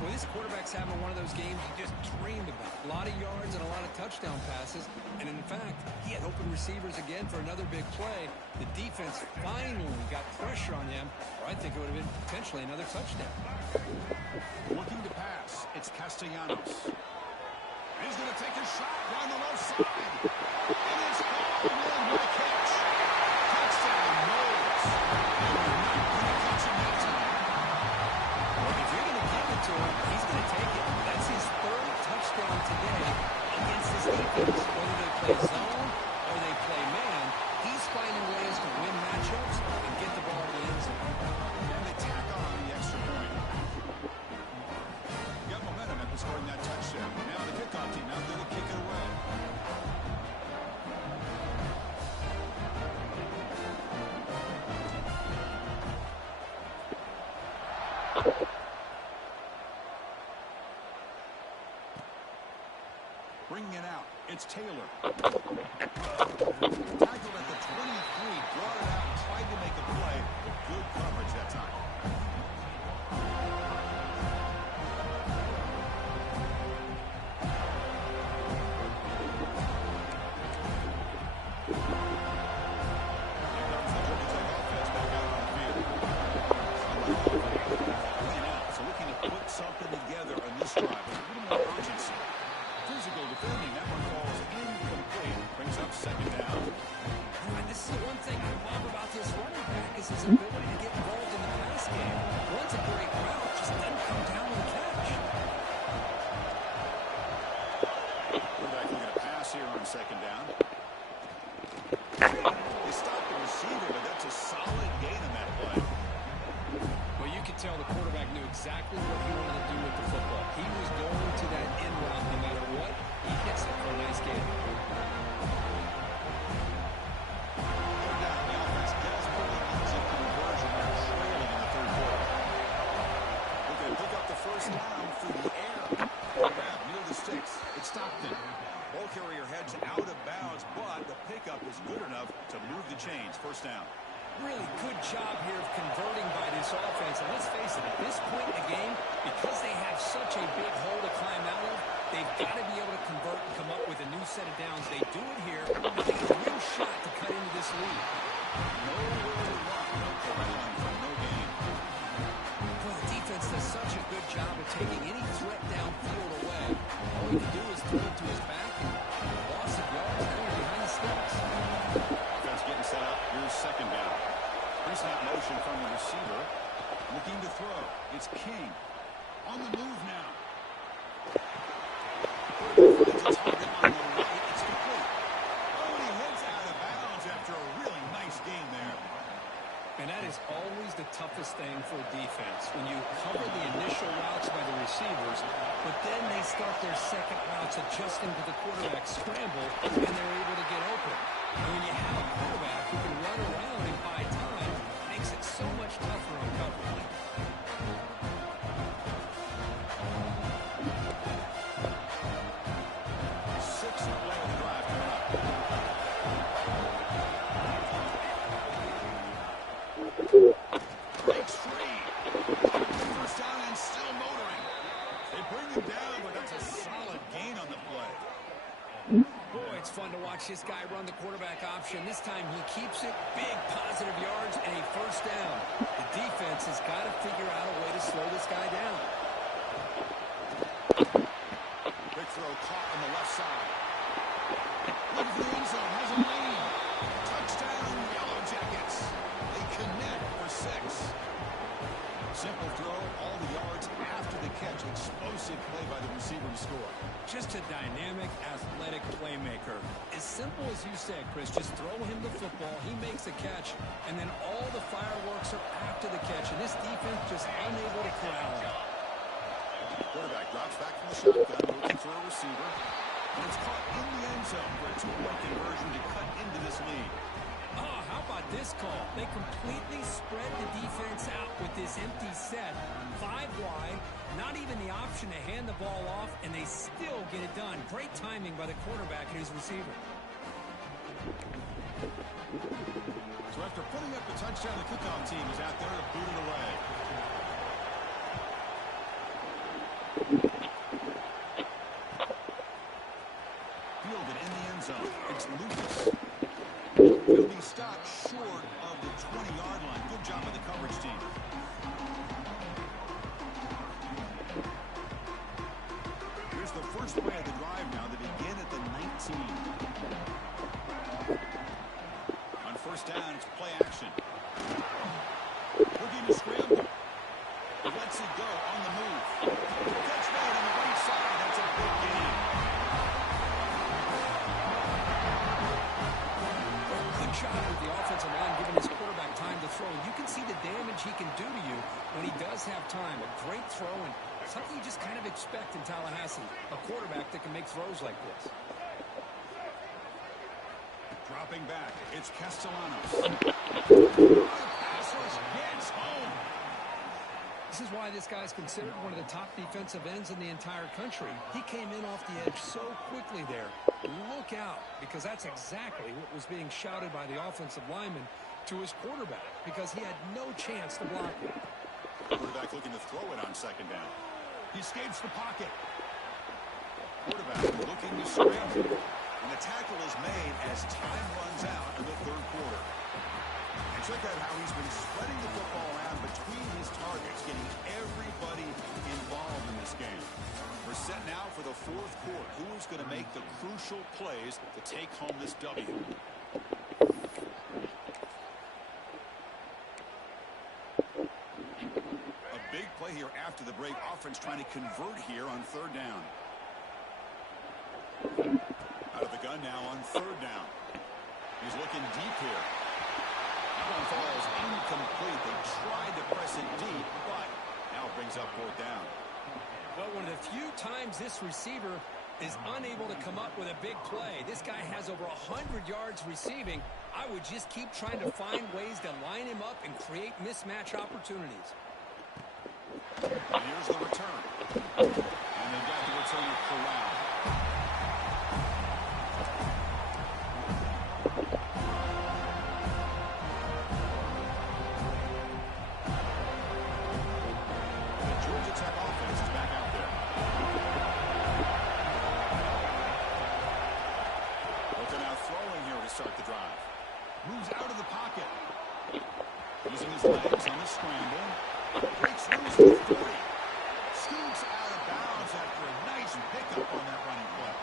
Well, this quarterback's having one of those games you just dreamed about. A lot of yards and a lot of touchdown passes. And in fact, he had open receivers again for another big play. The defense finally got pressure on him, or I think it would have been potentially another touchdown. Looking to pass. It's Castellanos. He's going to take a shot down the left side. And it's hauled in with a catch. Touchdown, Knowles. And they're not going to catch him that time. Well, if you're going to give it to him, he's going to take it. That's his third touchdown today against this defense. Whether they play zone or they play man, he's finding ways to win matchups and get the ball to the end zone. And they tack on the extra point. Got momentum after scoring that touchdown. Now the kickoff team out there to kick it away. Bringing it out, it's Taylor. Tackled at the 23, brought it out, tried to make a play, but good coverage that time. Here comes the Georgia Tech offense back out on the field. So looking to put something together on this drive with a little more urgency. Physical defending, that one falls incomplete. Brings up second down. And this is the one thing I love about this running back is his ability to get involved in the pass game. Runs a great route, just doesn't come down with a catch. Quarterback looking to pass here on second down. They stopped the receiver, but that's a solid gain in that play. Well, you could tell the quarterback knew exactly what he wanted to do with the football. He was going to that end route no matter what. He hits it for a nice gain. No doubt the offense desperately needs a conversion. They're trailing in the third quarter. Looking to pick up the first down through the air. Grab near the sticks. It's Stockton. Ball carrier heads out of bounds, but the pickup is good enough to move the chains. First down. Really good job here of converting by this offense. And let's face it, at this point in the game, because they have such a big hole to climb out of, they've got to be able to convert and come up with a new set of downs. They do it here. They get a real shot to cut into this lead. Nowhere to run. Corralling from no gain. Well, the defense does such a good job of taking any threat downfield away. All he can do is throw it to his back and loss of yards there behind the sticks. Offense getting set up. Here's second down. Pre-snap motion from the receiver. Looking to throw. It's King. On the move now. Finds a target on the right. It's complete. Oh, and he heads out of bounds after a really nice game there. And that is always the toughest thing for a defense, when you cover the initial routes by the receivers, but then they start their second routes adjusting to the quarterback scramble, and they're able to get open. And when you have a quarterback who can run around and buy time, it makes it so much tougher on coverage. Breaks free. First down and still motoring. They bring him down, but that's a solid gain on the play. Boy, it's fun to watch this guy run the quarterback option. This time he keeps it, big positive yards, and a first down. The defense has got to figure out a way to slow this guy down. Big throw caught on the left side. Looking for the end zone, has a lead. Touchdown, Yellow Jackets. They connect for 6. Simple throw, all the yards after the catch. Explosive play by the receiver to score. Just a dynamic, athletic playmaker. As simple as you said, Chris, just throw him the football, he makes a catch, and then all the fireworks are after the catch, and this defense just unable to corral him. Quarterback drops back from the shotgun, looking for a receiver. And it's caught in the end zone for a 2-point conversion to cut into this lead. Oh, how about this call? They completely spread the defense out with this empty set. 5 wide, not even the option to hand the ball off, and they still get it done. Great timing by the quarterback and his receiver. So after putting up the touchdown, the kickoff team is out there to boot it away. Fielded in the end zone. It's Lucas. Will be stopped short of the 20-yard line. Good job by the coverage team. Here's the first play of the drive now. They begin at the 19. On first down, it's play action. Looking to scramble. Lets it go on the move. Catch made on the right side. That's a big gain. Good job with the offensive line giving his quarterback time to throw. You can see the damage he can do to you when he does have time. A great throw and something you just kind of expect in Tallahassee. A quarterback that can make throws like this. Dropping back, it's Castellanos. Pass rush gets home. This is why this guy's considered one of the top defensive ends in the entire country. He came in off the edge so quickly there. Look out, because that's exactly what was being shouted by the offensive lineman to his quarterback, because he had no chance to block it. Quarterback looking to throw it on second down. He escapes the pocket. Quarterback looking to scramble. And the tackle is made as time runs out in the third quarter. And check out how he's been spreading the football around between his targets, getting everybody involved in this game. We're set now for the fourth quarter. Who is going to make the crucial plays to take home this W? A big play here after the break. Offense trying to convert here on third down. Out of the gun now on third down. He's looking deep here. That one falls incomplete. They tried to press it deep, but now it brings up fourth down. Well, one of the few times this receiver is unable to come up with a big play. This guy has over 100 yards receiving. I would just keep trying to find ways to line him up and create mismatch opportunities. And here's the return. And they've got the returner corralled. start the drive. Moves out of the pocket. Using his legs on the scramble. Breaks loose at 40. Scoots out of bounds after a nice pickup on that running play.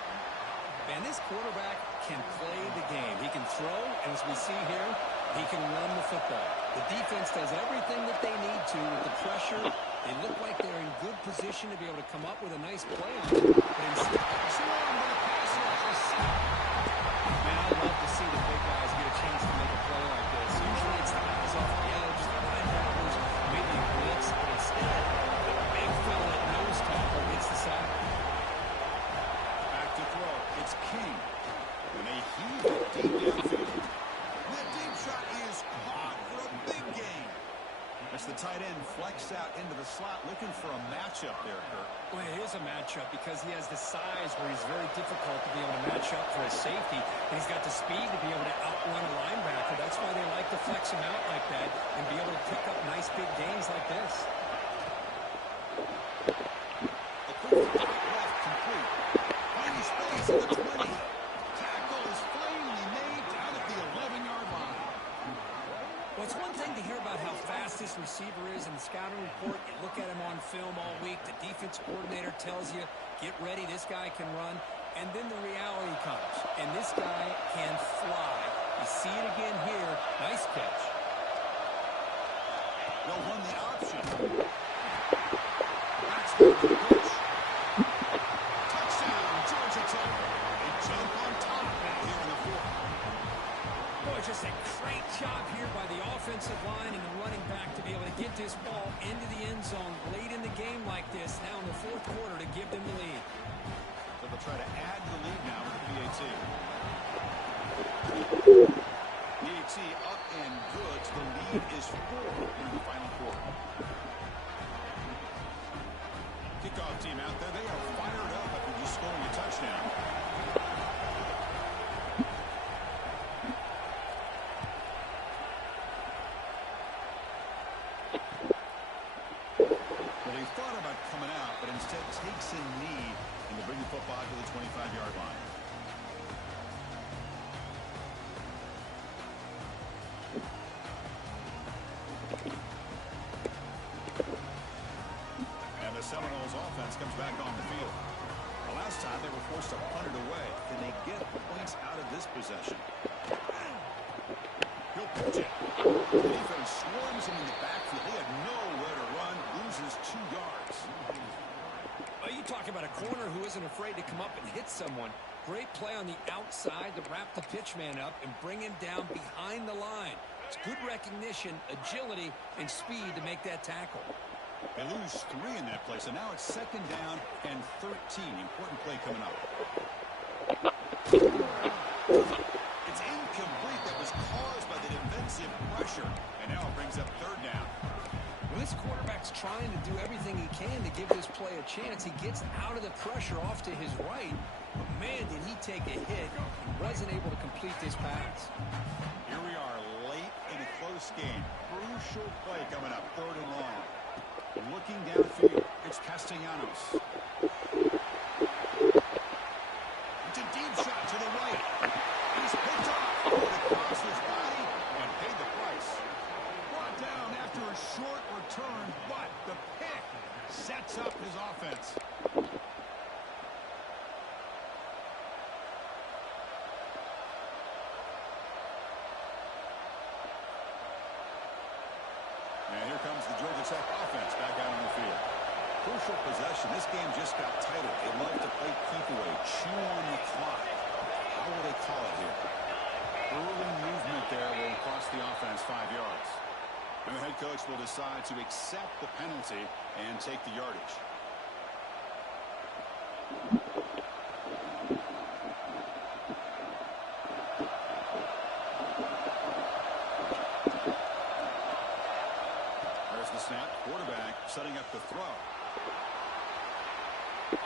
And this quarterback can play the game. He can throw, and as we see here, he can run the football. The defense does everything that they need to with the pressure. They look like they're in good position to be able to come up with a nice play on it. But instead, man, I love to see the big guys get a chance to make a play like this. Usually it's the guys off the edge, the linebackers, maybe a blitz, but instead, the big fella at nose tackle gets the sack. Back to throw. It's King. And they heave it deep downfield. The deep shot is caught for a big gain. As the tight end flex out into the slot, looking for a matchup there, Kirk. Well, it is a matchup because he has the size where he's very difficult to be able to match up for his safety. And he's got the speed to be able to outrun a linebacker. That's why they like to flex him out like that and be able to pick up nice big gains like this. A quick top left complete. Finding space at the 20. Tackle is finally made down at the 11-yard line. Well, it's one thing to hear about how fast this receiver is in the scouting report. You look at him on film all week. The defense coordinator tells you, get ready, this guy can run. And then the reality comes, and this guy can fly. You see it again here. Nice catch. They'll run the option. That's the pitch. Touchdown, Georgia Tech. They jump on top here in the fourth. Boy, just a great job here by the offensive line and the running back to be able to get this ball into the end zone late in the game like this, now in the fourth quarter, to give them the lead. So they'll try to add to the lead now with the PAT. PAT up and good. The lead is 4 in the final quarter. Kickoff team out there. They are fired up after just scoring a touchdown. Well, they thought about coming out, but instead takes a knee and to bring the football to the 25-yard line. And the Seminoles offense comes back on the field. The last time they were forced to punt it away. Can they get points out of this possession? He'll pitch it. The defense swarms him in the backfield. He had nowhere to run, loses 2 yards. Well, you talk about a corner who isn't afraid to come up and hit someone. Great play on the outside to wrap the pitch man up and bring him down behind the line. It's good recognition, agility, and speed to make that tackle. They lose 3 in that play, so now it's 2nd down and 13. Important play coming up. It's incomplete. That was caused by the defensive pressure, and now it brings up 3rd down. Well, this quarterback's trying to do everything he can to give this play a chance. He gets out of the pressure off to his right, but man, did he take a hit. He wasn't able to complete this pass. Here we are late in a close game. Crucial play coming up, 3rd and long. Looking downfield, it's Castellanos. It's a deep shot to the right. He's picked off. Across his body and paid the price. Brought down after a short return, but the pick sets up his offense. And here comes the Georgia Tech offense back out on the field. Crucial possession. This game just got tighter. They love to play keep away, chew on the clock. How will they call it here? Early movement there will cost the offense 5 yards. And the head coach will decide to accept the penalty and take the yardage. There's the snap. Quarterback setting up the throw.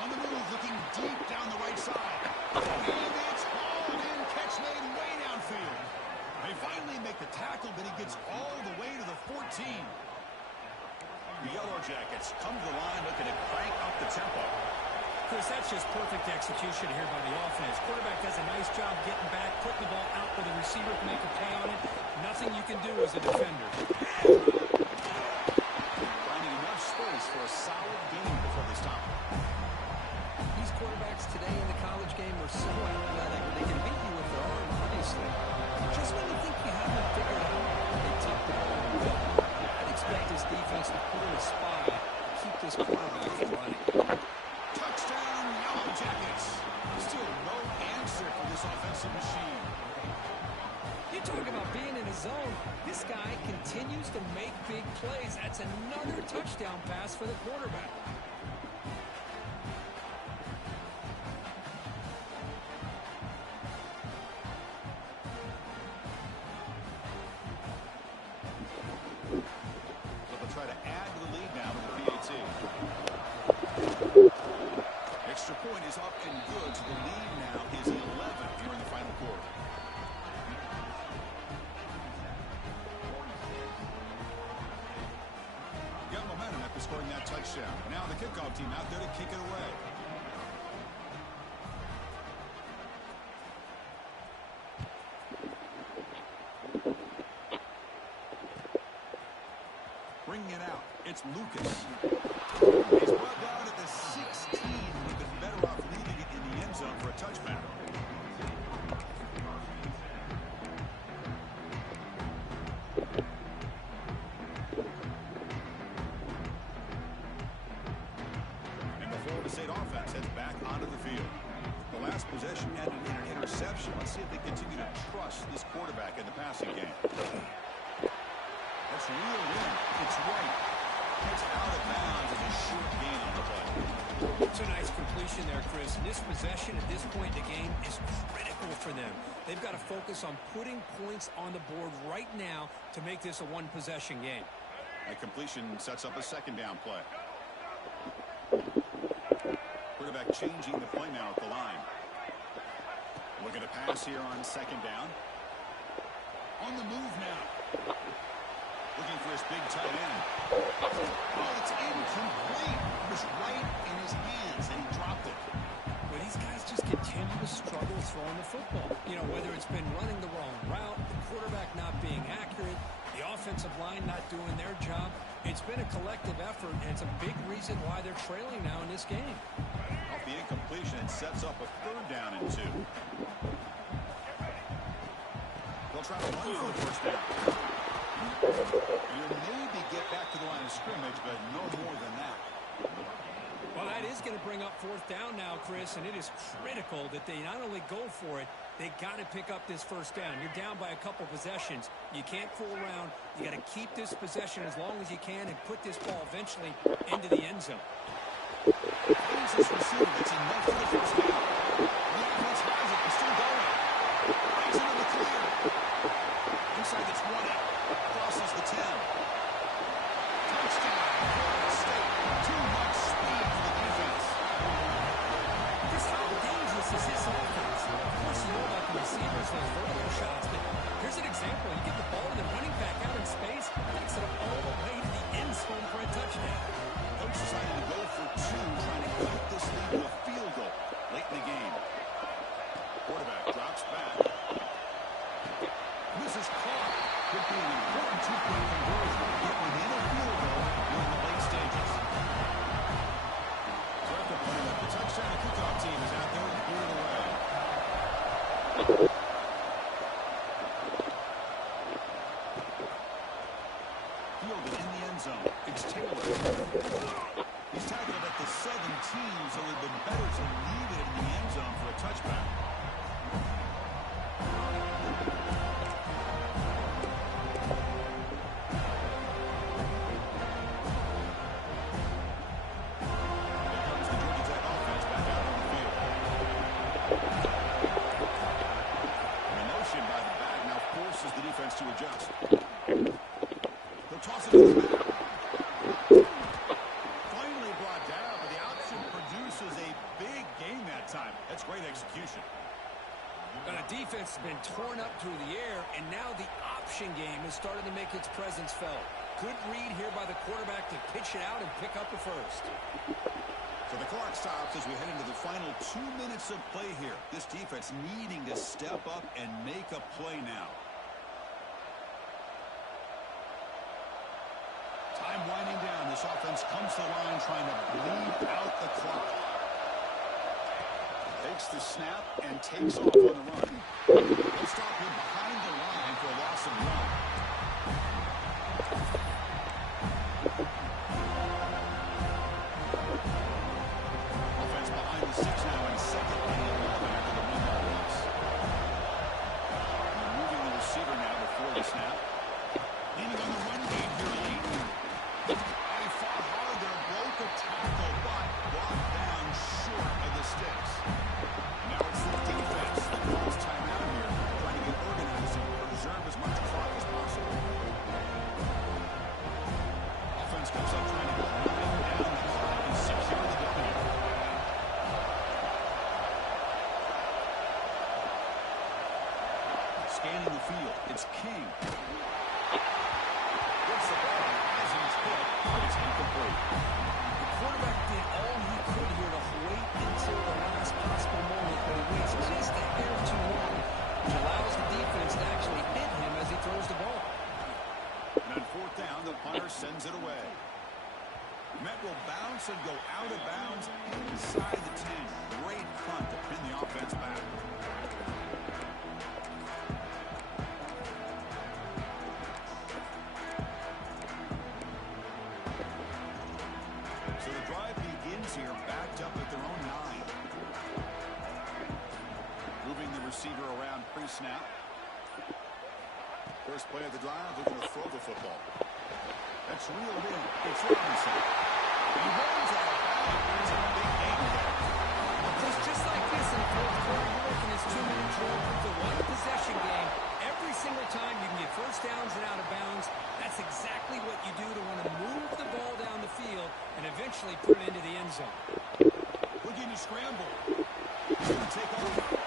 On the move, looking deep down the right side. And it's hauled in. Catch made way downfield. They finally make the tackle, but he gets all the way to the 14. The Yellow Jackets come to the line looking to crank up the tempo. Chris, that's just perfect execution here by the offense. Quarterback does a nice nice job getting back, putting the ball out where the receiver can make a play on it. Nothing you can do as a defender. Finding enough space for a solid game before they stop it. These quarterbacks today in the college game are so athletic. They can beat you with their arm, obviously. Just when you think you have it figured out, they tip the ball and go. I'd expect this defense to put in a spy to keep this quarterback from running. Touchdown, Yellow Jackets. Still no answer for this offensive machine. You talk about being in a zone. This guy continues to make big plays. That's another touchdown pass for the quarterback. So they'll try to add to the lead now with the PAT. Extra point is up and good. So the lead now is 11 here in the final quarter. Got momentum after scoring that touchdown. Now the kickoff team out there to kick it away. Bringing it out, it's Lucas. He's brought down at the 16. Would have been better off leaving it in the end zone for a touchback. And the Florida State offense heads back onto the field. The last possession ended in an interception. Let's see if they continue to trust this quarterback in the passing game. That's real in. It's right. It's out of bounds as a short gain on the play. It's a nice completion there, Chris. This possession at this point in the game is critical for them. They've got to focus on putting points on the board right now to make this a one-possession game. That completion sets up a second down play. Quarterback changing the play now at the line. Looking to pass here on second down. On the move now. Looking for his big tight end. Oh, it's incomplete. It was right in his hands, and he dropped it. Well, these guys just continue to struggle throwing the football. You know, whether it's been running the wrong route, the quarterback not being accurate, the offensive line not doing their job. It's been a collective effort, and it's a big reason why they're trailing now in this game. Off the incompletion, it sets up a third down and 2. They'll try to run for the first down. You'll maybe get back to the line of scrimmage, but no more than that. Well, that is going to bring up fourth down now, Chris, and it is critical that they not only go for it, they got to pick up this first down. You're down by a couple possessions. You can't fool around. You got to keep this possession as long as you can and put this ball eventually into the end zone. Finds this receiver. That's enough for the first down. The offense has it. They're still going. He's into the clear. Inside the 20. Crosses the 10. Touchdown. Florida State. Too much speed for the defense. Just how dangerous is this offense? Of course, you know about the receivers, those vertical shots, but here's an example. You get the ball to the running back out in space, takes it all the way to the end zone for a touchdown. Coach decided to go for 2, trying to cut this lead to a field goal late in the game. Quarterback drops back. This is caught. Could be an important 2-point conversion. Get within a field goal in the late stages. So after putting up the touchdown, the kickoff team is out there to clear it away. Fielded in the end zone. It's Taylor. He's tackled at the 17, so it would have been better to leave it in the end zone for a touchback. To adjust. They'll toss it to the back. Finally brought down, but the option produces a big gain that time. That's great execution. And the defense has been torn up through the air, and now the option game is starting to make its presence felt. Good read here by the quarterback to pitch it out and pick up the first. So the clock stops as we head into the final 2 minutes of play here. This defense needing to step up and make a play now. Time winding down. This offense comes to the line trying to bleed out the clock. Takes the snap and takes off on the run. They'll stop him behind the line for a loss of 1. Scanning the field, it's King. Gets the ball as he's hit, but it's incomplete. The quarterback did all he could here to wait until the last possible moment, but he waits just a hair too long, which allows the defense to actually hit him as he throws the ball. And on 4th down, the punter sends it away. Met will bounce and go out of bounds inside the 10. Great punt to pin the offense back. So the drive begins here, backed up at their own 9. Moving the receiver around pre-snap. First play of the drive, they're going to throw the football. That's reeled in. It's Robinson. He runs out of bounds. It's a big game there. Just like this in the 4th quarter, you're looking at this 2-minute drill. It's a one-possession game. Every single time you can get first downs and out of bounds, that's exactly what you do to want to move the ball down the field and eventually put it into the end zone. Looking to scramble. He's going to take off.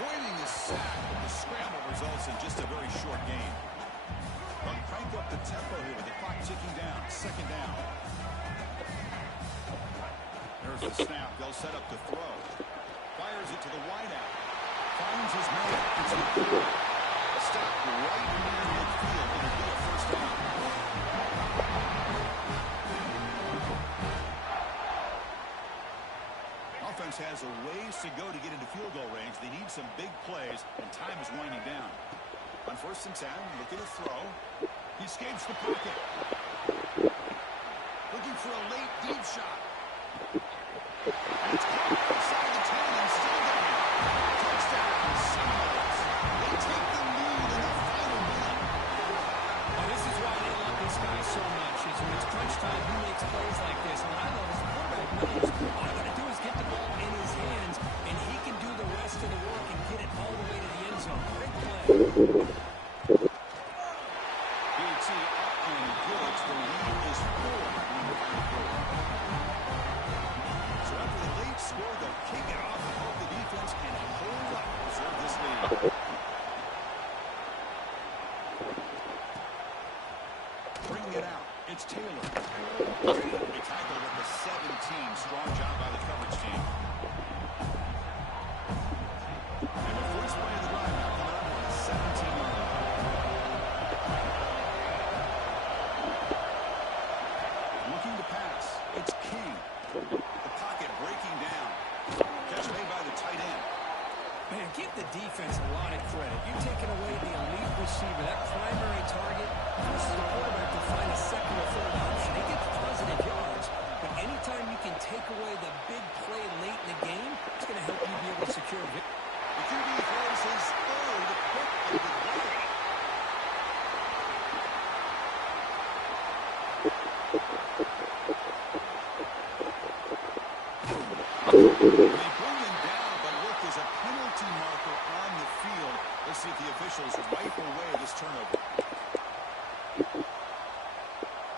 Avoiding the sack. The scramble results in just a very short game. They'll crank up the tempo here with the clock ticking down. 2nd down. There's the snap. They'll set up to throw. Fires it to the wideout. Finds his man. It's a stop right near midfield. It'll be a first down. Offense has a ways to go to get into field goal range. They need some big plays, and time is winding down. On 1st and 10, looking to throw. He escapes the pocket. Looking for a late deep shot. And it's caught outside the 10 and still going. Touchdown, Seminoles. They take the lead in the final minute. Well, this is why they love this guy so much. Is when it's crunch time, he makes plays like this. And what I love is the quarterback knows all you got to do is get the ball in his hands, and he can do the rest of the work and get it all the way to the end zone. Great play. BT up and good. The lead is 4 in the final quarter. So after the late score, they'll kick it off and hope the defense can hold up, preserve this lead. Bringing it out, it's Taylor. They tackle with the 17. Strong job by the coverage team. And the first play of the drive now coming up on the 17-yard line. Looking to pass, it's King. The pocket breaking down. Catch made by the tight end. Man, give the defense a lot of credit. You're taking away the elite receiver, that primary target, forces the quarterback to find a second or third option. He gets positive yards, but anytime you can take away the big play late in the game, it's going to help you be able to secure a victory. The QB throws his 3rd pick of the day. They bring him down, but look, there's a penalty marker on the field. Let's see if the officials wipe away this turnover.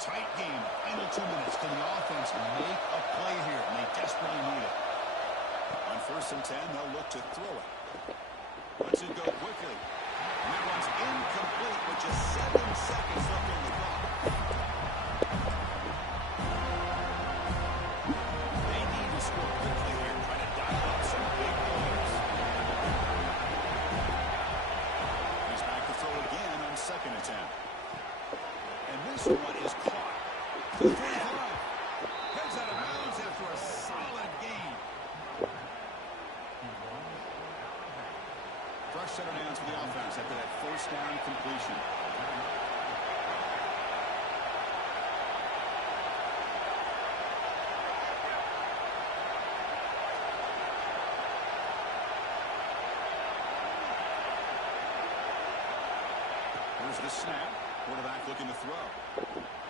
Tight game. Final 2 minutes. Can the offense make a play here? And they desperately need it. On 1st and 10, they'll look to throw it. Lets it go quickly. And that one's incomplete with just 7 seconds left on the clock. They need to This one is caught. To the 45. Heads out of bounds after a solid gain. Fresh set of downs for the offense after that first down completion. Here's the snap. Quarterback looking to throw.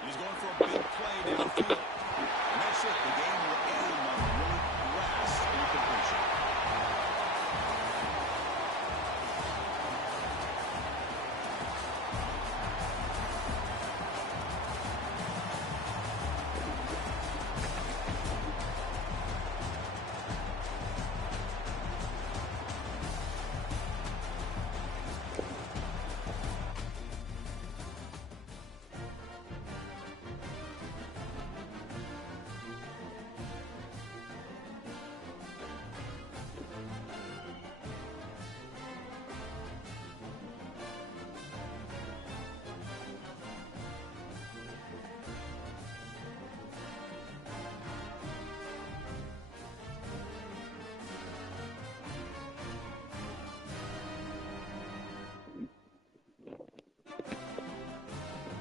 He's going for a big play downfield. And that's it. The game will end on a road last incompletion.